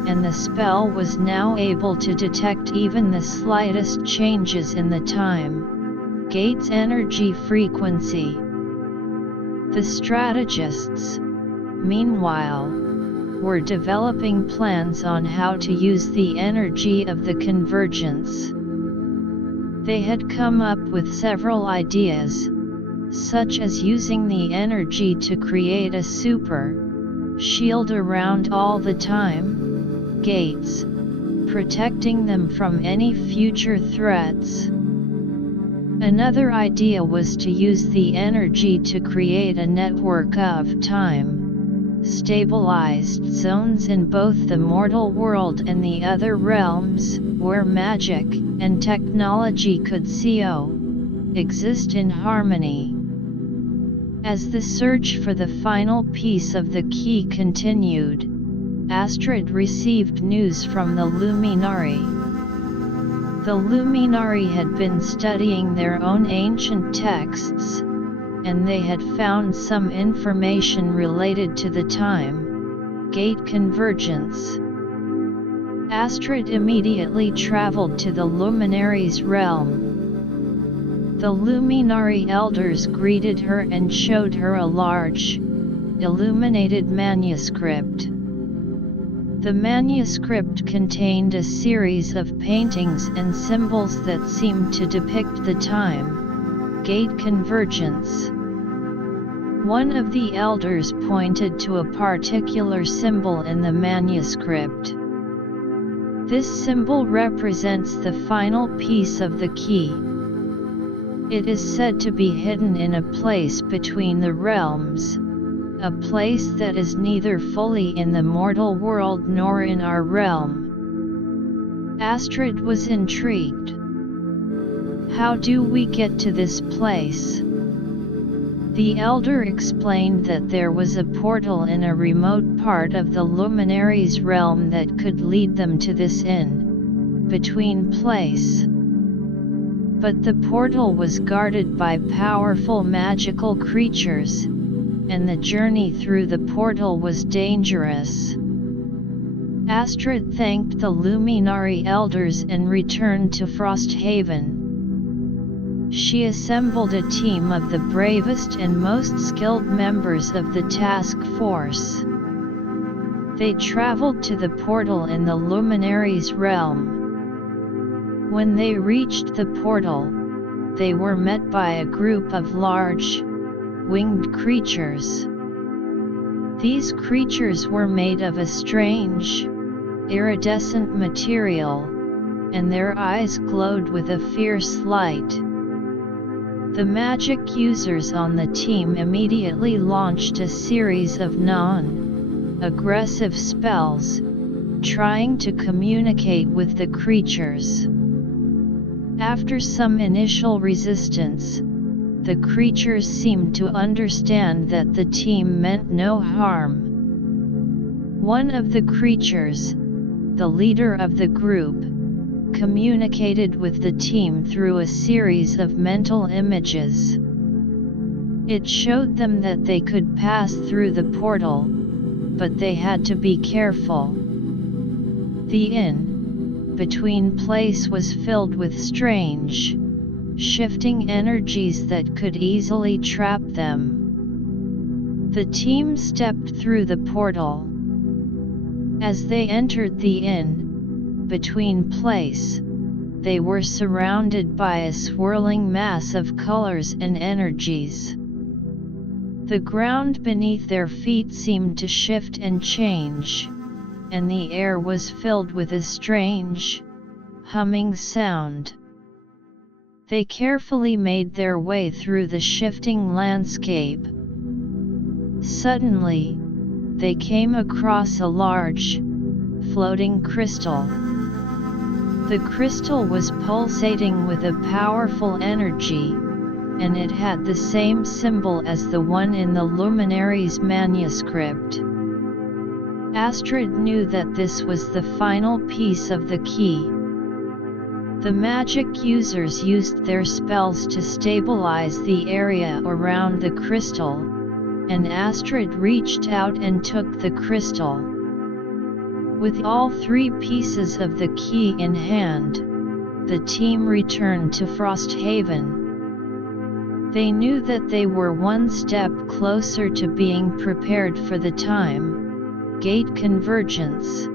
and the spell was now able to detect even the slightest changes in the time, gate's energy frequency. The strategists, meanwhile, were developing plans on how to use the energy of the convergence. They had come up with several ideas, such as using the energy to create a super shield around all the time gates, protecting them from any future threats. Another idea was to use the energy to create a network of time-stabilized zones in both the mortal world and the other realms, where magic and technology could coexist in harmony. As the search for the final piece of the key continued, Astrid received news from the Luminari. The Luminari had been studying their own ancient texts, and they had found some information related to the time gate convergence. Astrid immediately traveled to the Luminaries' realm. The Luminari elders greeted her and showed her a large, illuminated manuscript. The manuscript contained a series of paintings and symbols that seemed to depict the time gate convergence. One of the elders pointed to a particular symbol in the manuscript. This symbol represents the final piece of the key. It is said to be hidden in a place between the realms, a place that is neither fully in the mortal world nor in our realm. Astrid was intrigued. How do we get to this place? The elder explained that there was a portal in a remote part of the Luminaries' realm that could lead them to this inn. between place. But the portal was guarded by powerful magical creatures, and the journey through the portal was dangerous. Astrid thanked the Luminary Elders and returned to Frosthaven. She assembled a team of the bravest and most skilled members of the task force. They traveled to the portal in the Luminaries' realm. When they reached the portal, they were met by a group of large, winged creatures. These creatures were made of a strange, iridescent material, and their eyes glowed with a fierce light. The magic users on the team immediately launched a series of non-aggressive spells, trying to communicate with the creatures. After some initial resistance, the creatures seemed to understand that the team meant no harm. One of the creatures, the leader of the group, communicated with the team through a series of mental images. It showed them that they could pass through the portal, but they had to be careful. The in-between place was filled with strange, shifting energies that could easily trap them. The team stepped through the portal. As they entered the in-between place, they were surrounded by a swirling mass of colors and energies. The ground beneath their feet seemed to shift and change, and the air was filled with a strange, humming sound. They carefully made their way through the shifting landscape. Suddenly, they came across a large, floating crystal. The crystal was pulsating with a powerful energy, and it had the same symbol as the one in the Luminary's manuscript. Astrid knew that this was the final piece of the key. The magic users used their spells to stabilize the area around the crystal, and Astrid reached out and took the crystal. With all three pieces of the key in hand, the team returned to Frosthaven. They knew that they were one step closer to being prepared for the Gate convergence.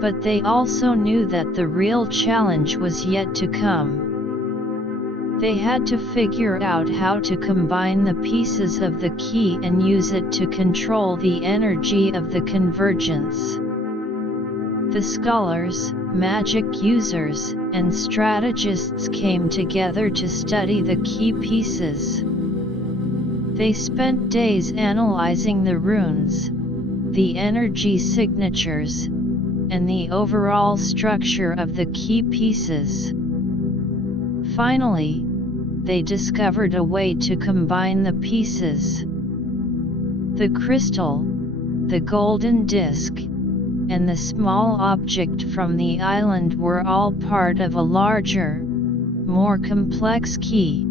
But they also knew that the real challenge was yet to come. They had to figure out how to combine the pieces of the key and use it to control the energy of the convergence. The scholars, magic users, and strategists came together to study the key pieces. They spent days analyzing the runes, the energy signatures, and the overall structure of the key pieces. Finally, they discovered a way to combine the pieces. The crystal, the golden disc, and the small object from the island were all part of a larger, more complex key.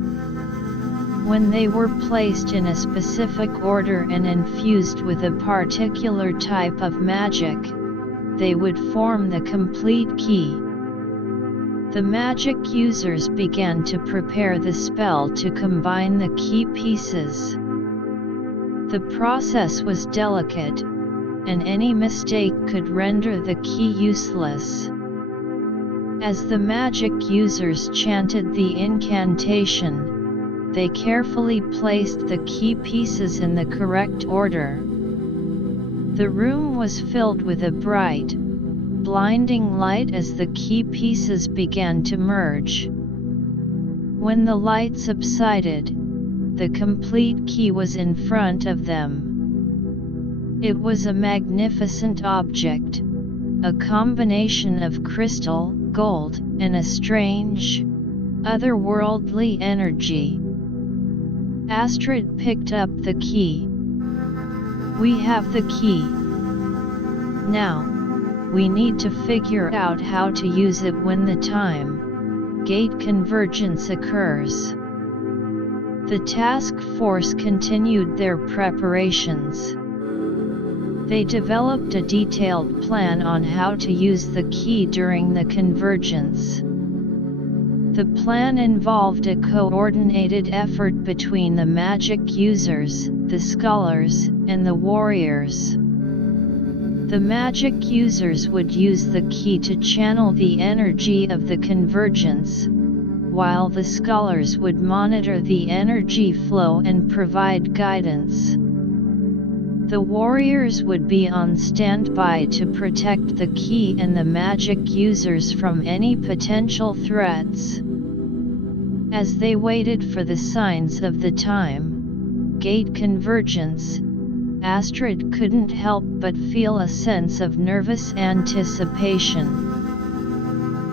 When they were placed in a specific order and infused with a particular type of magic, they would form the complete key. The magic users began to prepare the spell to combine the key pieces. The process was delicate, and any mistake could render the key useless. As the magic users chanted the incantation, they carefully placed the key pieces in the correct order. The room was filled with a bright, blinding light as the key pieces began to merge. When the light subsided, the complete key was in front of them. It was a magnificent object, a combination of crystal, gold, and a strange, otherworldly energy. Astrid picked up the key. "We have the key. Now, We need to figure out how to use it when the time gate convergence occurs. The task force continued their preparations. They developed a detailed plan on how to use the key during the convergence. The plan involved a coordinated effort between the magic users, the scholars, and the warriors. The magic users would use the key to channel the energy of the convergence, while the scholars would monitor the energy flow and provide guidance. The warriors would be on standby to protect the key and the magic users from any potential threats. As they waited for the signs of the time gate convergence, Astrid couldn't help but feel a sense of nervous anticipation.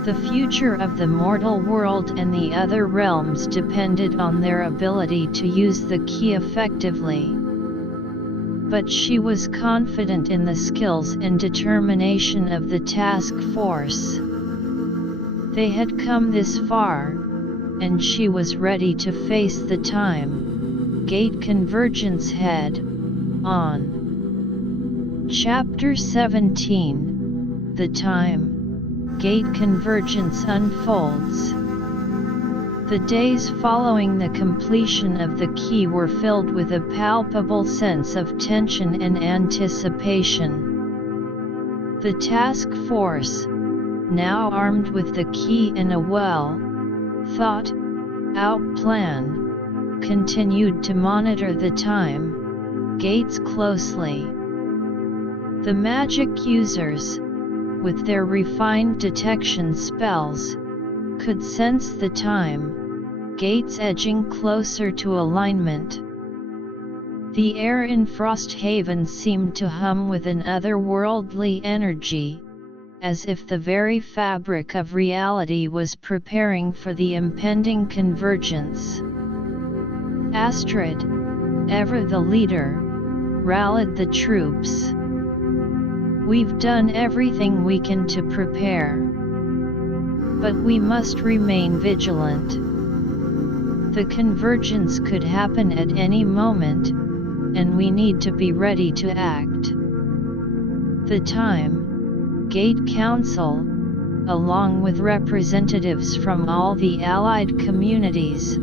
The future of the mortal world and the other realms depended on their ability to use the key effectively. But she was confident in the skills and determination of the task force. They had come this far, and she was ready to face the time gate convergence head on. Chapter 17 The Time Gate Convergence unfolds. The days following the completion of the key were filled with a palpable sense of tension and anticipation. The task force, now armed with the key and a well-thought-out plan, continued to monitor the time gates closely. The magic users, with their refined detection spells, could sense the time gates edging closer to alignment. The air in Frosthaven seemed to hum with an otherworldly energy, as if the very fabric of reality was preparing for the impending convergence. Astrid, ever the leader, rallied the troops. We've done everything we can to prepare. But we must remain vigilant. The convergence could happen at any moment, and we need to be ready to act. The Time Gate Council, along with representatives from all the allied communities,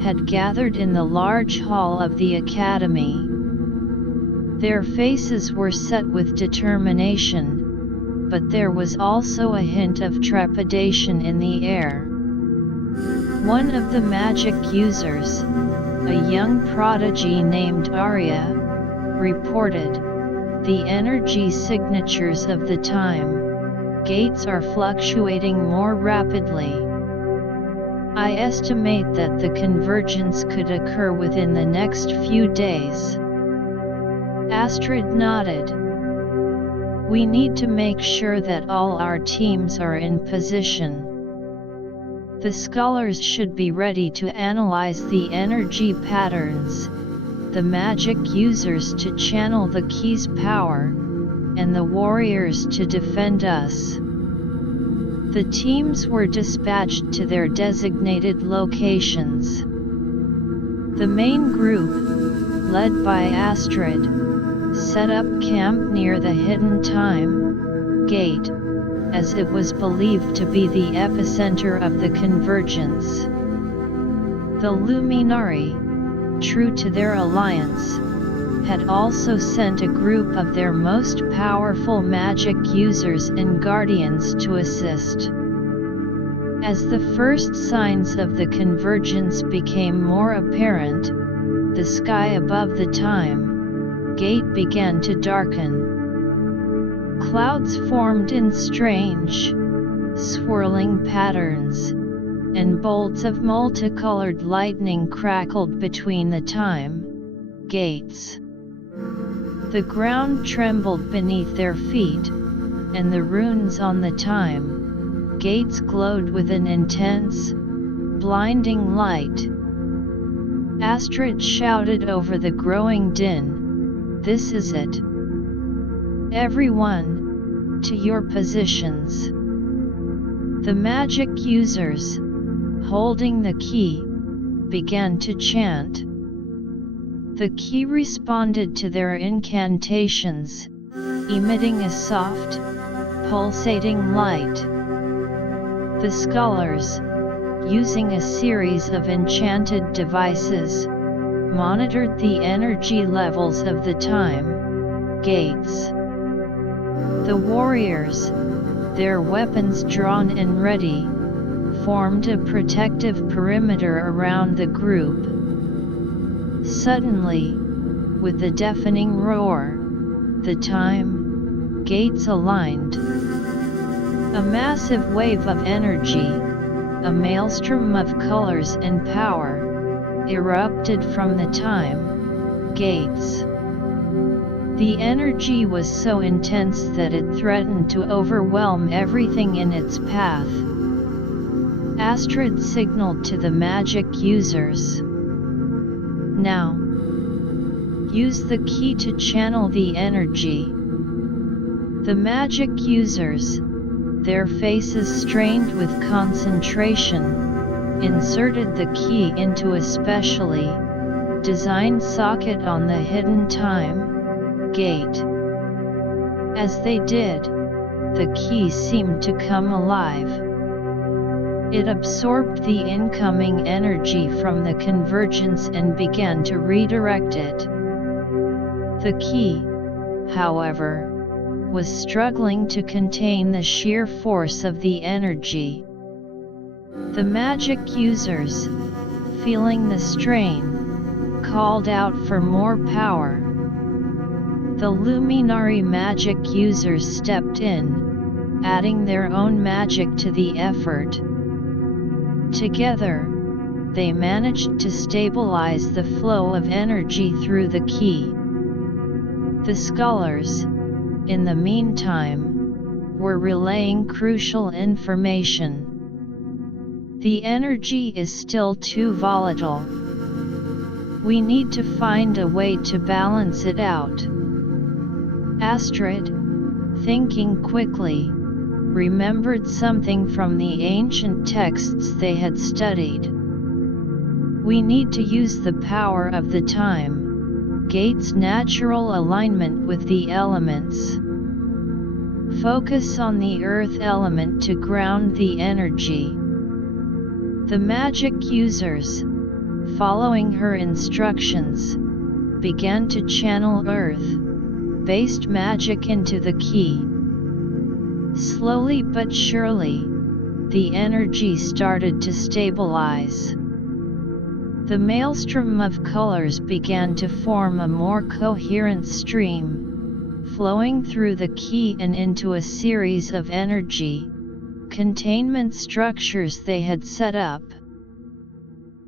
had gathered in the large hall of the Academy. Their faces were set with determination, but there was also a hint of trepidation in the air. One of the magic users, a young prodigy named Arya, reported, "The energy signatures of the time gates are fluctuating more rapidly. I estimate that the convergence could occur within the next few days." Astrid nodded. "We need to make sure that all our teams are in position. The scholars should be ready to analyze the energy patterns, the magic users to channel the key's power, and the warriors to defend us." The teams were dispatched to their designated locations. The main group, led by Astrid, set up camp near the hidden time gate, as it was believed to be the epicenter of the convergence. The Luminari, true to their alliance, had also sent a group of their most powerful magic users and guardians to assist. As the first signs of the convergence became more apparent, the sky above the time gate began to darken. Clouds formed in strange, swirling patterns, and bolts of multicolored lightning crackled between the time gates. The ground trembled beneath their feet, and the runes on the time gates glowed with an intense, blinding light. Astrid shouted over the growing din, "This is it! Everyone, to your positions. The magic users, holding the key, began to chant. The key responded to their incantations, emitting a soft, pulsating light. The scholars, using a series of enchanted devices, monitored the energy levels of the time gates. The warriors, their weapons drawn and ready, formed a protective perimeter around the group. Suddenly, with a deafening roar, the time gates aligned. A massive wave of energy, a maelstrom of colors and power, erupted from the time gates. The energy was so intense that it threatened to overwhelm everything in its path. Astrid signaled to the magic users. Now, use the key to channel the energy. The magic users, their faces strained with concentration, inserted the key into a specially designed socket on the hidden time gate. As they did, the key seemed to come alive. It absorbed the incoming energy from the convergence and began to redirect it. The key, however, was struggling to contain the sheer force of the energy. The magic users, feeling the strain, called out for more power. The luminary magic users stepped in, adding their own magic to the effort. Together, they managed to stabilize the flow of energy through the key. The scholars, in the meantime, were relaying crucial information. The energy is still too volatile. We need to find a way to balance it out. Astrid, thinking quickly, remembered something from the ancient texts they had studied. We need to use the power of the time gate's natural alignment with the elements. Focus on the earth element to ground the energy. The magic users, following her instructions, began to channel earth-based magic into the key. Slowly but surely, the energy started to stabilize. The maelstrom of colors began to form a more coherent stream, flowing through the key and into a series of energy containment structures they had set up.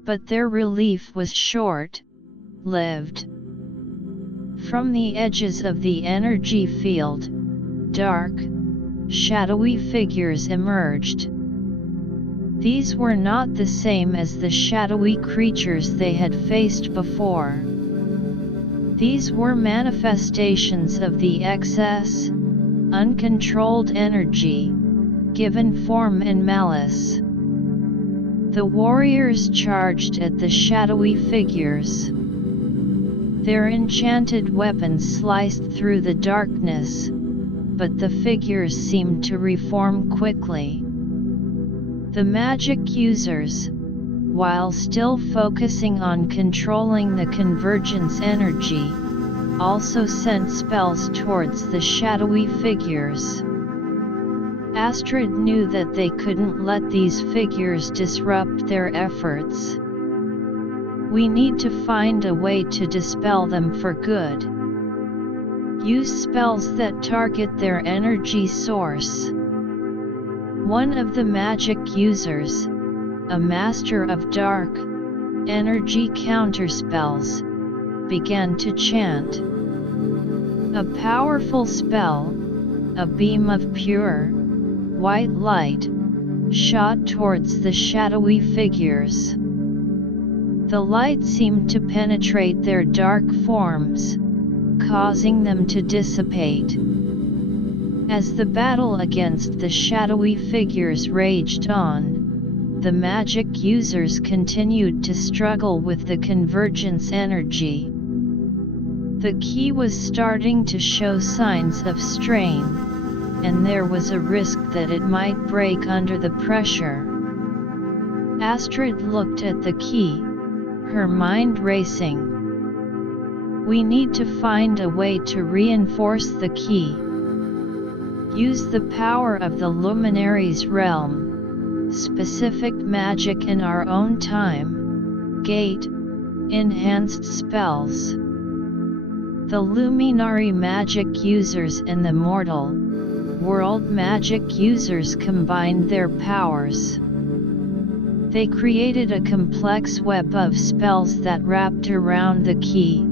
But their relief was short-lived. From the edges of the energy field, dark, shadowy figures emerged. These were not the same as the shadowy creatures they had faced before. These were manifestations of the excess, uncontrolled energy, given form and malice. The warriors charged at the shadowy figures. Their enchanted weapons sliced through the darkness, but the figures seemed to reform quickly. The magic users, while still focusing on controlling the convergence energy, also sent spells towards the shadowy figures. Astrid knew that they couldn't let these figures disrupt their efforts. We need to find a way to dispel them for good. Use spells that target their energy source. One of the magic users, a master of dark energy counterspells, began to chant. A powerful spell, a beam of pure, white light, shot towards the shadowy figures. The light seemed to penetrate their dark forms, causing them to dissipate. As the battle against the shadowy figures raged on, the magic users continued to struggle with the convergence energy. The key was starting to show signs of strain, and there was a risk that it might break under the pressure. Astrid looked at the key, her mind racing. We need to find a way to reinforce the key. Use the power of the luminary's realm, specific magic in our own time, gate, enhanced spells. The luminary magic users and the mortal world magic users combined their powers. They created a complex web of spells that wrapped around the key,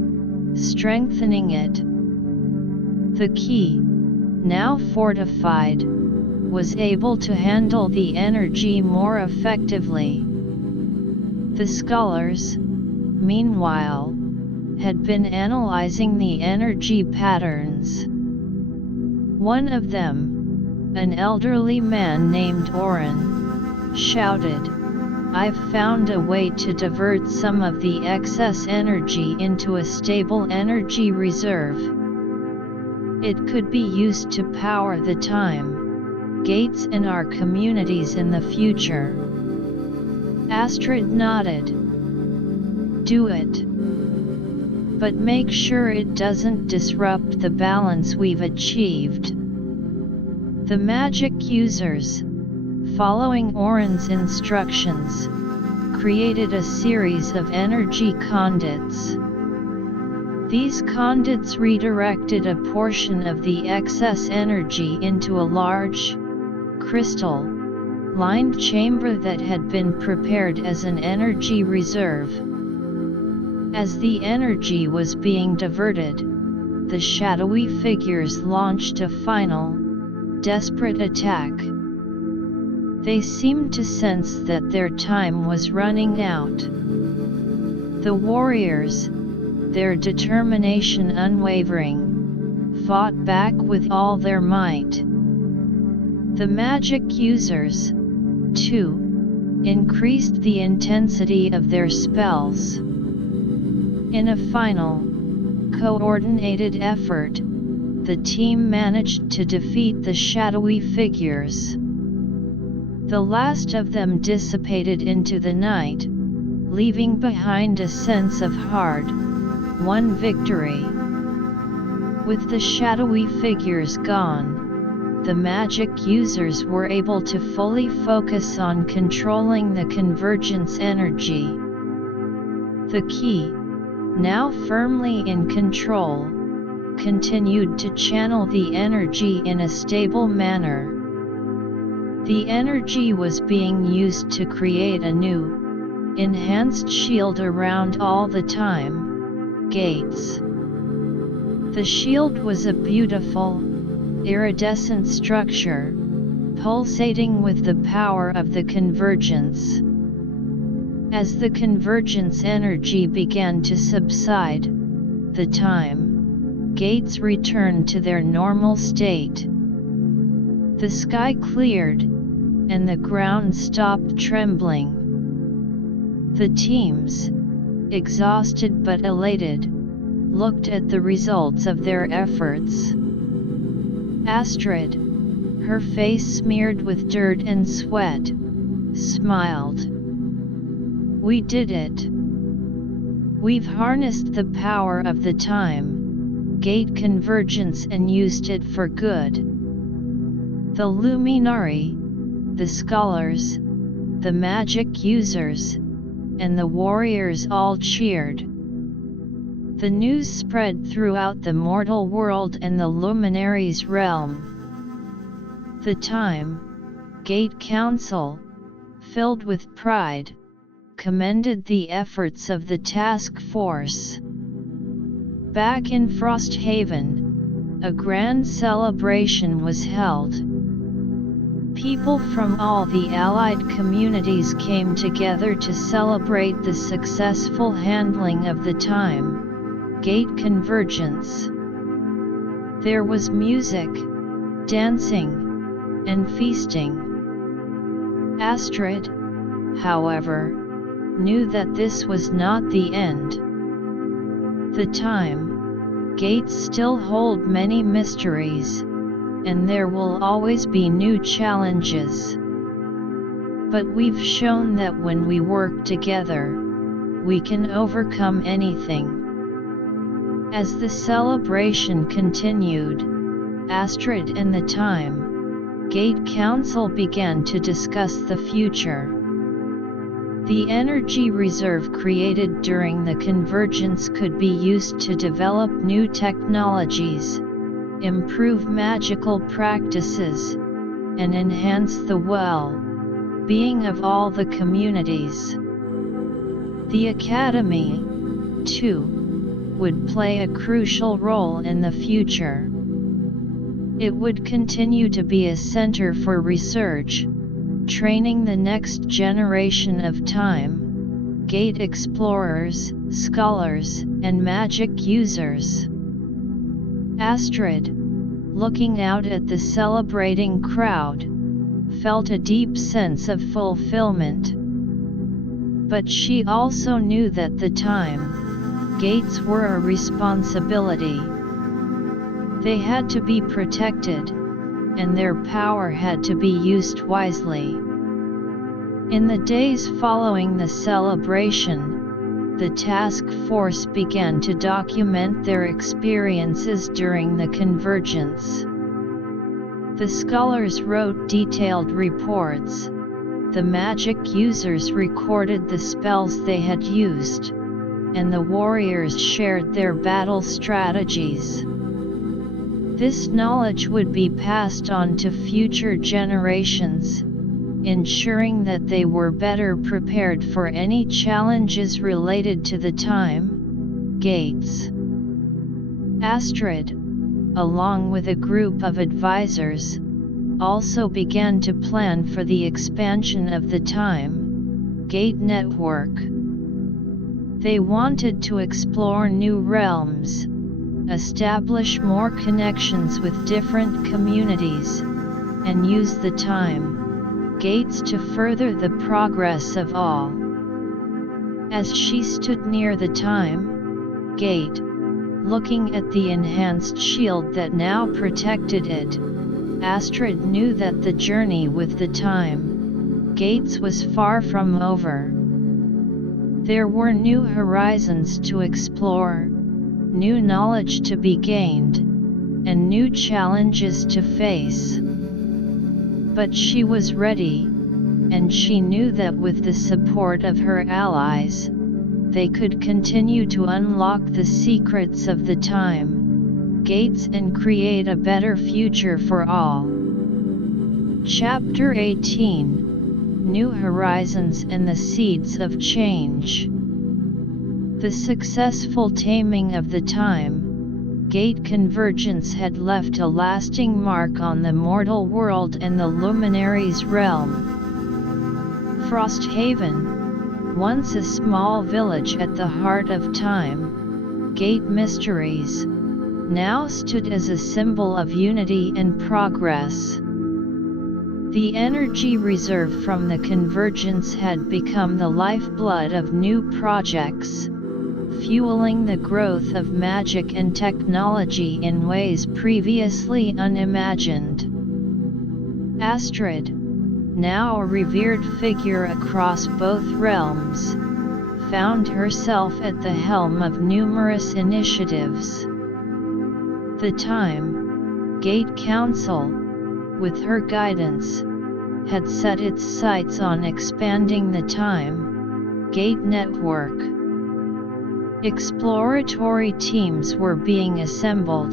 strengthening it. The key, now fortified, was able to handle the energy more effectively. The scholars, meanwhile, had been analyzing the energy patterns. One of them, an elderly man named Oren, shouted, "I've found a way to divert some of the excess energy into a stable energy reserve. It could be used to power the time gates in our communities in the future." Astrid nodded. "Do it. But make sure it doesn't disrupt the balance we've achieved." The magic users, following Oren's instructions, created a series of energy conduits. These conduits redirected a portion of the excess energy into a large, crystal-lined chamber that had been prepared as an energy reserve. As the energy was being diverted, the shadowy figures launched a final, desperate attack. They seemed to sense that their time was running out. The warriors, their determination unwavering, fought back with all their might. The magic users, too, increased the intensity of their spells. In a final, coordinated effort, the team managed to defeat the shadowy figures. The last of them dissipated into the night, leaving behind a sense of hard-won victory. With the shadowy figures gone, the magic users were able to fully focus on controlling the convergence energy. The key, now firmly in control, continued to channel the energy in a stable manner. The energy was being used to create a new, enhanced shield around all the time gates. The shield was a beautiful, iridescent structure, pulsating with the power of the convergence. As the convergence energy began to subside, the time gates returned to their normal state. The sky cleared, and the ground stopped trembling. The teams, exhausted but elated, looked at the results of their efforts. Astrid, her face smeared with dirt and sweat, smiled. "We did it. We've harnessed the power of the time gate convergence and used it for good." The luminary, the scholars, the magic users, and the warriors all cheered. The news spread throughout the mortal world and the luminary's realm. The Time Gate Council, filled with pride, commended the efforts of the task force. Back in Frosthaven, a grand celebration was held. People from all the allied communities came together to celebrate the successful handling of the time gate convergence. There was music, dancing, and feasting. Astrid, however, knew that this was not the end. The time gates still hold many mysteries, and there will always be new challenges. But we've shown that when we work together, we can overcome anything. As the celebration continued, Astrid and the Time Gate Council began to discuss the future. The energy reserve created during the convergence could be used to develop new technologies, improve magical practices, and enhance the well-being of all the communities. The Academy, too, would play a crucial role in the future. It would continue to be a center for research, training the next generation of time gate explorers, scholars, and magic users. Astrid, looking out at the celebrating crowd, felt a deep sense of fulfillment. But she also knew that the time gates were a responsibility. They had to be protected, and their power had to be used wisely. In the days following the celebration, the task force began to document their experiences during the convergence. The scholars wrote detailed reports, the magic users recorded the spells they had used, and the warriors shared their battle strategies. This knowledge would be passed on to future generations, ensuring that they were better prepared for any challenges related to the time gates. Astrid, along with a group of advisors, also began to plan for the expansion of the time gate network. They wanted to explore new realms, establish more connections with different communities, and use the time gates to further the progress of all. As she stood near the time gate, looking at the enhanced shield that now protected it, Astrid knew that the journey with the time gates was far from over. There were new horizons to explore, new knowledge to be gained, and new challenges to face. But she was ready, and she knew that with the support of her allies, they could continue to unlock the secrets of the time gates and create a better future for all. Chapter 18: New Horizons and the Seeds of Change. The successful taming of the time gate convergence had left a lasting mark on the mortal world and the Luminaries' realm. Frosthaven, once a small village at the heart of time gate mysteries, now stood as a symbol of unity and progress. The energy reserve from the convergence had become the lifeblood of new projects, fueling the growth of magic and technology in ways previously unimagined. Astrid, now a revered figure across both realms, found herself at the helm of numerous initiatives. The Time Gate Council, with her guidance, had set its sights on expanding the Time Gate network. Exploratory teams were being assembled,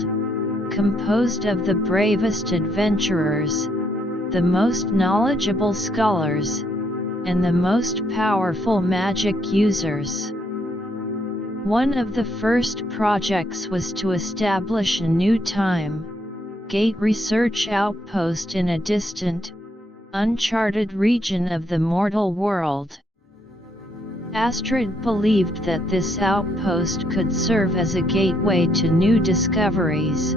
composed of the bravest adventurers, the most knowledgeable scholars, and the most powerful magic users. One of the first projects was to establish a new time gate research outpost in a distant, uncharted region of the mortal world. Astrid believed that this outpost could serve as a gateway to new discoveries,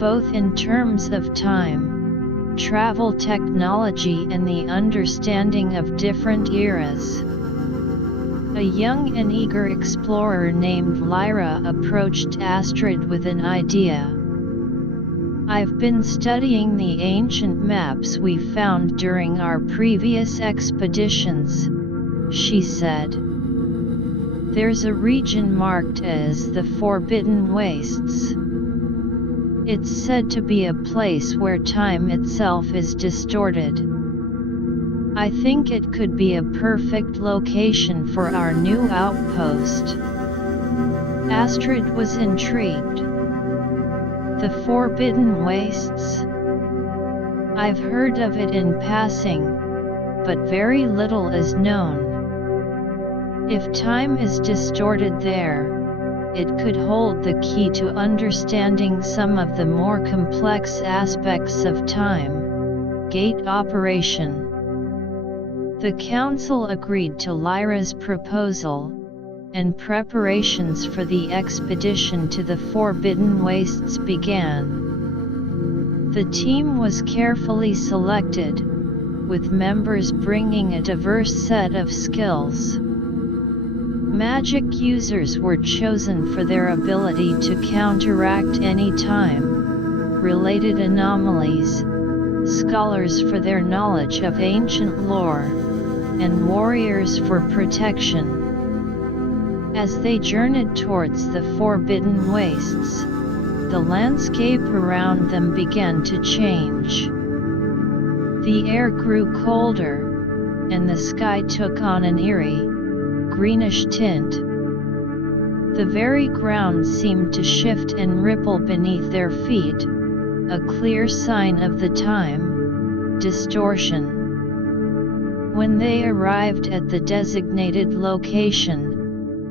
both in terms of time, travel technology and the understanding of different eras. A young and eager explorer named Lyra approached Astrid with an idea. "I've been studying the ancient maps we found during our previous expeditions," she said. "There's a region marked as the Forbidden Wastes. It's said to be a place where time itself is distorted. I think it could be a perfect location for our new outpost." Astrid was intrigued. "The Forbidden Wastes? I've heard of it in passing, but very little is known. If time is distorted there, it could hold the key to understanding some of the more complex aspects of time, gate operation." The council agreed to Lyra's proposal, and preparations for the expedition to the Forbidden Wastes began. The team was carefully selected, with members bringing a diverse set of skills. Magic users were chosen for their ability to counteract any time-related anomalies, scholars for their knowledge of ancient lore, and warriors for protection. As they journeyed towards the Forbidden Wastes, the landscape around them began to change. The air grew colder, and the sky took on an eerie, greenish tint. The very ground seemed to shift and ripple beneath their feet, a clear sign of the time distortion. When they arrived at the designated location,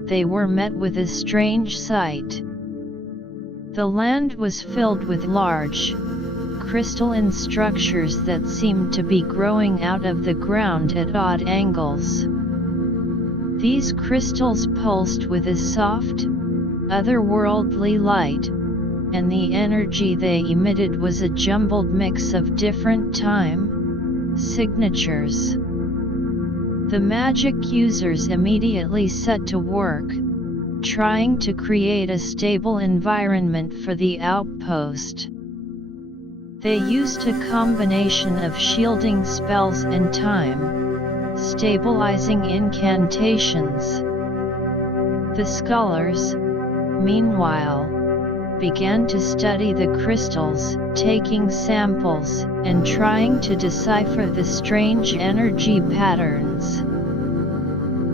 they were met with a strange sight. The land was filled with large, crystalline structures that seemed to be growing out of the ground at odd angles. These crystals pulsed with a soft, otherworldly light, and the energy they emitted was a jumbled mix of different time signatures. The magic users immediately set to work, trying to create a stable environment for the outpost. They used a combination of shielding spells and time-stabilizing incantations. The scholars, meanwhile, began to study the crystals, taking samples, and trying to decipher the strange energy patterns.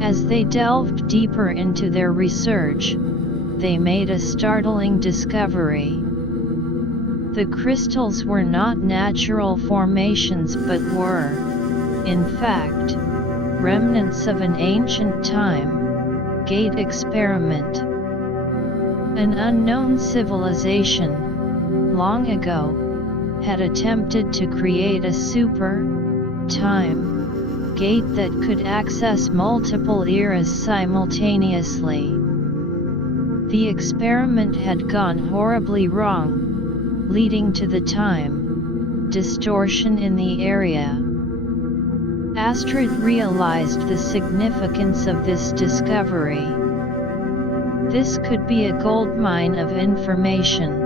As they delved deeper into their research, they made a startling discovery. The crystals were not natural formations but were, in fact, remnants of an ancient time gate experiment. An unknown civilization, long ago, had attempted to create a super-time gate that could access multiple eras simultaneously. The experiment had gone horribly wrong, leading to the time distortion in the area. Astrid realized the significance of this discovery. This could be a goldmine of information.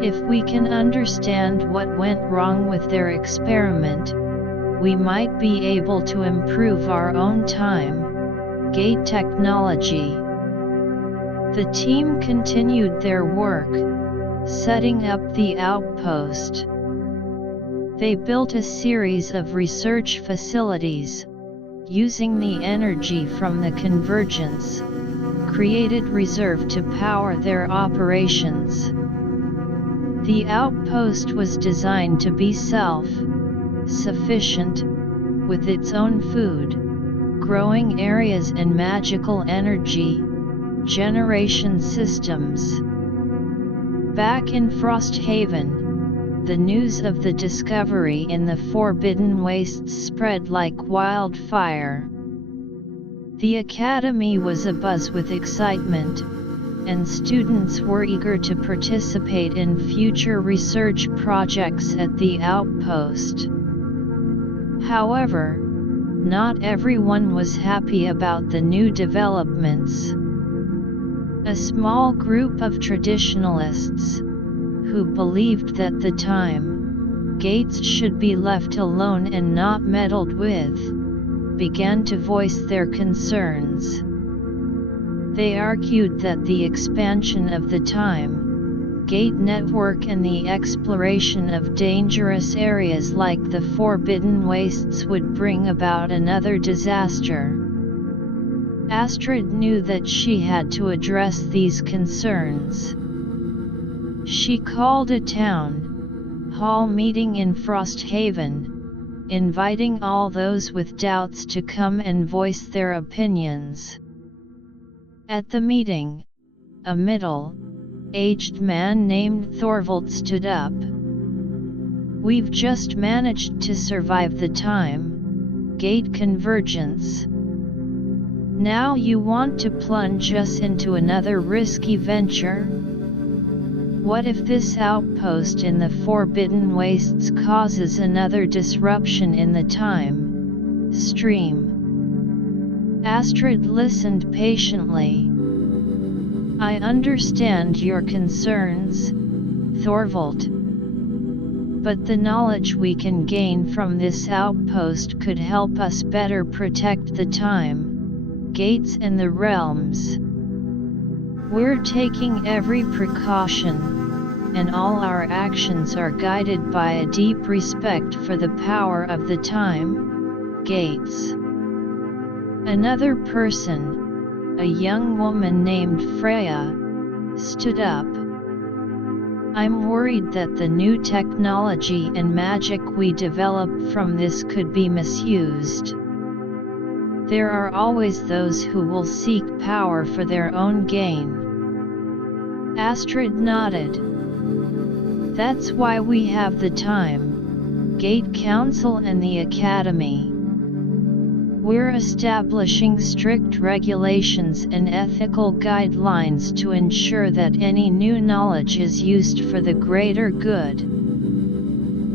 If we can understand what went wrong with their experiment, we might be able to improve our own time gate technology. The team continued their work, setting up the outpost. They built a series of research facilities, using the energy from the convergence created reserve to power their operations. The outpost was designed to be self-sufficient, with its own food, growing areas and magical energy generation systems. Back in Frosthaven, the news of the discovery in the Forbidden Wastes spread like wildfire. The Academy was abuzz with excitement, and students were eager to participate in future research projects at the outpost. However, not everyone was happy about the new developments. A small group of traditionalists, who believed that the time gates should be left alone and not meddled with, began to voice their concerns. They argued that the expansion of the time gate network and the exploration of dangerous areas like the Forbidden Wastes would bring about another disaster. Astrid knew that she had to address these concerns. She called a town hall meeting in Frosthaven, inviting all those with doubts to come and voice their opinions. At the meeting, a middle-aged man named Thorvald stood up. "We've just managed to survive the time gate convergence. Now you want to plunge us into another risky venture? What if this outpost in the Forbidden Wastes causes another disruption in the time stream?" Astrid listened patiently. "I understand your concerns, Thorvald. But the knowledge we can gain from this outpost could help us better protect the time gates and the realms. We're taking every precaution, and all our actions are guided by a deep respect for the power of the time gates." Another person, a young woman named Freya, stood up. "I'm worried that the new technology and magic we develop from this could be misused. There are always those who will seek power for their own gain." Astrid nodded. "That's why we have the Time Gate Council and the Academy. We're establishing strict regulations and ethical guidelines to ensure that any new knowledge is used for the greater good.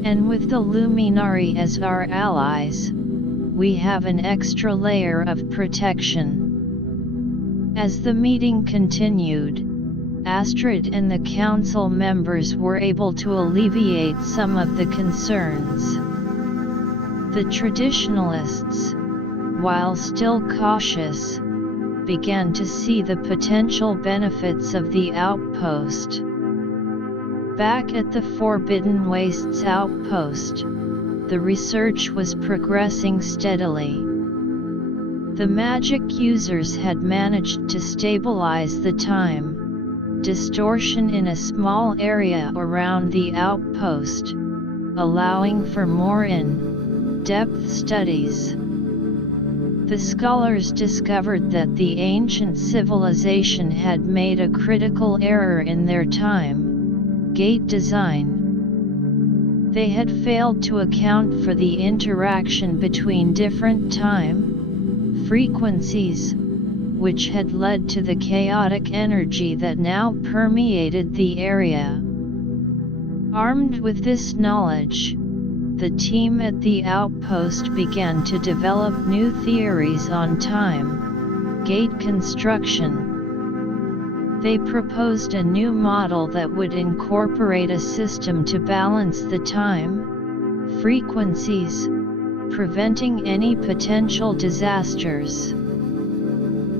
And with the Luminari as our allies, we have an extra layer of protection." As the meeting continued, Astrid and the council members were able to alleviate some of the concerns. The traditionalists, while still cautious, began to see the potential benefits of the outpost. Back at the Forbidden Wastes outpost, the research was progressing steadily. The magic users had managed to stabilize the time distortion in a small area around the outpost, allowing for more in-depth studies. The scholars discovered that the ancient civilization had made a critical error in their time gate design. They had failed to account for the interaction between different time frequencies, which had led to the chaotic energy that now permeated the area. Armed with this knowledge, the team at the outpost began to develop new theories on time gate construction. They proposed a new model that would incorporate a system to balance the time frequencies, preventing any potential disasters.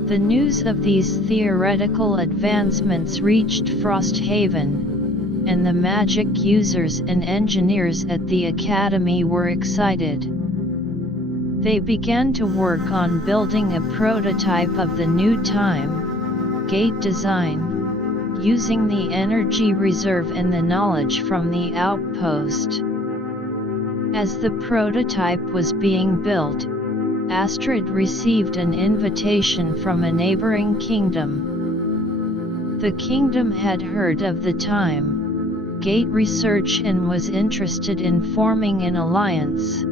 The news of these theoretical advancements reached Frosthaven, and the magic users and engineers at the Academy were excited. They began to work on building a prototype of the new time gate design, using the energy reserve and the knowledge from the outpost. As the prototype was being built, Astrid received an invitation from a neighboring kingdom. The kingdom had heard of the time gate research and was interested in forming an alliance.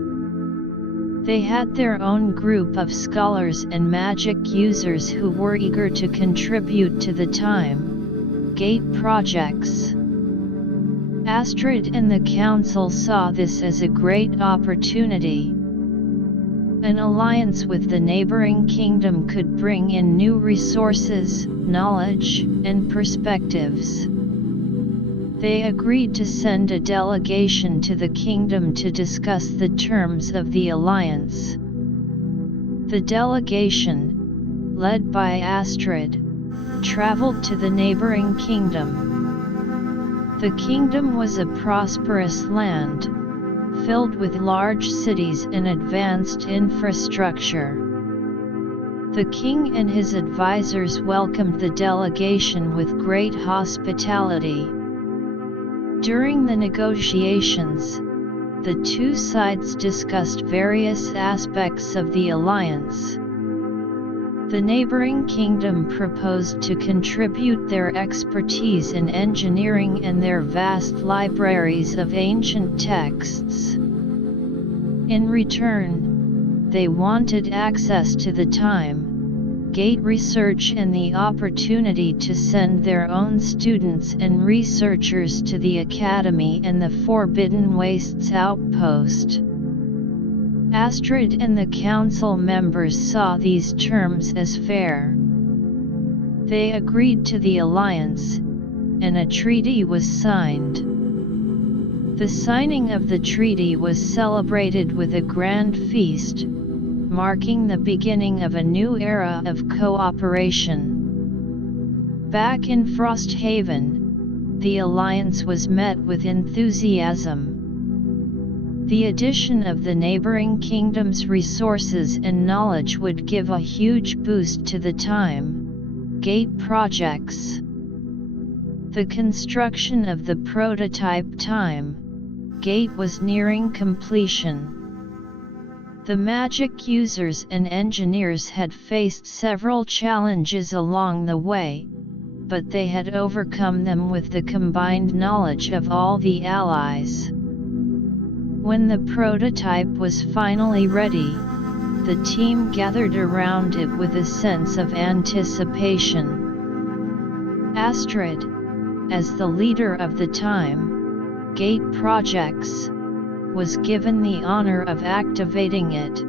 They had their own group of scholars and magic users who were eager to contribute to the time Gate projects. Astrid and the Council saw this as a great opportunity. An alliance with the neighboring kingdom could bring in new resources, knowledge, and perspectives. They agreed to send a delegation to the kingdom to discuss the terms of the alliance. The delegation, led by Astrid, traveled to the neighboring kingdom. The kingdom was a prosperous land, filled with large cities and advanced infrastructure. The king and his advisors welcomed the delegation with great hospitality. During the negotiations, the two sides discussed various aspects of the alliance. The neighboring kingdom proposed to contribute their expertise in engineering and their vast libraries of ancient texts. In return, they wanted access to the time, Gate research and the opportunity to send their own students and researchers to the Academy and the Forbidden Wastes outpost. Astrid and the council members saw these terms as fair. They agreed to the alliance, and a treaty was signed. The signing of the treaty was celebrated with a grand feast, marking the beginning of a new era of cooperation. Back in Frosthaven, the alliance was met with enthusiasm. The addition of the neighboring kingdom's resources and knowledge would give a huge boost to the Gate projects. The construction of the prototype Gate was nearing completion. The magic users and engineers had faced several challenges along the way, but they had overcome them with the combined knowledge of all the allies. When the prototype was finally ready, the team gathered around it with a sense of anticipation. Astrid, as the leader of the Gate projects, was given the honor of activating it.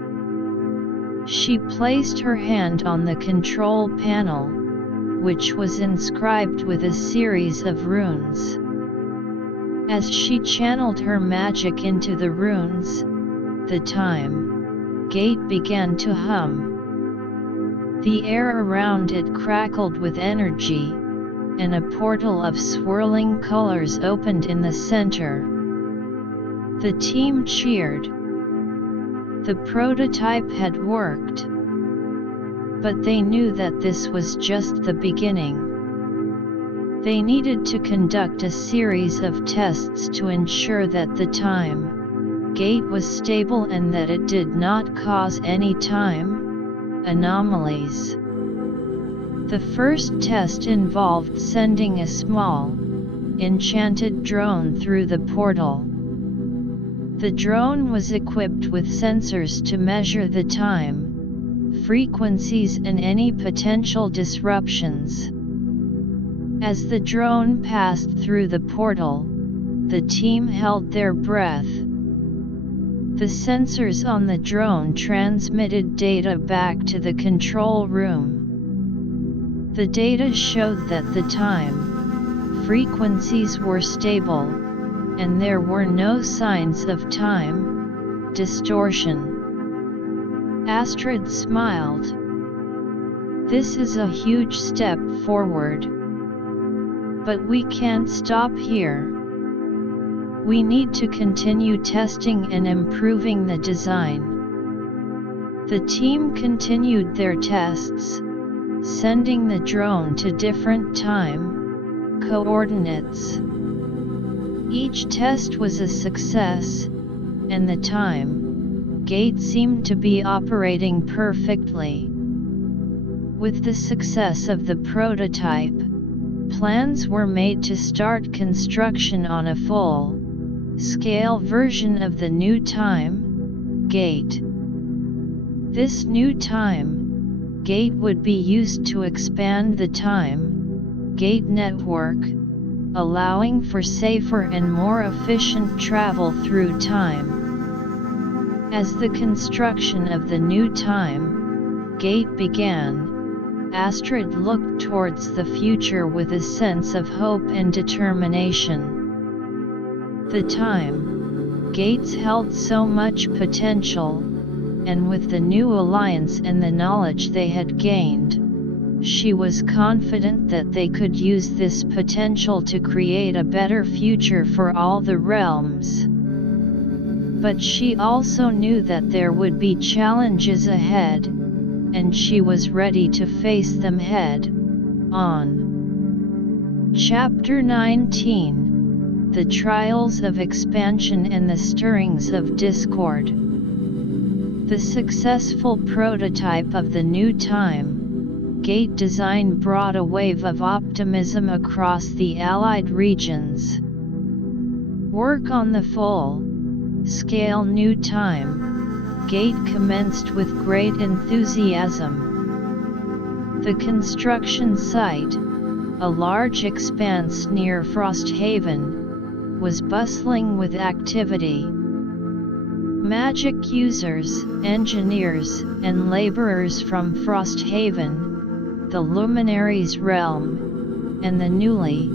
She placed her hand on the control panel, which was inscribed with a series of runes. As she channeled her magic into the runes, the Gate began to hum. The air around it crackled with energy, and a portal of swirling colors opened in the center. The team cheered. The prototype had worked. But they knew that this was just the beginning. They needed to conduct a series of tests to ensure that the Gate was stable and that it did not cause any time anomalies. The first test involved sending a small, enchanted drone through the portal. The drone was equipped with sensors to measure the time, frequencies and any potential disruptions. As the drone passed through the portal, the team held their breath. The sensors on the drone transmitted data back to the control room. The data showed that the frequencies were stable, and there were no signs of time distortion. Astrid smiled. This is a huge step forward. But we can't stop here. We need to continue testing and improving the design. The team continued their tests, sending the drone to different time coordinates. Each test was a success, and the Gate seemed to be operating perfectly. With the success of the prototype, plans were made to start construction on a full-scale version of the new Gate. This new Gate would be used to expand the Gate network, allowing for safer and more efficient travel through time. As the construction of the new time gate began, Astrid looked towards the future with a sense of hope and determination. The time gates held so much potential, and with the new alliance and the knowledge they had gained, she was confident that they could use this potential to create a better future for all the realms. But she also knew that there would be challenges ahead, and she was ready to face them head on. Chapter 19: The Trials of Expansion and the Stirrings of Discord. The successful prototype of the new time gate design brought a wave of optimism across the Allied regions. Work on the full-scale new time gate commenced with great enthusiasm. The construction site, a large expanse near Frosthaven, was bustling with activity. Magic users, engineers, and laborers from Frosthaven, the Luminaries' realm, and the newly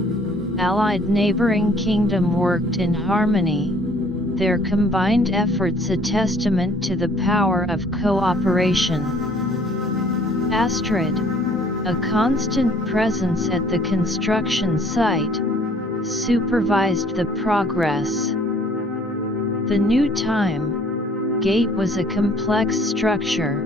allied neighboring kingdom worked in harmony, their combined efforts a testament to the power of cooperation. Astrid, a constant presence at the construction site, supervised the progress. The new time gate was a complex structure,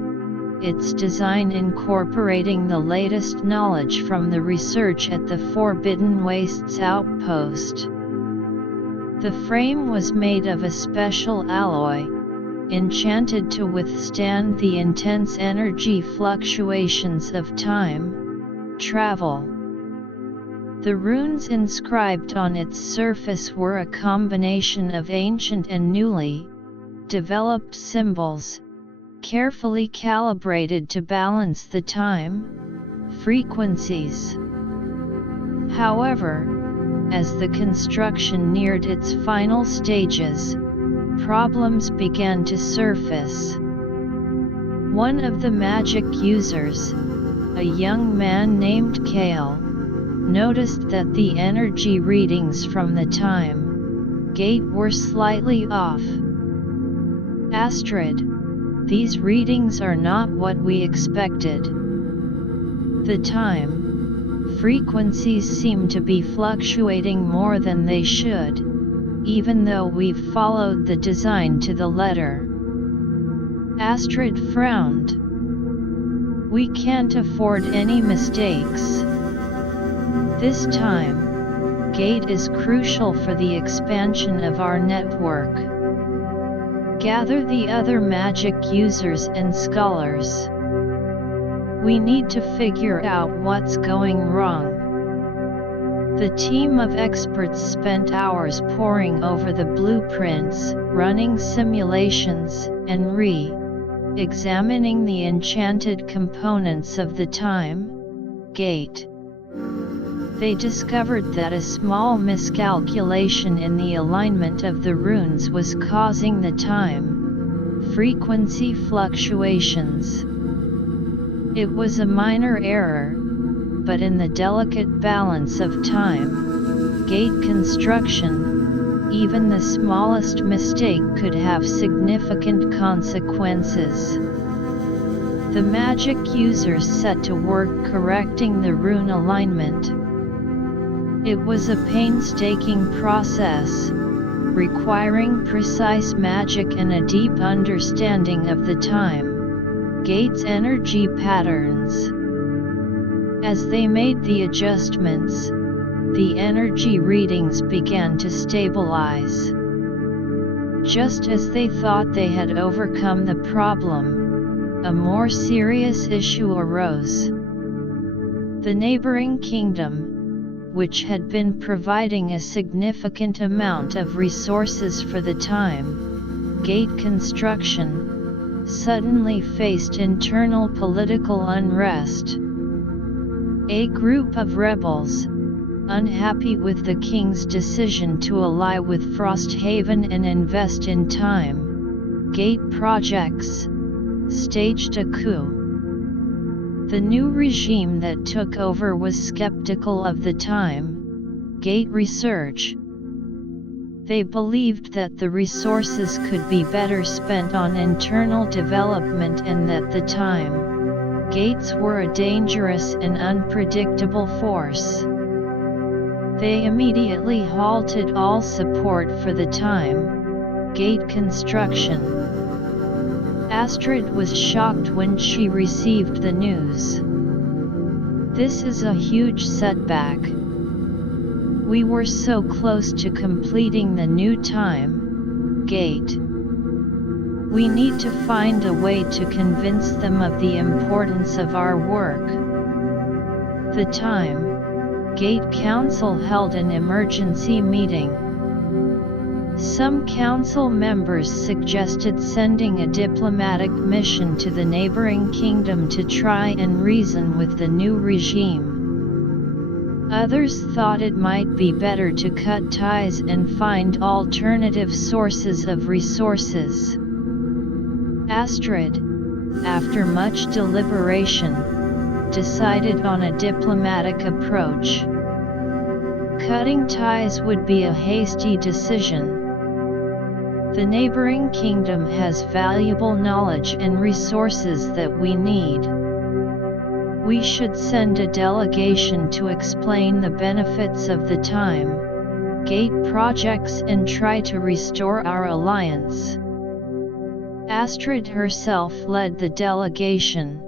its design incorporating the latest knowledge from the research at the Forbidden Wastes outpost. The frame was made of a special alloy, enchanted to withstand the intense energy fluctuations of time travel. The runes inscribed on its surface were a combination of ancient and newly developed symbols, carefully calibrated to balance the time frequencies. However, as the construction neared its final stages, problems began to surface. One of the magic users, a young man named Kale, noticed that the energy readings from the time gate were slightly off. Astrid, these readings are not what we expected. The time frequencies seem to be fluctuating more than they should, even though we've followed the design to the letter. Astrid frowned. We can't afford any mistakes. This time gate is crucial for the expansion of our network. Gather the other magic users and scholars. We need to figure out what's going wrong. The team of experts spent hours poring over the blueprints, running simulations, and examining the enchanted components of the time gate. They discovered that a small miscalculation in the alignment of the runes was causing the time frequency fluctuations. It was a minor error, but in the delicate balance of time gate construction, even the smallest mistake could have significant consequences. The magic users set to work correcting the rune alignment. It was a painstaking process, requiring precise magic and a deep understanding of the time gate's energy patterns. As they made the adjustments, the energy readings began to stabilize. Just as they thought they had overcome the problem, a more serious issue arose. The neighboring kingdom, which had been providing a significant amount of resources for the time gate construction, suddenly faced internal political unrest. A group of rebels, unhappy with the king's decision to ally with Frosthaven and invest in time, Gate projects, staged a coup. The new regime that took over was skeptical of the time, Gate research. They believed that the resources could be better spent on internal development and that the time, Gates were a dangerous and unpredictable force. They immediately halted all support for the time, Gate construction. Astrid was shocked when she received the news. This is a huge setback. We were so close to completing the new time, Gate. We need to find a way to convince them of the importance of our work. The time, Gate Council held an emergency meeting. Some council members suggested sending a diplomatic mission to the neighboring kingdom to try and reason with the new regime. Others thought it might be better to cut ties and find alternative sources of resources. Astrid, after much deliberation, decided on a diplomatic approach. Cutting ties would be a hasty decision. The neighboring kingdom has valuable knowledge and resources that we need. We should send a delegation to explain the benefits of the time, Gate projects and try to restore our alliance. Astrid herself led the delegation.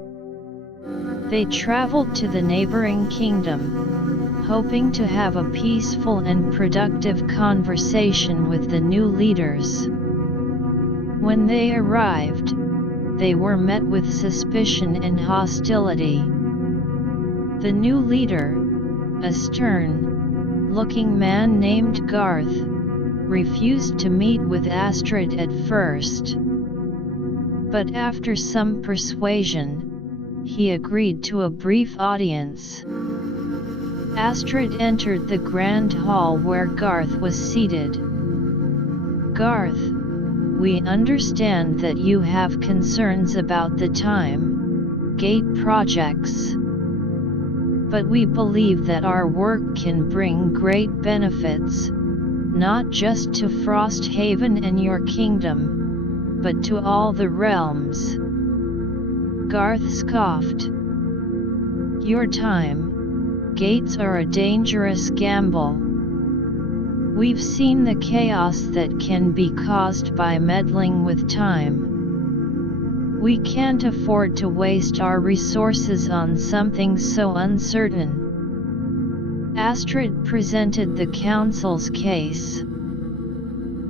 They traveled to the neighboring kingdom, hoping to have a peaceful and productive conversation with the new leaders. When they arrived, they were met with suspicion and hostility. The new leader, a stern-looking man named Garth, refused to meet with Astrid at first. But after some persuasion, he agreed to a brief audience. Astrid entered the grand hall where Garth was seated. Garth, we understand that you have concerns about the time, Gate projects. But we believe that our work can bring great benefits, not just to Frosthaven and your kingdom, but to all the realms. Garth scoffed. Your time, Gates are a dangerous gamble. We've seen the chaos that can be caused by meddling with time. We can't afford to waste our resources on something so uncertain. Astrid presented the council's case.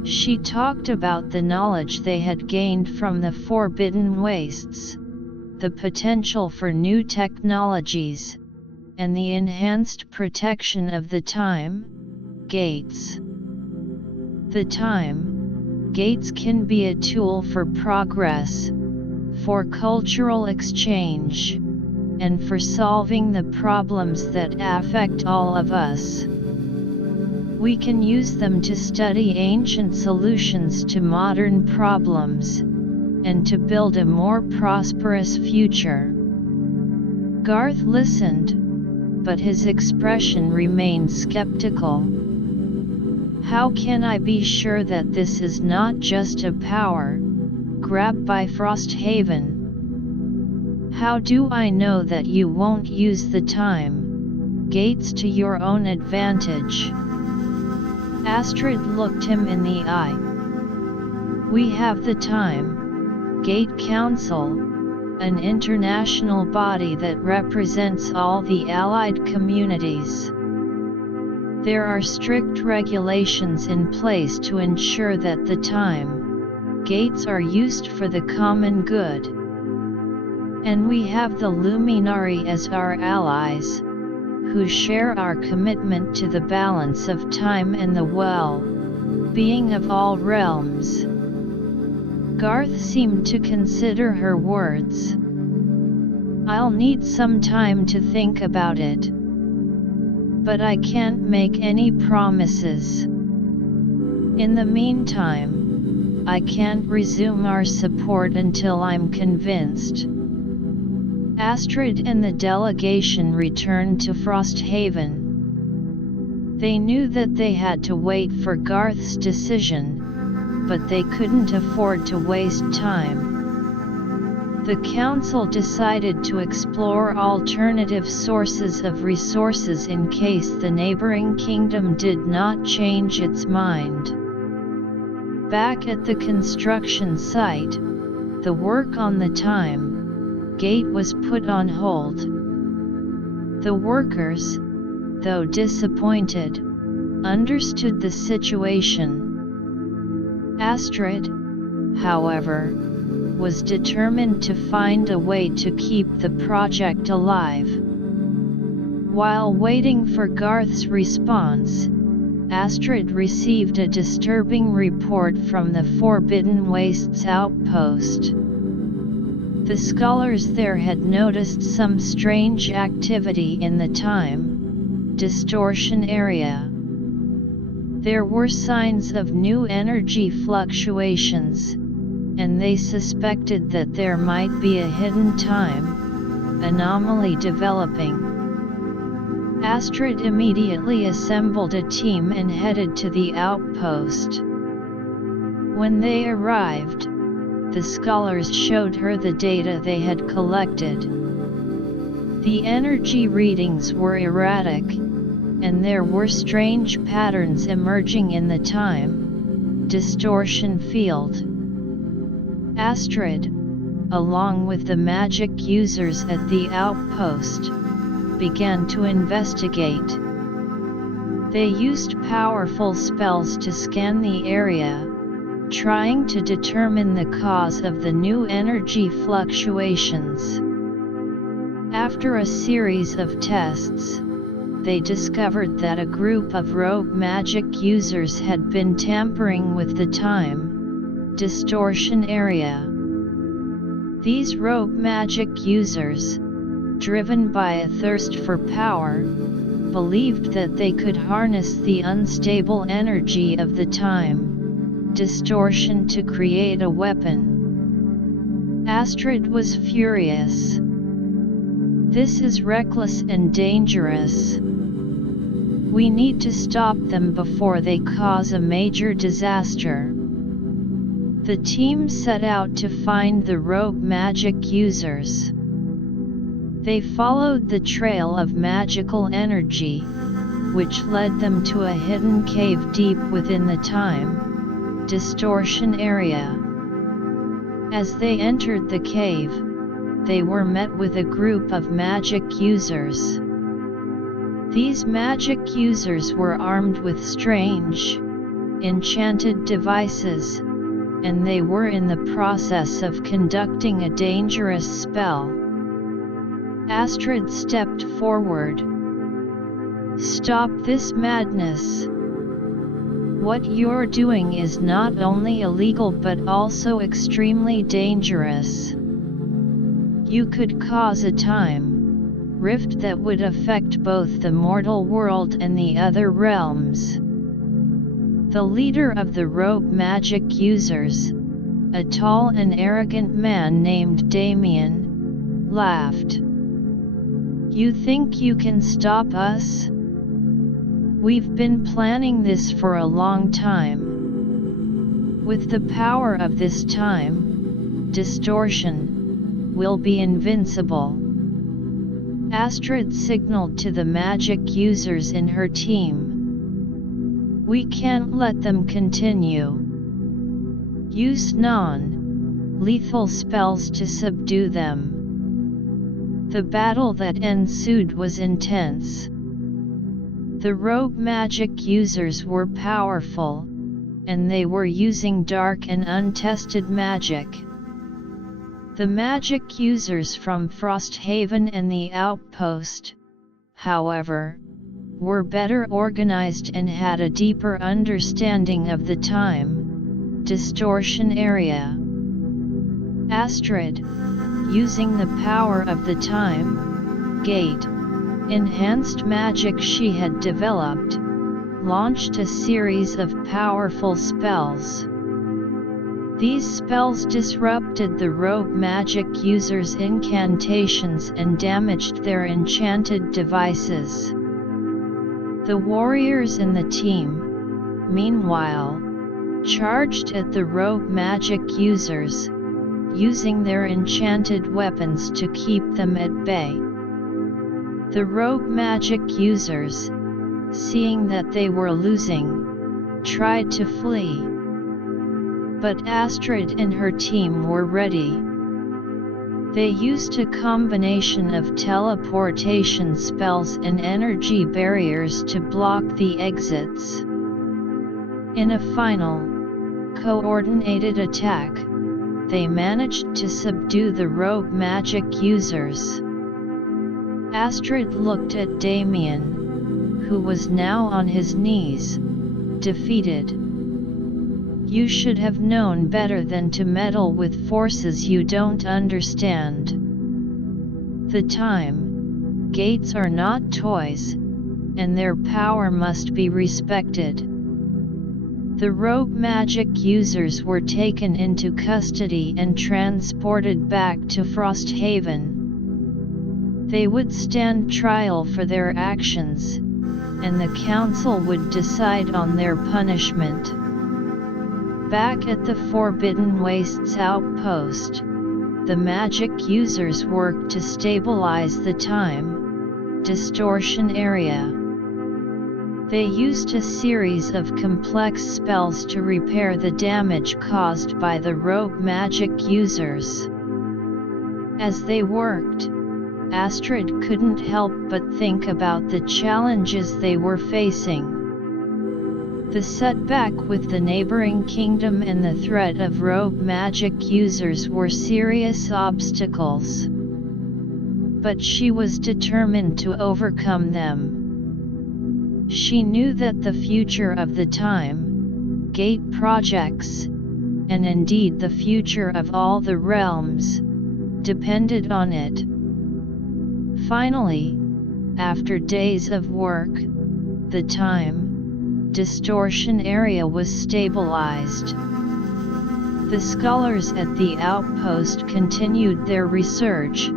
She talked about the knowledge they had gained from the Forbidden Wastes, the potential for new technologies, and the enhanced protection of the time, Gates. The time, Gates can be a tool for progress, for cultural exchange, and for solving the problems that affect all of us. We can use them to study ancient solutions to modern problems, and to build a more prosperous future. Garth listened, but his expression remained skeptical. How can I be sure that this is not just a power grab by Frosthaven? How do I know that you won't use the time, Gates, to your own advantage? Astrid looked him in the eye. We have the time, Gate Council, an international body that represents all the allied communities. There are strict regulations in place to ensure that the time, Gates are used for the common good. And we have the Luminari as our allies, who share our commitment to the balance of time and the well-being of all realms. I'll need some time to think about it. But I can't make any promises. In the meantime, I can't resume our support until I'm convinced. Astrid and the delegation returned to Frosthaven. They knew that they had to wait for Garth's decision, but they couldn't afford to waste time. The council decided to explore alternative sources of resources in case the neighboring kingdom did not change its mind. Back at the construction site, the work on the Gate was put on hold. The workers, though disappointed, understood the situation. Astrid, however, was determined to find a way to keep the project alive. While waiting for Garth's response, Astrid received a disturbing report from the Forbidden Wastes outpost. The scholars there had noticed some strange activity in the distortion area. There were signs of new energy fluctuations, and they suspected that there might be a hidden anomaly developing. Astrid immediately assembled a team and headed to the outpost. When they arrived, the scholars showed her the data they had collected. The energy readings were erratic, and there were strange patterns emerging in the distortion field. Astrid, along with the magic users at the outpost, began to investigate. They used powerful spells to scan the area, trying to determine the cause of the new energy fluctuations. After a series of tests, they discovered that a group of rogue magic users had been tampering with the distortion area. These rogue magic users, driven by a thirst for power, believed that they could harness the unstable energy of the distortion to create a weapon. Astrid was furious. This is reckless and dangerous. We need to stop them before they cause a major disaster. The team set out to find the rogue magic users. They followed the trail of magical energy, which led them to a hidden cave deep within the distortion area. As they entered the cave, they were met with a group of magic users. These magic users were armed with strange, enchanted devices, and they were in the process of conducting a dangerous spell. Astrid stepped forward. "Stop this madness. What you're doing is not only illegal but also extremely dangerous. You could cause a rift that would affect both the mortal world and the other realms." The leader of the rogue magic users, a tall and arrogant man named Damien, laughed. "You think you can stop us? We've been planning this for a long time. With the power of this distortion, we'll be invincible." Astrid signaled to the magic users in her team. "We can't let them continue. Use non-lethal spells to subdue them." The battle that ensued was intense. The rogue magic users were powerful, and they were using dark and untested magic. The magic users from Frosthaven and the outpost, however, were better organized and had a deeper understanding of the distortion area. "Astrid, Using the power of the time, Gate, enhanced magic she had developed, launched a series of powerful spells. These spells disrupted the rogue magic users' incantations and damaged their enchanted devices. The warriors in the team, meanwhile, charged at the rogue magic users, using their enchanted weapons to keep them at bay. The rogue magic users, seeing that they were losing, tried to flee. But Astrid and her team were ready. They used a combination of teleportation spells and energy barriers to block the exits. In a final, coordinated attack, they managed to subdue the rogue magic users. Astrid looked at Damien, who was now on his knees, defeated. You should have known better than to meddle with forces you don't understand. The time gates are not toys, and their power must be respected. The rogue magic users were taken into custody and transported back to Frosthaven. They would stand trial for their actions, and the council would decide on their punishment. Back at the Forbidden Wastes outpost, the magic users worked to stabilize the time distortion area. They used a series of complex spells to repair the damage caused by the rogue magic users. As they worked, Astrid couldn't help but think about the challenges they were facing. The setback with the neighboring kingdom and the threat of rogue magic users were serious obstacles. But she was determined to overcome them. She knew that the future of the time, Gate projects, and indeed the future of all the realms, depended on it. Finally, after days of work, the time distortion area was stabilized. The scholars at the outpost continued their research,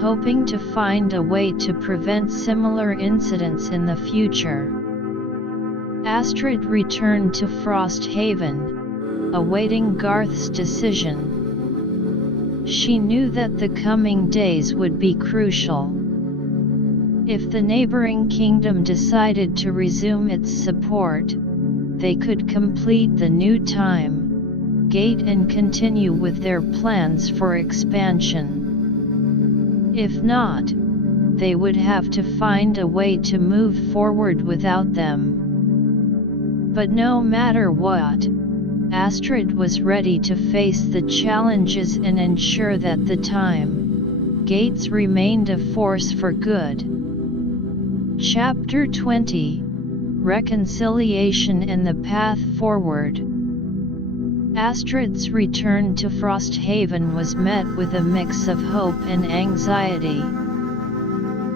hoping to find a way to prevent similar incidents in the future. Astrid returned to Frosthaven, awaiting Garth's decision. She knew that the coming days would be crucial. If the neighboring kingdom decided to resume its support, they could complete the new time gate and continue with their plans for expansion. If not, they would have to find a way to move forward without them. But no matter what, Astrid was ready to face the challenges and ensure that the time gates remained a force for good. Chapter 20 Reconciliation and the Path Forward. Astrid's return to Frosthaven was met with a mix of hope and anxiety.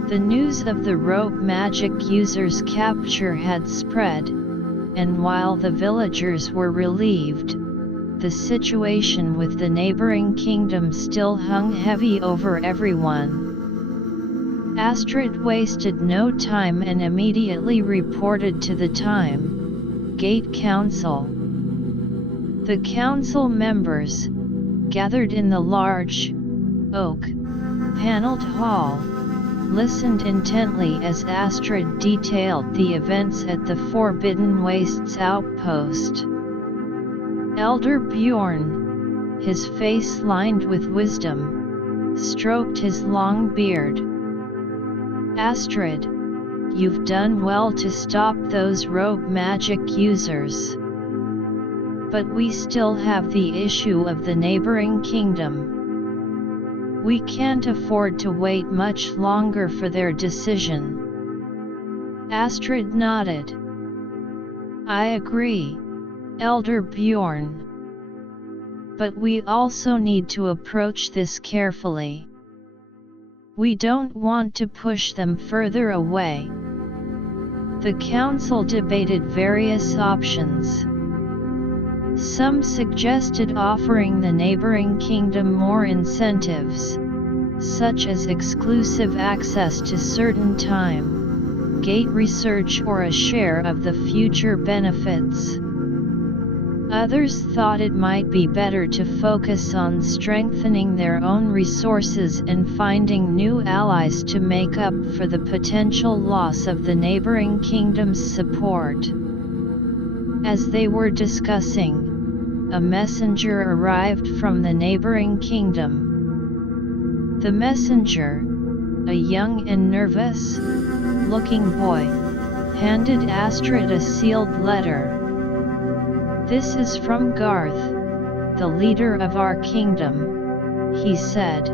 The news of the rogue magic users' capture had spread, and while the villagers were relieved, the situation with the neighboring kingdom still hung heavy over everyone. Astrid wasted no time and immediately reported to the Time Gate Council. The council members, gathered in the large, oak-paneled hall, listened intently as Astrid detailed the events at the Forbidden Wastes outpost. Elder Bjorn, his face lined with wisdom, stroked his long beard. Astrid, you've done well to stop those rogue magic users. But we still have the issue of the neighboring kingdom. We can't afford to wait much longer for their decision. Astrid nodded. I agree, Elder Bjorn. But we also need to approach this carefully. We don't want to push them further away. The council debated various options. Some suggested offering the neighboring kingdom more incentives, such as exclusive access to certain time, gate research, or a share of the future benefits. Others thought it might be better to focus on strengthening their own resources and finding new allies to make up for the potential loss of the neighboring kingdom's support. As they were discussing, a messenger arrived from the neighboring kingdom. The messenger, a young and nervous-looking boy, handed Astrid a sealed letter. "This is from Garth, the leader of our kingdom," he said.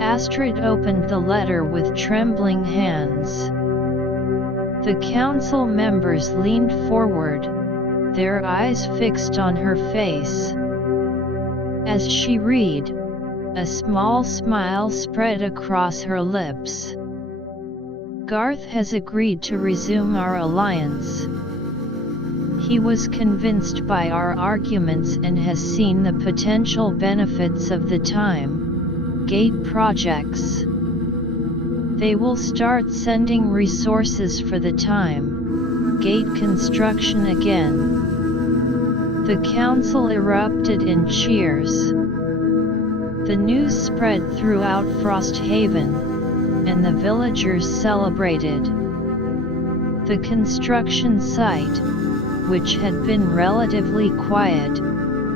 Astrid opened the letter with trembling hands. The council members leaned forward, their eyes fixed on her face. As she read, a small smile spread across her lips. "Garth has agreed to resume our alliance. He was convinced by our arguments and has seen the potential benefits of the time gate projects. They will start sending resources for the time gate construction again." The council erupted in cheers. The news spread throughout Frosthaven, and the villagers celebrated. The construction site, which had been relatively quiet,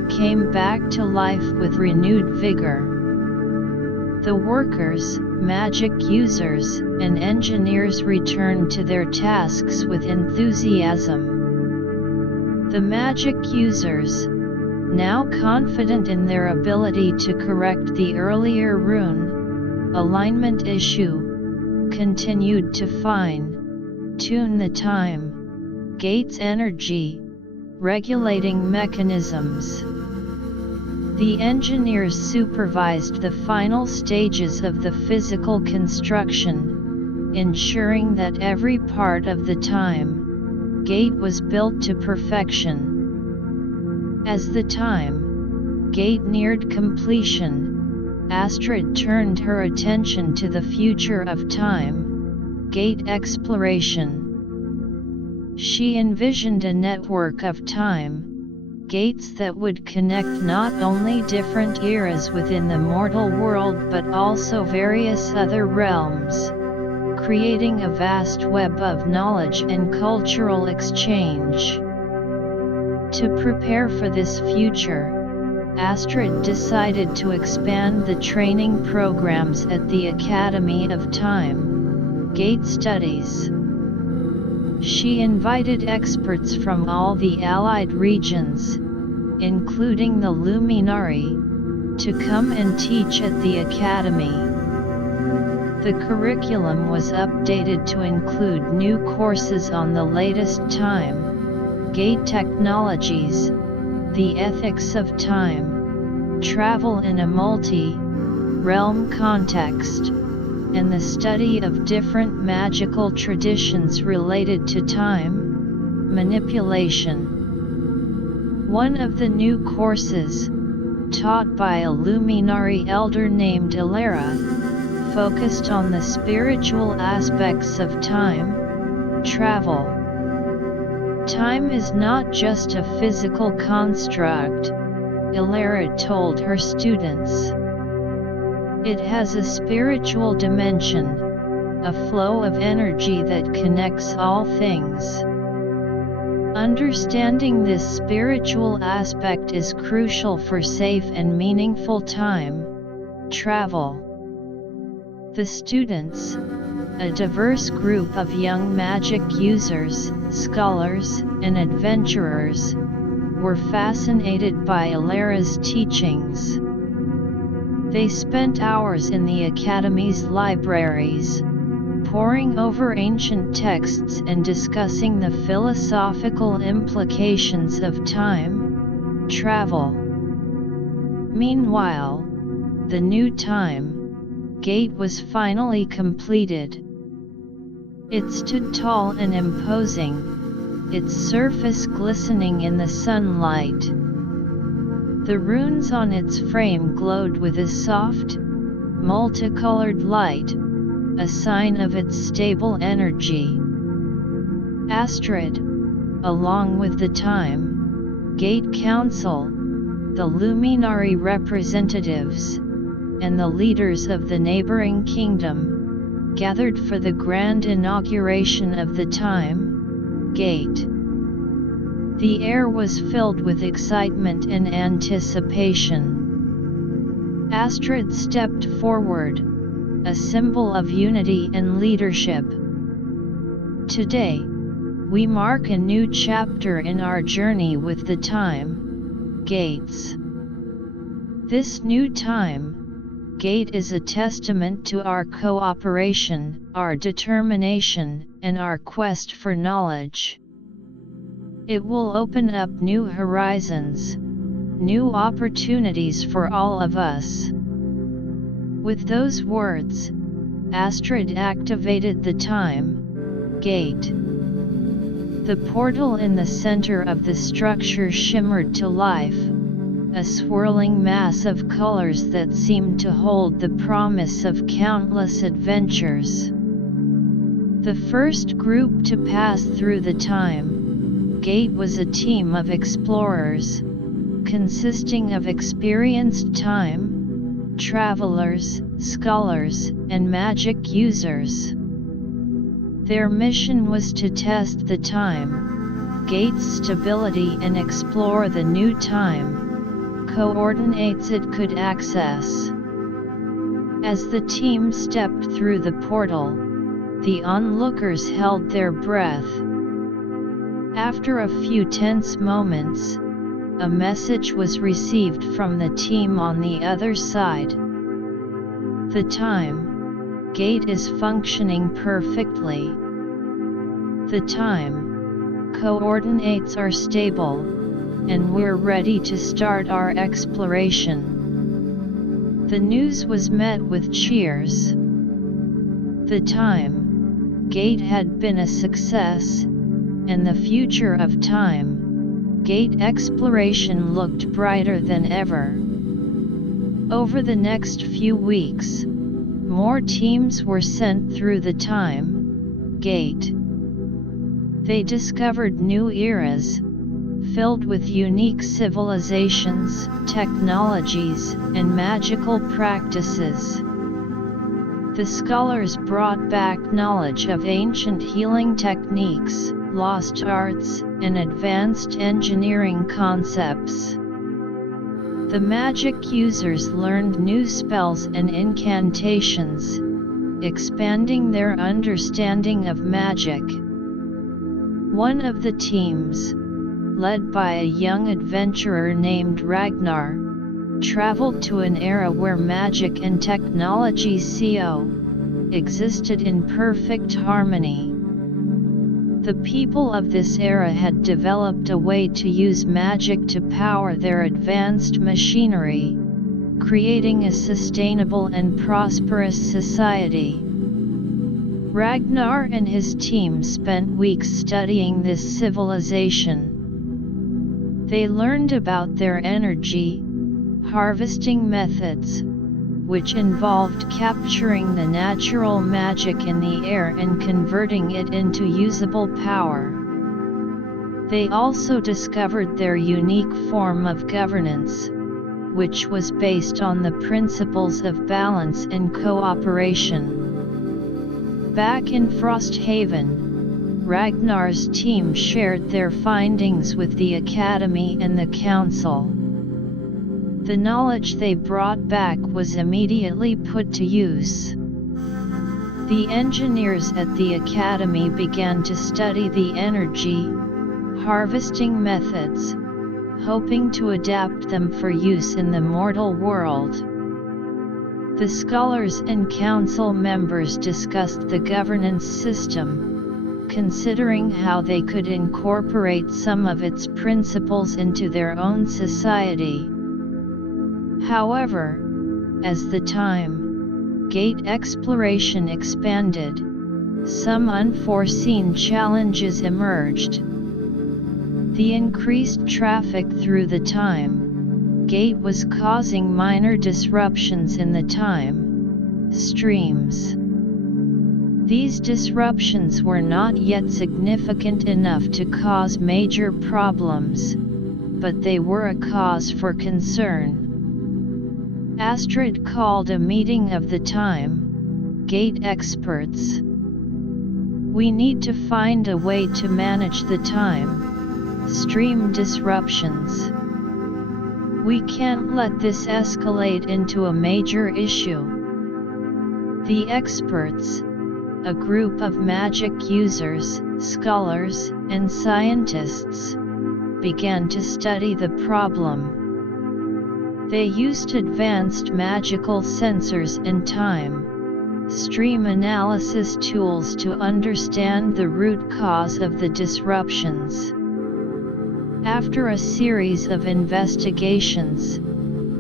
came back to life with renewed vigor. The workers, magic users, and engineers returned to their tasks with enthusiasm. The magic users, now confident in their ability to correct the earlier rune alignment issue, continued to fine-tune the time gate's energy regulating mechanisms. The engineers supervised the final stages of the physical construction, ensuring that every part of the time gate was built to perfection. As the time gate neared completion, Astrid turned her attention to the future of time gate exploration. She envisioned a network of time gates that would connect not only different eras within the mortal world but also various other realms, creating a vast web of knowledge and cultural exchange. To prepare for this future, Astrid decided to expand the training programs at the Academy of Time Gate Studies. She invited experts from all the allied regions, including the Luminari, to come and teach at the Academy. The curriculum was updated to include new courses on the latest time gate technologies, the ethics of time travel in a multi-realm context, and the study of different magical traditions related to time manipulation. One of the new courses, taught by a Luminari elder named Ilera, focused on the spiritual aspects of time travel. Time is not just a physical construct, Ilera told her students. It has a spiritual dimension, a flow of energy that connects all things. Understanding this spiritual aspect is crucial for safe and meaningful time travel. The students, a diverse group of young magic users, scholars, and adventurers, were fascinated by Ilera's teachings. They spent hours in the Academy's libraries, poring over ancient texts and discussing the philosophical implications of time travel. Meanwhile, the new time gate was finally completed. It stood tall and imposing, its surface glistening in the sunlight. The runes on its frame glowed with a soft, multicolored light, a sign of its stable energy. Astrid, along with the Time Gate Council, the luminary representatives, and the leaders of the neighboring kingdom, gathered for the grand inauguration of the Time Gate. The air was filled with excitement and anticipation. Astrid stepped forward, a symbol of unity and leadership. Today, we mark a new chapter in our journey with the Time Gates. This new Time Gate is a testament to our cooperation, our determination, and our quest for knowledge. It will open up new horizons, new opportunities for all of us. With those words, Astrid activated the Time Gate. The portal in the center of the structure shimmered to life, a swirling mass of colors that seemed to hold the promise of countless adventures. The first group to pass through the Time Gate was a team of explorers, consisting of experienced time travelers, scholars, and magic users. Their mission was to test the Time Gate's stability and explore the new time coordinates it could access. As the team stepped through the portal, the onlookers held their breath. After a few tense moments, a message was received from the team on the other side. The Time Gate is functioning perfectly. The time coordinates are stable, and we're ready to start our exploration. The news was met with cheers. The Time Gate had been a success, and the future of Time Gate exploration looked brighter than ever. Over the next few weeks, more teams were sent through the Time Gate. They discovered new eras, filled with unique civilizations, technologies, and magical practices. The scholars brought back knowledge of ancient healing techniques, lost arts, and advanced engineering concepts. The magic users learned new spells and incantations, expanding their understanding of magic. One of the teams, led by a young adventurer named Ragnar, traveled to an era where magic and technology coexisted in perfect harmony. The people of this era had developed a way to use magic to power their advanced machinery, creating a sustainable and prosperous society. Ragnar and his team spent weeks studying this civilization. They learned about their energy harvesting methods, which involved capturing the natural magic in the air and converting it into usable power. They also discovered their unique form of governance, which was based on the principles of balance and cooperation. Back in Frosthaven, Ragnar's team shared their findings with the Academy and the Council. The knowledge they brought back was immediately put to use. The engineers at the Academy began to study the energy harvesting methods, hoping to adapt them for use in the mortal world. The scholars and council members discussed the governance system, considering how they could incorporate some of its principles into their own society. However, as the time gate exploration expanded, some unforeseen challenges emerged. The increased traffic through the time gate was causing minor disruptions in the time streams. These disruptions were not yet significant enough to cause major problems, but they were a cause for concern. Astrid called a meeting of the time gate experts. "We need to find a way to manage the time stream disruptions. We can't let this escalate into a major issue." The experts, a group of magic users, scholars, and scientists, began to study the problem. They used advanced magical sensors and time stream analysis tools to understand the root cause of the disruptions. After a series of investigations,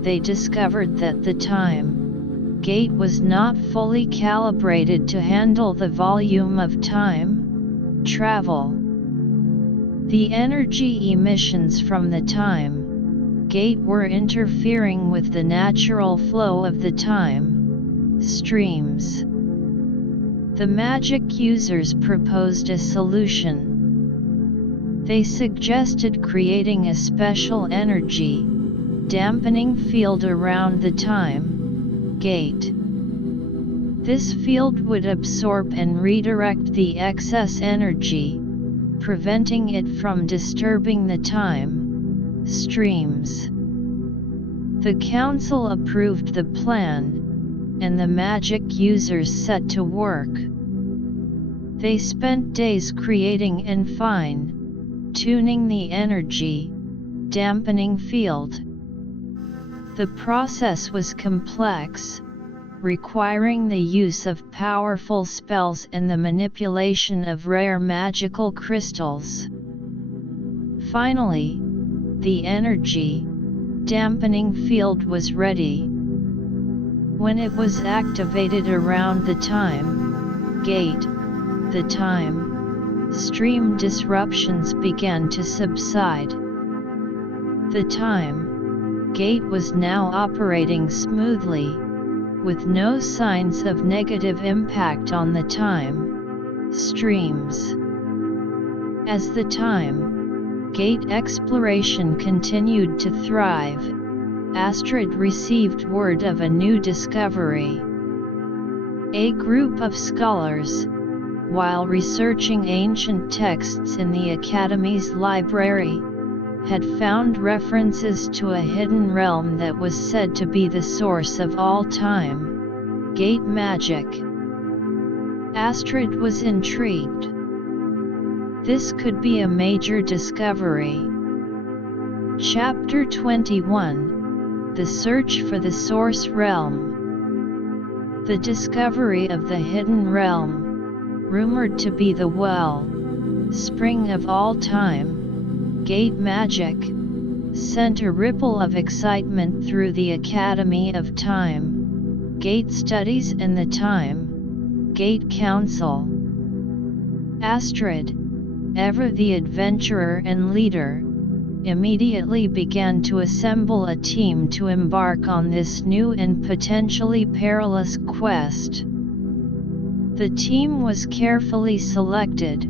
they discovered that the time gate was not fully calibrated to handle the volume of time travel. The energy emissions from the time gate were interfering with the natural flow of the time streams. The magic users proposed a solution. They suggested creating a special energy dampening field around the time gate. This field would absorb and redirect the excess energy, preventing it from disturbing the time streams. The council approved the plan, and the magic users set to work. They spent days creating and fine-tuning the energy dampening field. The process was complex, requiring the use of powerful spells and the manipulation of rare magical crystals. Finally, the energy dampening field was ready. When it was activated around the time gate, the time stream disruptions began to subside. The time gate was now operating smoothly, with no signs of negative impact on the time streams. As the time gate exploration continued to thrive, Astrid received word of a new discovery. A group of scholars, while researching ancient texts in the Academy's library, had found references to a hidden realm that was said to be the source of all time gate magic. Astrid was intrigued. This could be a major discovery. Chapter 21: The Search for the Source Realm. The discovery of the hidden realm, rumored to be the well-spring of all time gate magic, sent a ripple of excitement through the Academy of Time Gate Studies and the Time Gate Council. Astrid, ever the adventurer and leader, immediately began to assemble a team to embark on this new and potentially perilous quest. The team was carefully selected,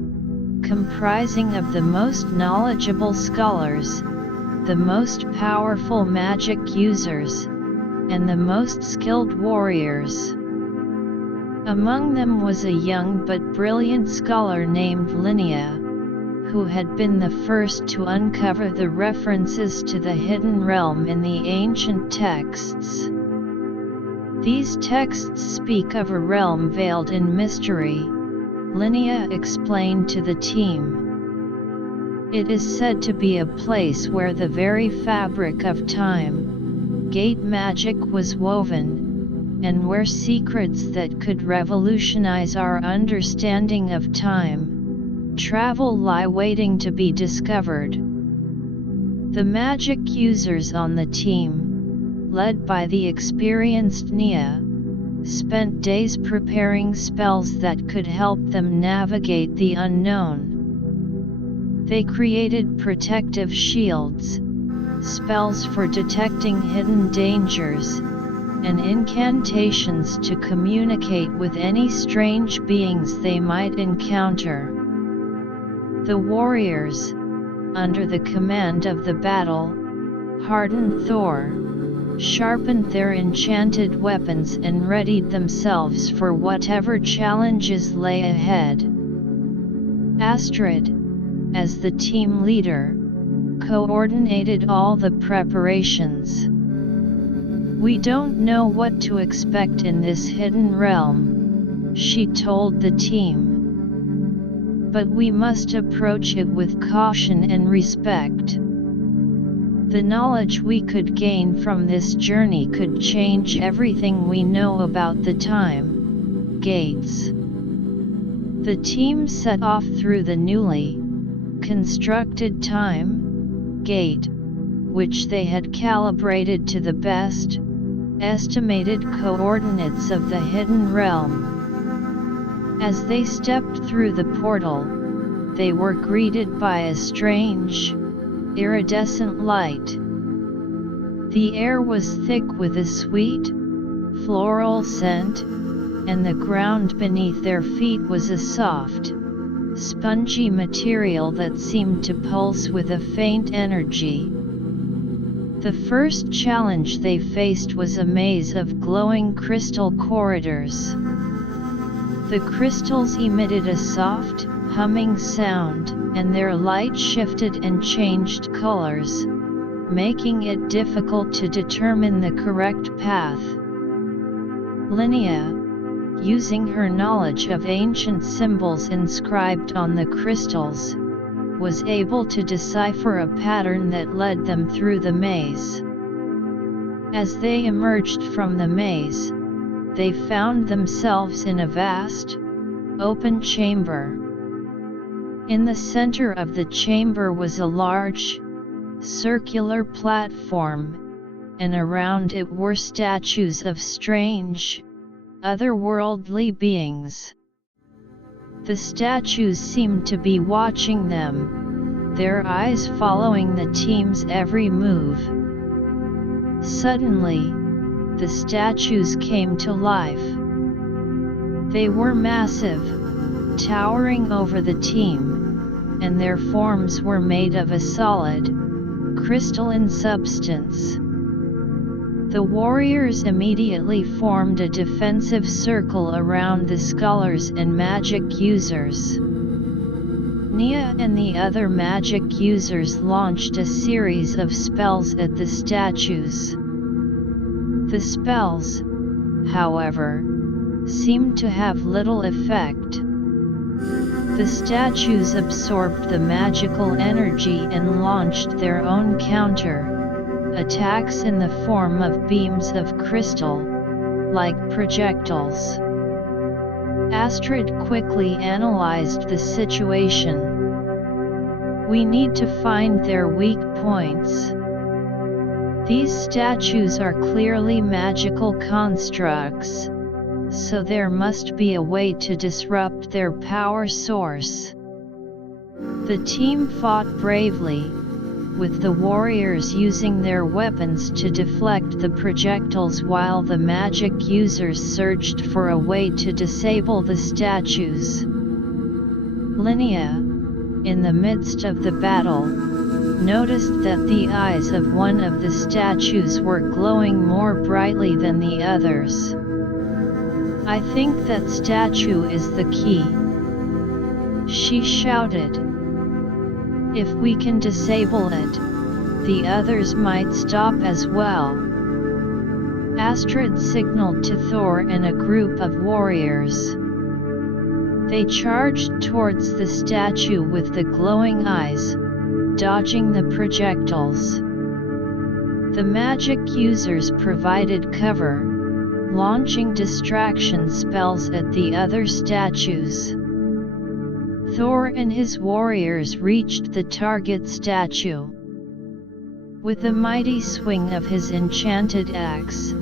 comprising of the most knowledgeable scholars, the most powerful magic users, and the most skilled warriors. Among them was a young but brilliant scholar named Linnea, who had been the first to uncover the references to the hidden realm in the ancient texts. These texts speak of a realm veiled in mystery, Linnea explained to the team. It is said to be a place where the very fabric of time gate magic was woven, and where secrets that could revolutionize our understanding of time travel lie waiting to be discovered. The magic users on the team led by the experienced Nia, spent days preparing spells that could help them navigate the unknown. They created protective shields, spells for detecting hidden dangers, and incantations to communicate with any strange beings they might encounter. The warriors, under the command of the battle-hardened Thor, sharpened their enchanted weapons and readied themselves for whatever challenges lay ahead. Astrid, as the team leader, coordinated all the preparations. "We don't know what to expect in this hidden realm," she told the team. "But we must approach it with caution and respect. The knowledge we could gain from this journey could change everything we know about the time gates." The team set off through the newly constructed time gate, which they had calibrated to the best estimated coordinates of the hidden realm. As they stepped through the portal, they were greeted by a strange, iridescent light. The air was thick with a sweet, floral scent, and the ground beneath their feet was a soft, spongy material that seemed to pulse with a faint energy. The first challenge they faced was a maze of glowing crystal corridors. The crystals emitted a soft, humming sound, and their light shifted and changed colors, making it difficult to determine the correct path. Linnea, using her knowledge of ancient symbols inscribed on the crystals, was able to decipher a pattern that led them through the maze. As they emerged from the maze, they found themselves in a vast, open chamber. In the center of the chamber was a large, circular platform, and around it were statues of strange, otherworldly beings. The statues seemed to be watching them, their eyes following the team's every move. Suddenly, the statues came to life. They were massive, towering over the team, and their forms were made of a solid, crystalline substance. The warriors immediately formed a defensive circle around the scholars and magic users. Nia and the other magic users launched a series of spells at the statues. The spells, however, seemed to have little effect. The statues absorbed the magical energy and launched their own counter-attacks in the form of beams of crystal, like projectiles. Astrid quickly analyzed the situation. "We need to find their weak points. These statues are clearly magical constructs, so there must be a way to disrupt their power source." The team fought bravely, with the warriors using their weapons to deflect the projectiles while the magic users searched for a way to disable the statues. Linnea, in the midst of the battle, noticed that the eyes of one of the statues were glowing more brightly than the others. "I think that statue is the key," she shouted. "If we can disable it, the others might stop as well." Astrid signaled to Thor and a group of warriors. They charged towards the statue with the glowing eyes, dodging the projectiles. The magic users provided cover, launching distraction spells at the other statues. Thor and his warriors reached the target statue. With a mighty swing of his enchanted axe,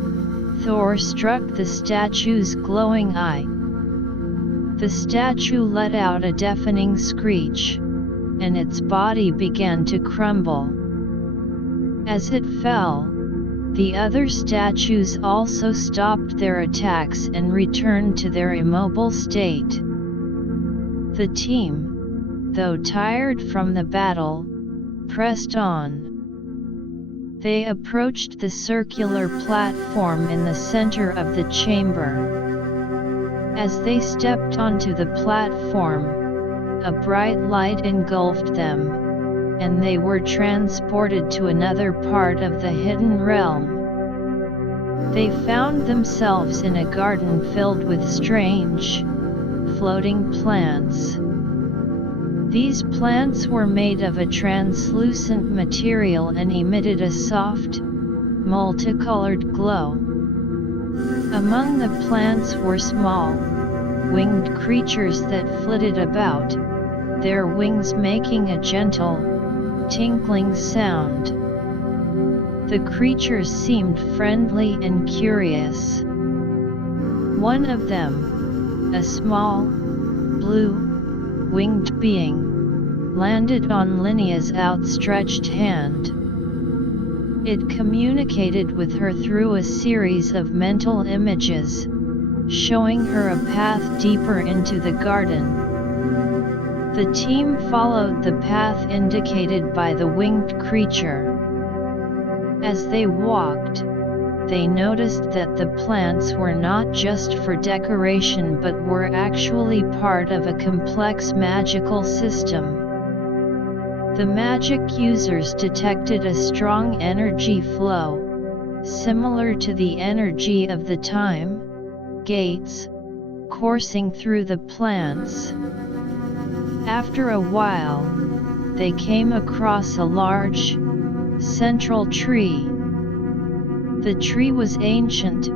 Thor struck the statue's glowing eye. The statue let out a deafening screech, and its body began to crumble. As it fell, the other statues also stopped their attacks and returned to their immobile state. The team, though tired from the battle, pressed on. They approached the circular platform in the center of the chamber. As they stepped onto the platform, a bright light engulfed them, and they were transported to another part of the hidden realm. They found themselves in a garden filled with strange, floating plants. These plants were made of a translucent material and emitted a soft, multicolored glow. Among the plants were small, winged creatures that flitted about, their wings making a gentle, tinkling sound. The creatures seemed friendly and curious. One of them, a small, blue, winged being, landed on Linnea's outstretched hand. It communicated with her through a series of mental images, showing her a path deeper into the garden. The team followed the path indicated by the winged creature. As they walked, they noticed that the plants were not just for decoration but were actually part of a complex magical system. The magic users detected a strong energy flow, similar to the energy of the time gates, coursing through the plants. After a while, they came across a large, central tree. The tree was ancient,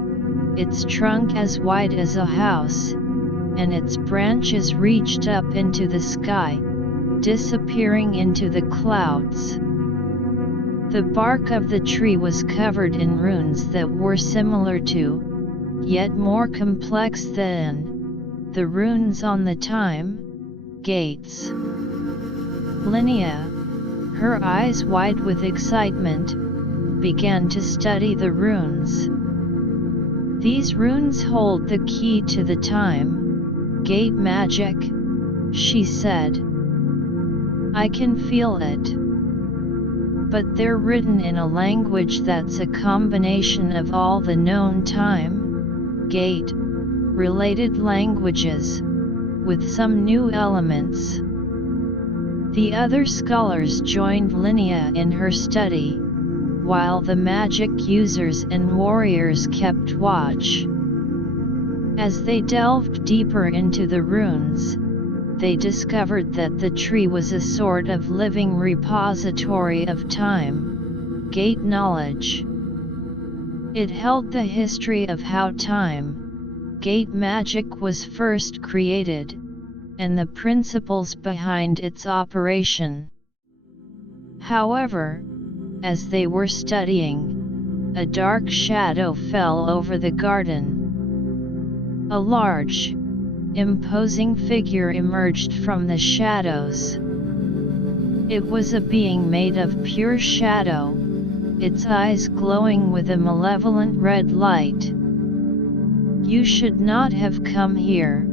its trunk as wide as a house, and its branches reached up into the sky, disappearing into the clouds. The bark of the tree was covered in runes that were similar to, yet more complex than, the runes on the time gates. Linnea, her eyes wide with excitement, began to study the runes. These runes hold the key to the time gate magic, she said. I can feel it. But they're written in a language that's a combination of all the known time gate related languages, with some new elements. The other scholars joined Linnea in her study, while the magic users and warriors kept watch. As they delved deeper into the runes, they discovered that the tree was a sort of living repository of time gate knowledge. It held the history of how time gate magic was first created, and the principles behind its operation. However, as they were studying, a dark shadow fell over the garden. A large, imposing figure emerged from the shadows. It was a being made of pure shadow, its eyes glowing with a malevolent red light. You should not have come here,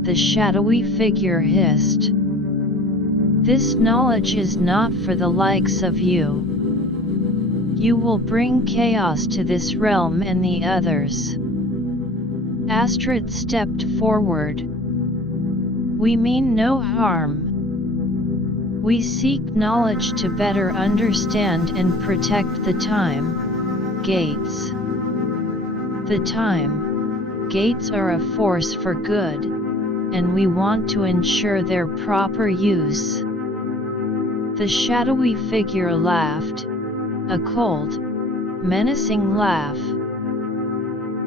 the shadowy figure hissed. This knowledge is not for the likes of you. You will bring chaos to this realm and the others. Astrid stepped forward. We mean no harm. We seek knowledge to better understand and protect the time gates. The time gates are a force for good, and we want to ensure their proper use. The shadowy figure laughed, a cold, menacing laugh.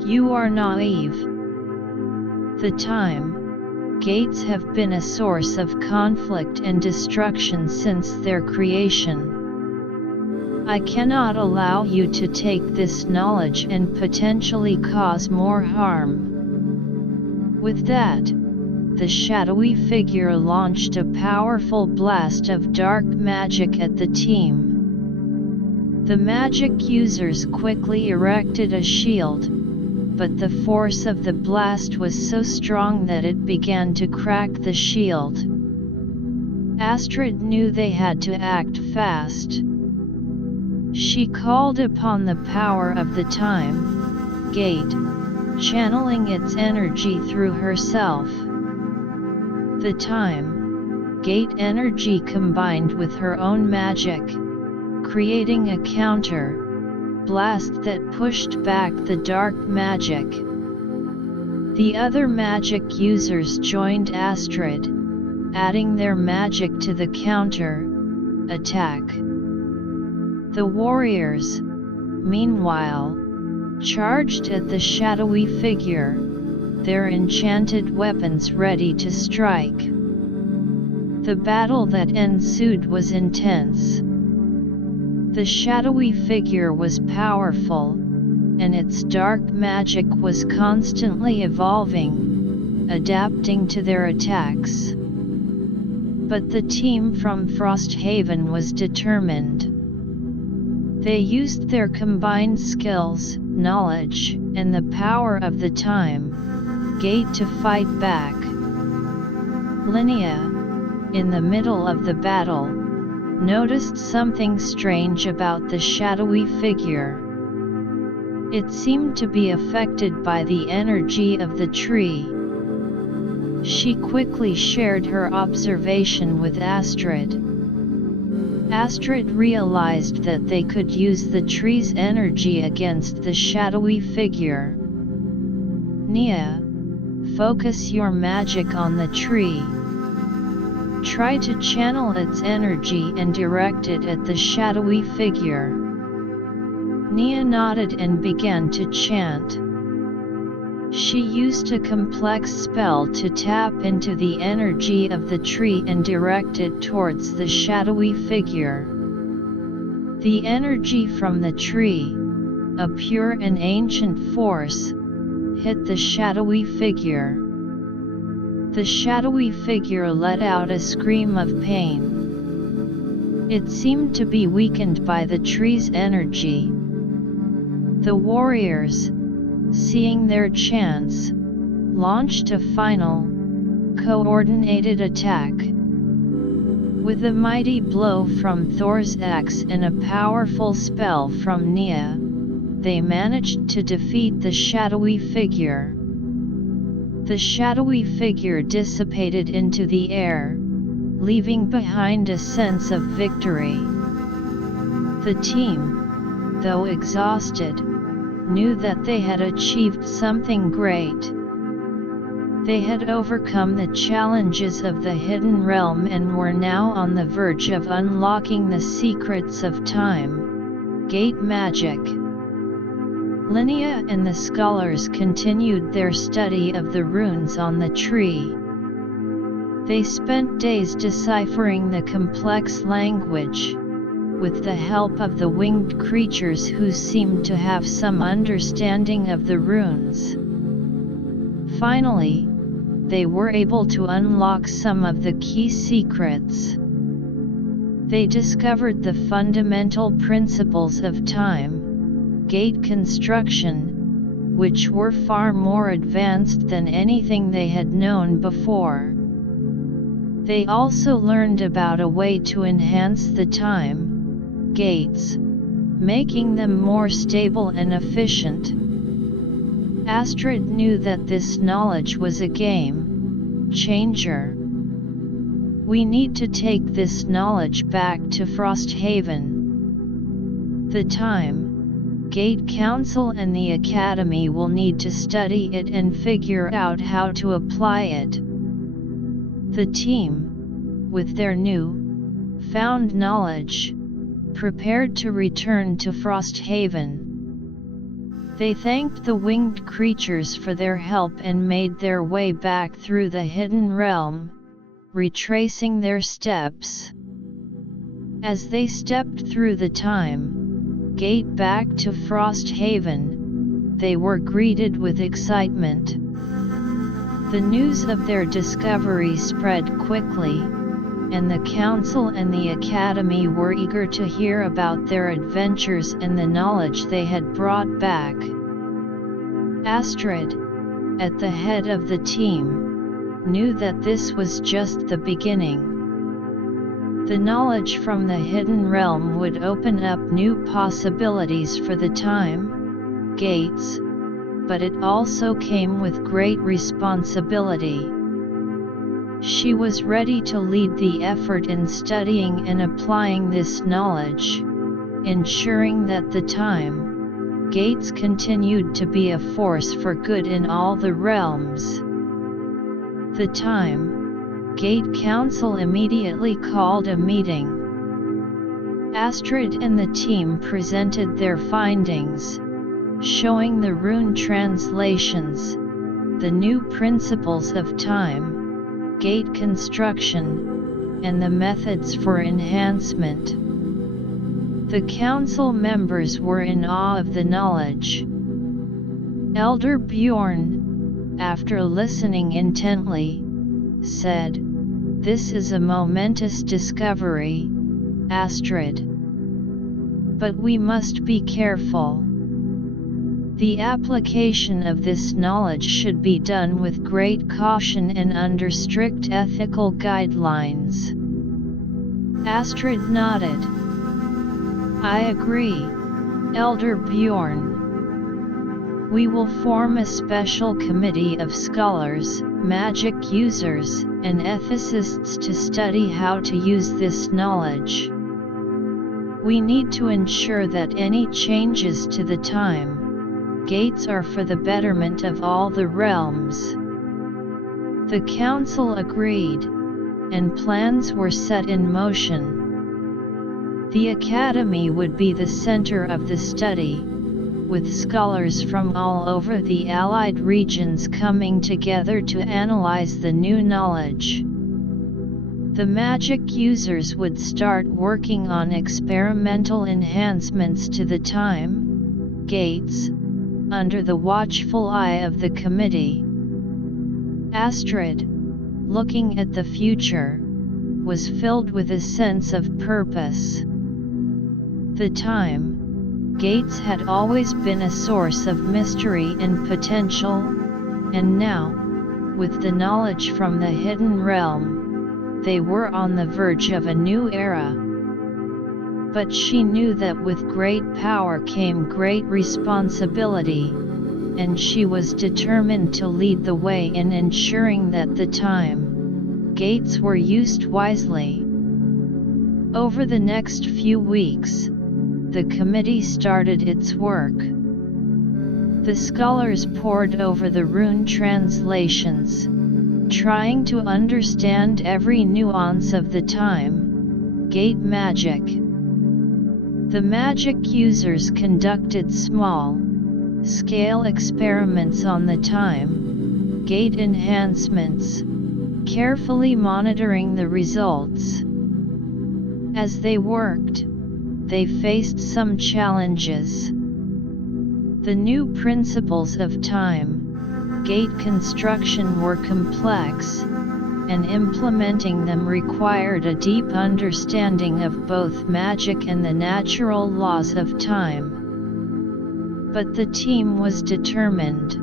You are naive. The time gates have been a source of conflict and destruction since their creation. I cannot allow you to take this knowledge and potentially cause more harm." With that, the shadowy figure launched a powerful blast of dark magic at the team. The magic users quickly erected a shield, but the force of the blast was so strong that it began to crack the shield. Astrid knew they had to act fast. She called upon the power of the time gate, channeling its energy through herself. The time gate energy combined with her own magic, creating a counter blast that pushed back the dark magic. The other magic users joined Astrid, adding their magic to the counter attack. The warriors, meanwhile, charged at the shadowy figure, their enchanted weapons ready to strike. The battle that ensued was intense. The shadowy figure was powerful, and its dark magic was constantly evolving, adapting to their attacks. But the team from Frosthaven was determined. They used their combined skills, knowledge, and the power of the time gate to fight back. Linnea, in the middle of the battle, noticed something strange about the shadowy figure. It seemed to be affected by the energy of the tree. She quickly shared her observation with Astrid. Astrid realized that they could use the tree's energy against the shadowy figure. "Nia, focus your magic on the tree. Try to channel its energy and direct it at the shadowy figure." Nia nodded and began to chant. She used a complex spell to tap into the energy of the tree and direct it towards the shadowy figure. The energy from the tree, a pure and ancient force, hit the shadowy figure. The shadowy figure let out a scream of pain. It seemed to be weakened by the tree's energy. The warriors, seeing their chance, launched a final, coordinated attack. With a mighty blow from Thor's axe and a powerful spell from Nia, they managed to defeat the shadowy figure. The shadowy figure dissipated into the air, leaving behind a sense of victory. The team, though exhausted, knew that they had achieved something great. They had overcome the challenges of the hidden realm and were now on the verge of unlocking the secrets of time gate magic. Linnea and the scholars continued their study of the runes on the tree. They spent days deciphering the complex language, with the help of the winged creatures who seemed to have some understanding of the runes. Finally, they were able to unlock some of the key secrets. They discovered the fundamental principles of time gate construction, which were far more advanced than anything they had known before. They also learned about a way to enhance the time gates, making them more stable and efficient. Astrid knew that this knowledge was a game changer. "We need to take this knowledge back to Frosthaven. The time Gate Council and the Academy will need to study it and figure out how to apply it." The team, with their new found knowledge, prepared to return to Frosthaven. They thanked the winged creatures for their help and made their way back through the hidden realm, retracing their steps. As they stepped through the time gate back to Frosthaven, they were greeted with excitement. The news of their discovery spread quickly, and the Council and the Academy were eager to hear about their adventures and the knowledge they had brought back. Astrid, at the head of the team, knew that this was just the beginning. The knowledge from the hidden realm would open up new possibilities for the time gates, but it also came with great responsibility. She was ready to lead the effort in studying and applying this knowledge, ensuring that the time gates continued to be a force for good in all the realms. The time Gate Council immediately called a meeting. Astrid and the team presented their findings, showing the rune translations, the new principles of time gate construction, and the methods for enhancement. The council members were in awe of the knowledge. Elder Bjorn, after listening intently, said, "This is a momentous discovery, Astrid. But we must be careful. The application of this knowledge should be done with great caution and under strict ethical guidelines." Astrid nodded. "I agree, Elder Bjorn. We will form a special committee of scholars, magic users, and ethicists to study how to use this knowledge. We need to ensure that any changes to the time gates are for the betterment of all the realms." The council agreed, and plans were set in motion. The academy would be the center of the study, with scholars from all over the allied regions coming together to analyze the new knowledge. The magic users would start working on experimental enhancements to the time gates, under the watchful eye of the committee. Astrid, looking at the future, was filled with a sense of purpose. The time gates had always been a source of mystery and potential, and now, with the knowledge from the hidden realm, they were on the verge of a new era. But she knew that with great power came great responsibility, and she was determined to lead the way in ensuring that the time gates were used wisely. Over the next few weeks, the committee started its work. The scholars pored over the rune translations, trying to understand every nuance of the time gate magic. The magic users conducted small-scale experiments on the time gate enhancements, carefully monitoring the results. As they worked, they faced some challenges. The new principles of time gate construction were complex, and implementing them required a deep understanding of both magic and the natural laws of time. But the team was determined.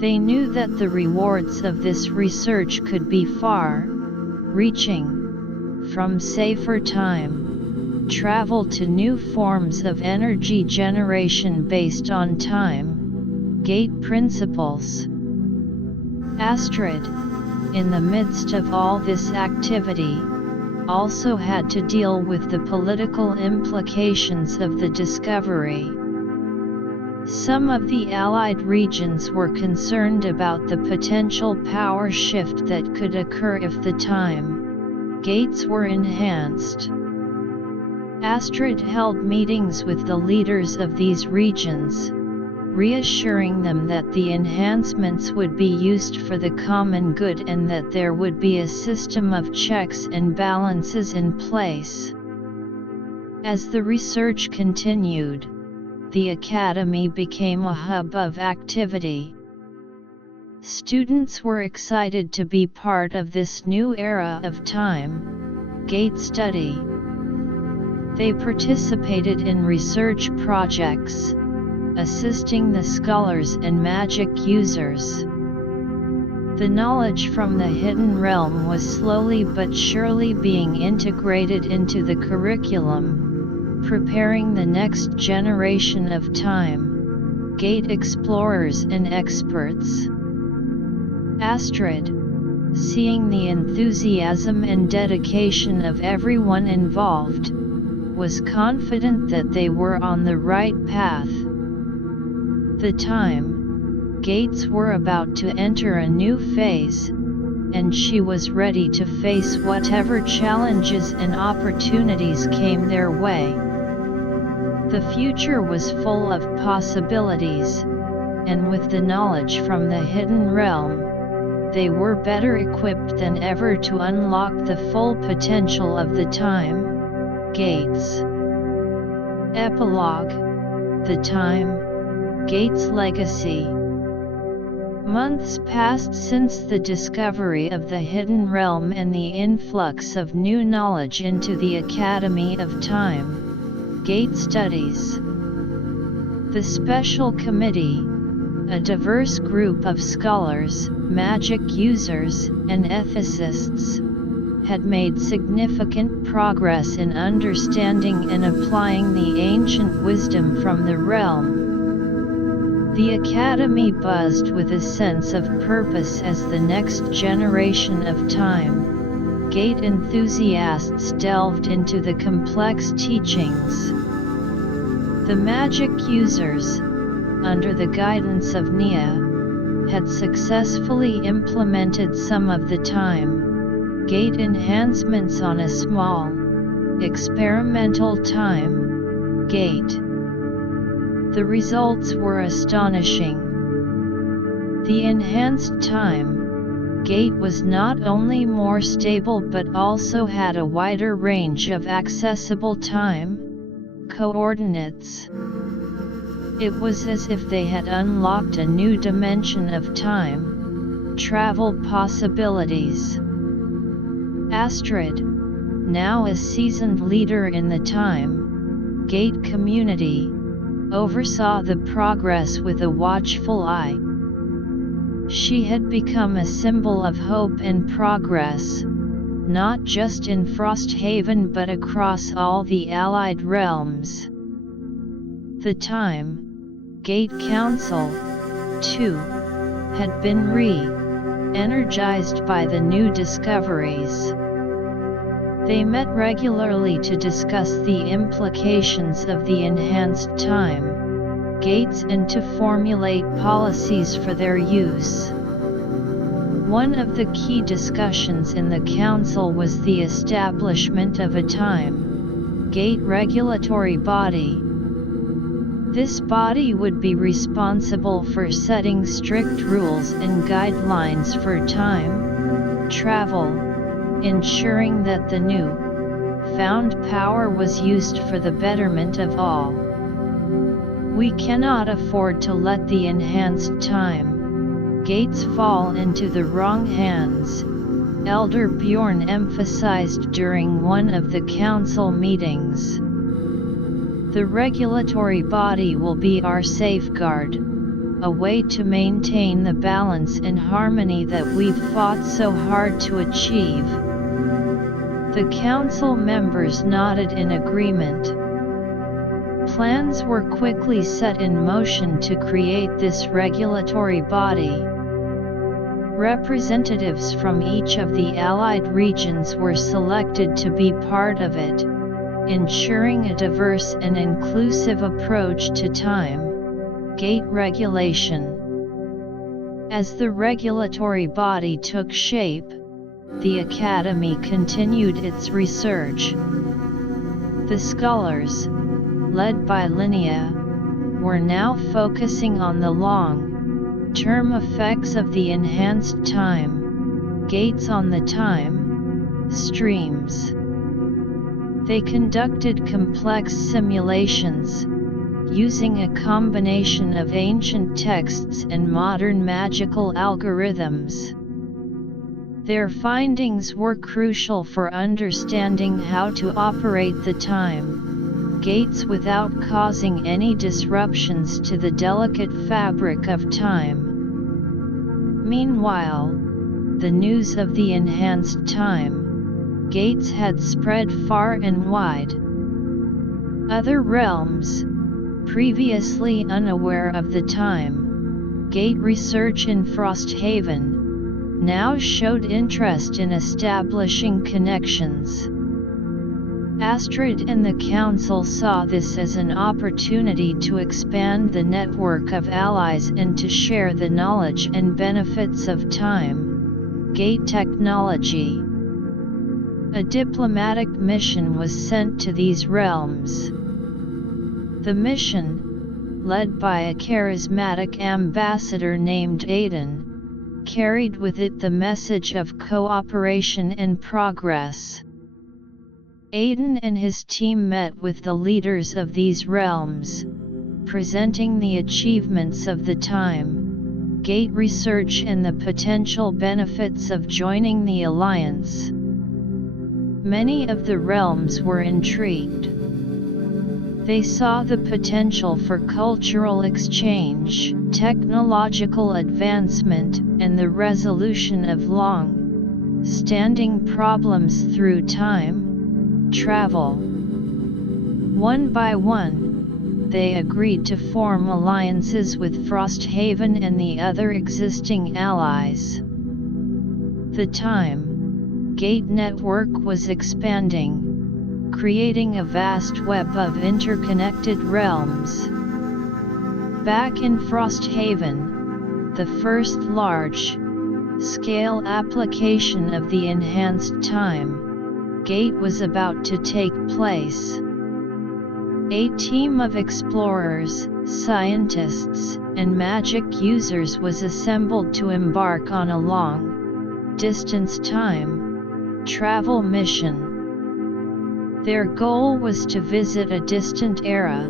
They knew that the rewards of this research could be far-reaching, from safer time travel to new forms of energy generation based on time gate principles. Astrid, in the midst of all this activity, also had to deal with the political implications of the discovery. Some of the Allied regions were concerned about the potential power shift that could occur if the time gates were enhanced. Astrid held meetings with the leaders of these regions, reassuring them that the enhancements would be used for the common good and that there would be a system of checks and balances in place. As the research continued, the Academy became a hub of activity. Students were excited to be part of this new era of time, Gate study. They participated in research projects, assisting the scholars and magic users. The knowledge from the hidden realm was slowly but surely being integrated into the curriculum, preparing the next generation of time, Gate explorers and experts. Astrid, seeing the enthusiasm and dedication of everyone involved, was confident that they were on the right path. The time gates were about to enter a new phase, and she was ready to face whatever challenges and opportunities came their way. The future was full of possibilities, and with the knowledge from the hidden realm, they were better equipped than ever to unlock the full potential of the time gates. Epilogue: The Time Gates Legacy. Months passed since the discovery of the hidden realm and the influx of new knowledge into the Academy of Time Gate Studies. The Special Committee, a diverse group of scholars, magic users, and ethicists, had made significant progress in understanding and applying the ancient wisdom from the realm. The Academy buzzed with a sense of purpose as the next generation of time Gate enthusiasts delved into the complex teachings. The magic users, under the guidance of Nia, had successfully implemented some of the time Gate enhancements on a small, experimental time Gate. The results were astonishing. The enhanced time Gate was not only more stable but also had a wider range of accessible time coordinates. It was as if they had unlocked a new dimension of time travel possibilities. Astrid, now a seasoned leader in the time Gate community, oversaw the progress with a watchful eye. She had become a symbol of hope and progress, not just in Frosthaven but across all the Allied realms. The Time Gate Council, too, had been re-energized by the new discoveries. They met regularly to discuss the implications of the enhanced time gates and to formulate policies for their use. One of the key discussions in the council was the establishment of a time gate regulatory body. This body would be responsible for setting strict rules and guidelines for time travel, ensuring that the new found power was used for the betterment of all. We cannot afford to let the enhanced time gates fall into the wrong hands, Elder Bjorn emphasized during one of the council meetings. The regulatory body will be our safeguard, a way to maintain the balance and harmony that we've fought so hard to achieve. The council members nodded in agreement. Plans were quickly set in motion to create this regulatory body. Representatives from each of the Allied regions were selected to be part of it, ensuring a diverse and inclusive approach to time gate regulation. As the regulatory body took shape, the Academy continued its research. The scholars, led by Linnea, were now focusing on the long-term effects of the enhanced time gates on the time streams. They conducted complex simulations, using a combination of ancient texts and modern magical algorithms. Their findings were crucial for understanding how to operate the time gates without causing any disruptions to the delicate fabric of time. Meanwhile, the news of the enhanced time gates had spread far and wide. Other realms, previously unaware of the time gate research in Frosthaven, now showed interest in establishing connections. Astrid and the Council saw this as an opportunity to expand the network of allies and to share the knowledge and benefits of time gate technology. A diplomatic mission was sent to these realms. The mission, led by a charismatic ambassador named Aiden, carried with it the message of cooperation and progress. Aiden and his team met with the leaders of these realms, presenting the achievements of the time gate research and the potential benefits of joining the alliance. Many of the realms were intrigued. They saw the potential for cultural exchange, technological advancement, and the resolution of long-standing problems through time travel. One by one, they agreed to form alliances with Frosthaven and the other existing allies. The time gate network was expanding, creating a vast web of interconnected realms. Back in Frosthaven, the first large-scale application of the enhanced time gate was about to take place. A team of explorers, scientists, and magic users was assembled to embark on a long-distance time travel mission. Their goal was to visit a distant era,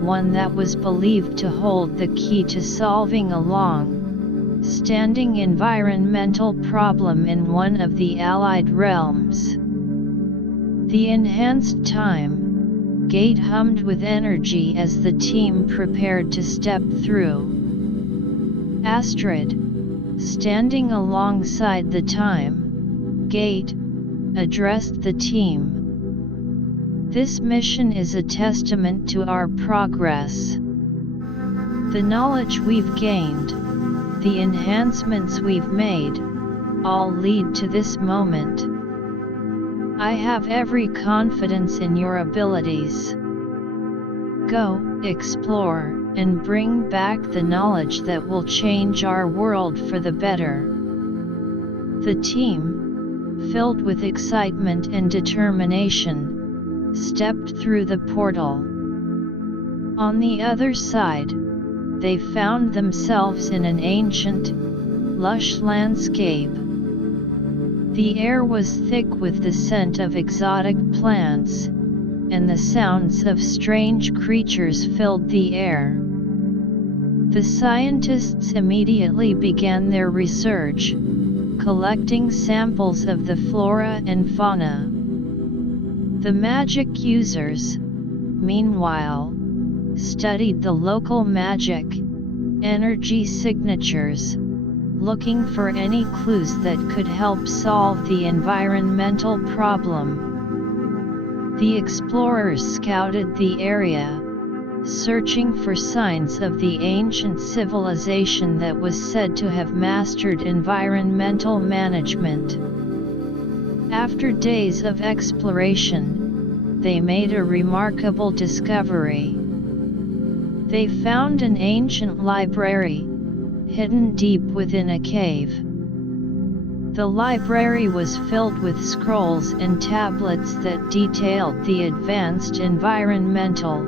one that was believed to hold the key to solving a long-standing environmental problem in one of the Allied realms. The enhanced time gate hummed with energy as the team prepared to step through. Astrid, standing alongside the time gate, addressed the team. "This mission is a testament to our progress. The knowledge we've gained, the enhancements we've made, all lead to this moment. I have every confidence in your abilities. Go, explore, and bring back the knowledge that will change our world for the better." The team, filled with excitement and determination, stepped through the portal. On the other side, they found themselves in an ancient, lush landscape. The air was thick with the scent of exotic plants, and the sounds of strange creatures filled the air. The scientists immediately began their research, collecting samples of the flora and fauna. The magic users, meanwhile, studied the local magic, energy signatures, looking for any clues that could help solve the environmental problem. The explorers scouted the area, searching for signs of the ancient civilization that was said to have mastered environmental management. After days of exploration, they made a remarkable discovery. They found an ancient library, hidden deep within a cave. The library was filled with scrolls and tablets that detailed the advanced environmental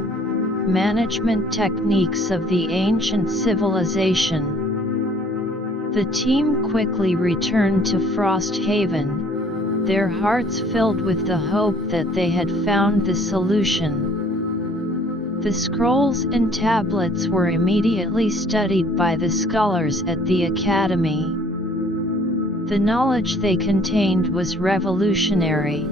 management techniques of the ancient civilization. The team quickly returned to Frosthaven, their hearts filled with the hope that they had found the solution. The scrolls and tablets were immediately studied by the scholars at the academy. The knowledge they contained was revolutionary.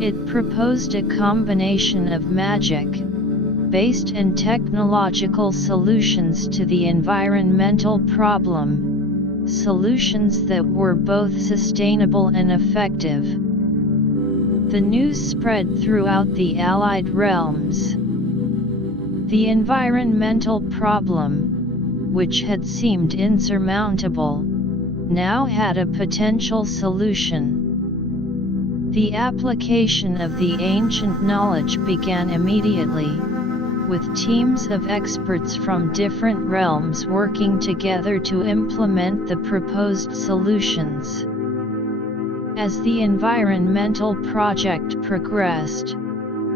It proposed a combination of magic-based and technological solutions to the environmental problem, solutions that were both sustainable and effective. The news spread throughout the Allied realms. The environmental problem, which had seemed insurmountable, now had a potential solution. The application of the ancient knowledge began immediately, with teams of experts from different realms working together to implement the proposed solutions. As the environmental project progressed,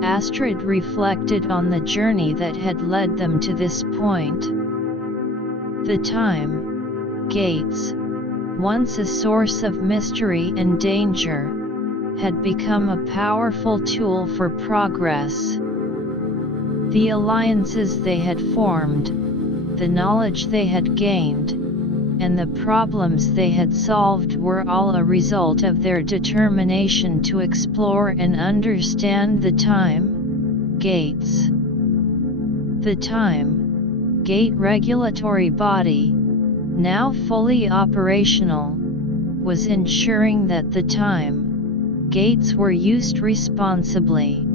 Astrid reflected on the journey that had led them to this point. The time gates, once a source of mystery and danger, had become a powerful tool for progress. The alliances they had formed, the knowledge they had gained, and the problems they had solved were all a result of their determination to explore and understand the time gates. The time gate regulatory body, now fully operational, was ensuring that the time gates were used responsibly.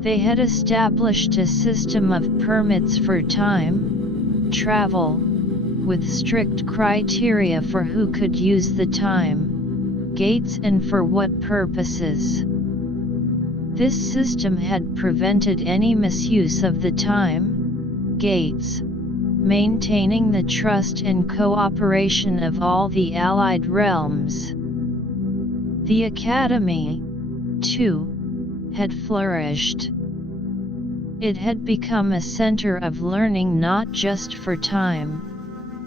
They had established a system of permits for time travel, with strict criteria for who could use the time gates and for what purposes. This system had prevented any misuse of the time gates, maintaining the trust and cooperation of all the Allied realms. The Academy, too, had flourished. It had become a center of learning not just for time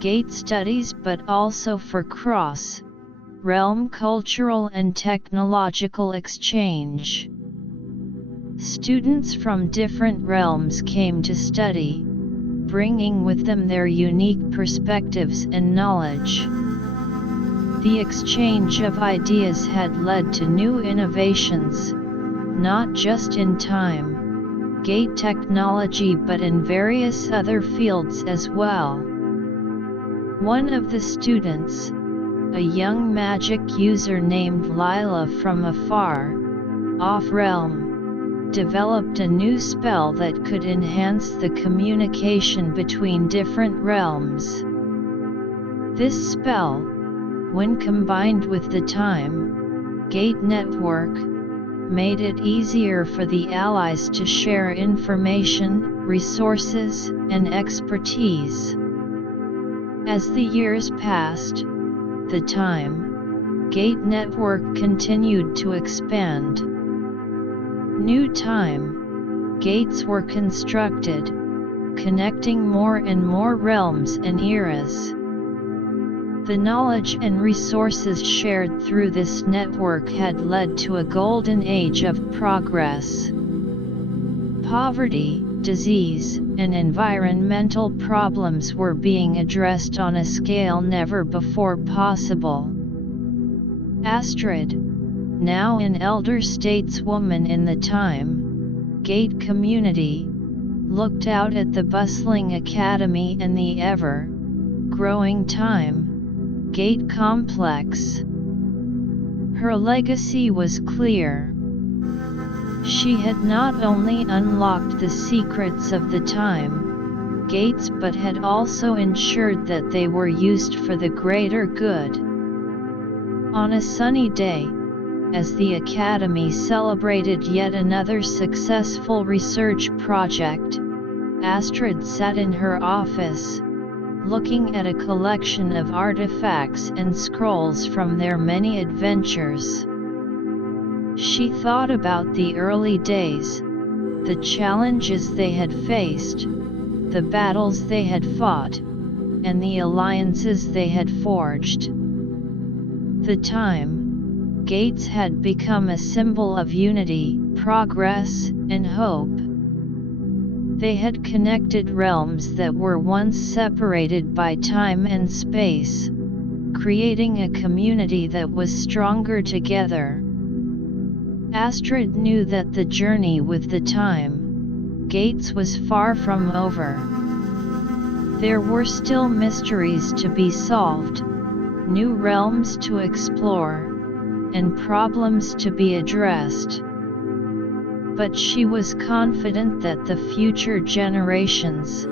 gate studies but also for cross-realm cultural and technological exchange. Students from different realms came to study, bringing with them their unique perspectives and knowledge. The exchange of ideas had led to new innovations, not just in time gate technology but in various other fields as well. One of the students, a young magic user named Lila from a far-off realm, developed a new spell that could enhance the communication between different realms. This spell, when combined with the time gate network, made it easier for the Allies to share information, resources, and expertise. As the years passed, the time gate network continued to expand. New time gates were constructed, connecting more and more realms and eras. The knowledge and resources shared through this network had led to a golden age of progress. Poverty, disease, and environmental problems were being addressed on a scale never before possible. Astrid, now an elder stateswoman in the time gate community, looked out at the bustling academy and the ever-growing time gate complex. Her legacy was clear. She had not only unlocked the secrets of the time gates but had also ensured that they were used for the greater good. On a sunny day, as the Academy celebrated yet another successful research project, Astrid sat in her office, looking at a collection of artifacts and scrolls from their many adventures. She thought about the early days, the challenges they had faced, the battles they had fought, and the alliances they had forged. The time gates had become a symbol of unity, progress, and hope. They had connected realms that were once separated by time and space, creating a community that was stronger together. Astrid knew that the journey with the time gates was far from over. There were still mysteries to be solved, new realms to explore, and problems to be addressed. But she was confident that the future generations,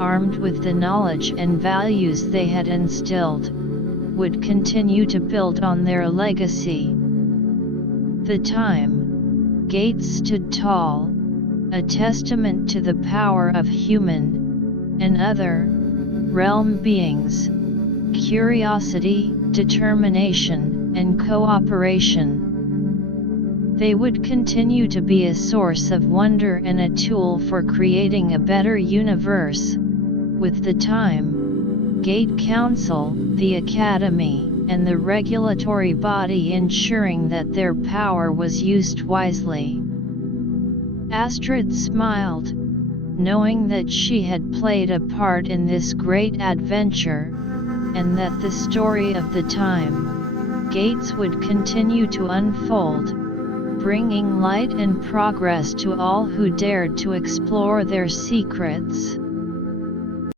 armed with the knowledge and values they had instilled, would continue to build on their legacy. The time gates stood tall, a testament to the power of human and other realm beings, curiosity, determination, and cooperation. They would continue to be a source of wonder and a tool for creating a better universe. With the time Gate Council, the Academy, and the regulatory body ensuring that their power was used wisely. Astrid smiled, knowing that she had played a part in this great adventure, and that the story of the time gates would continue to unfold, bringing light and progress to all who dared to explore their secrets.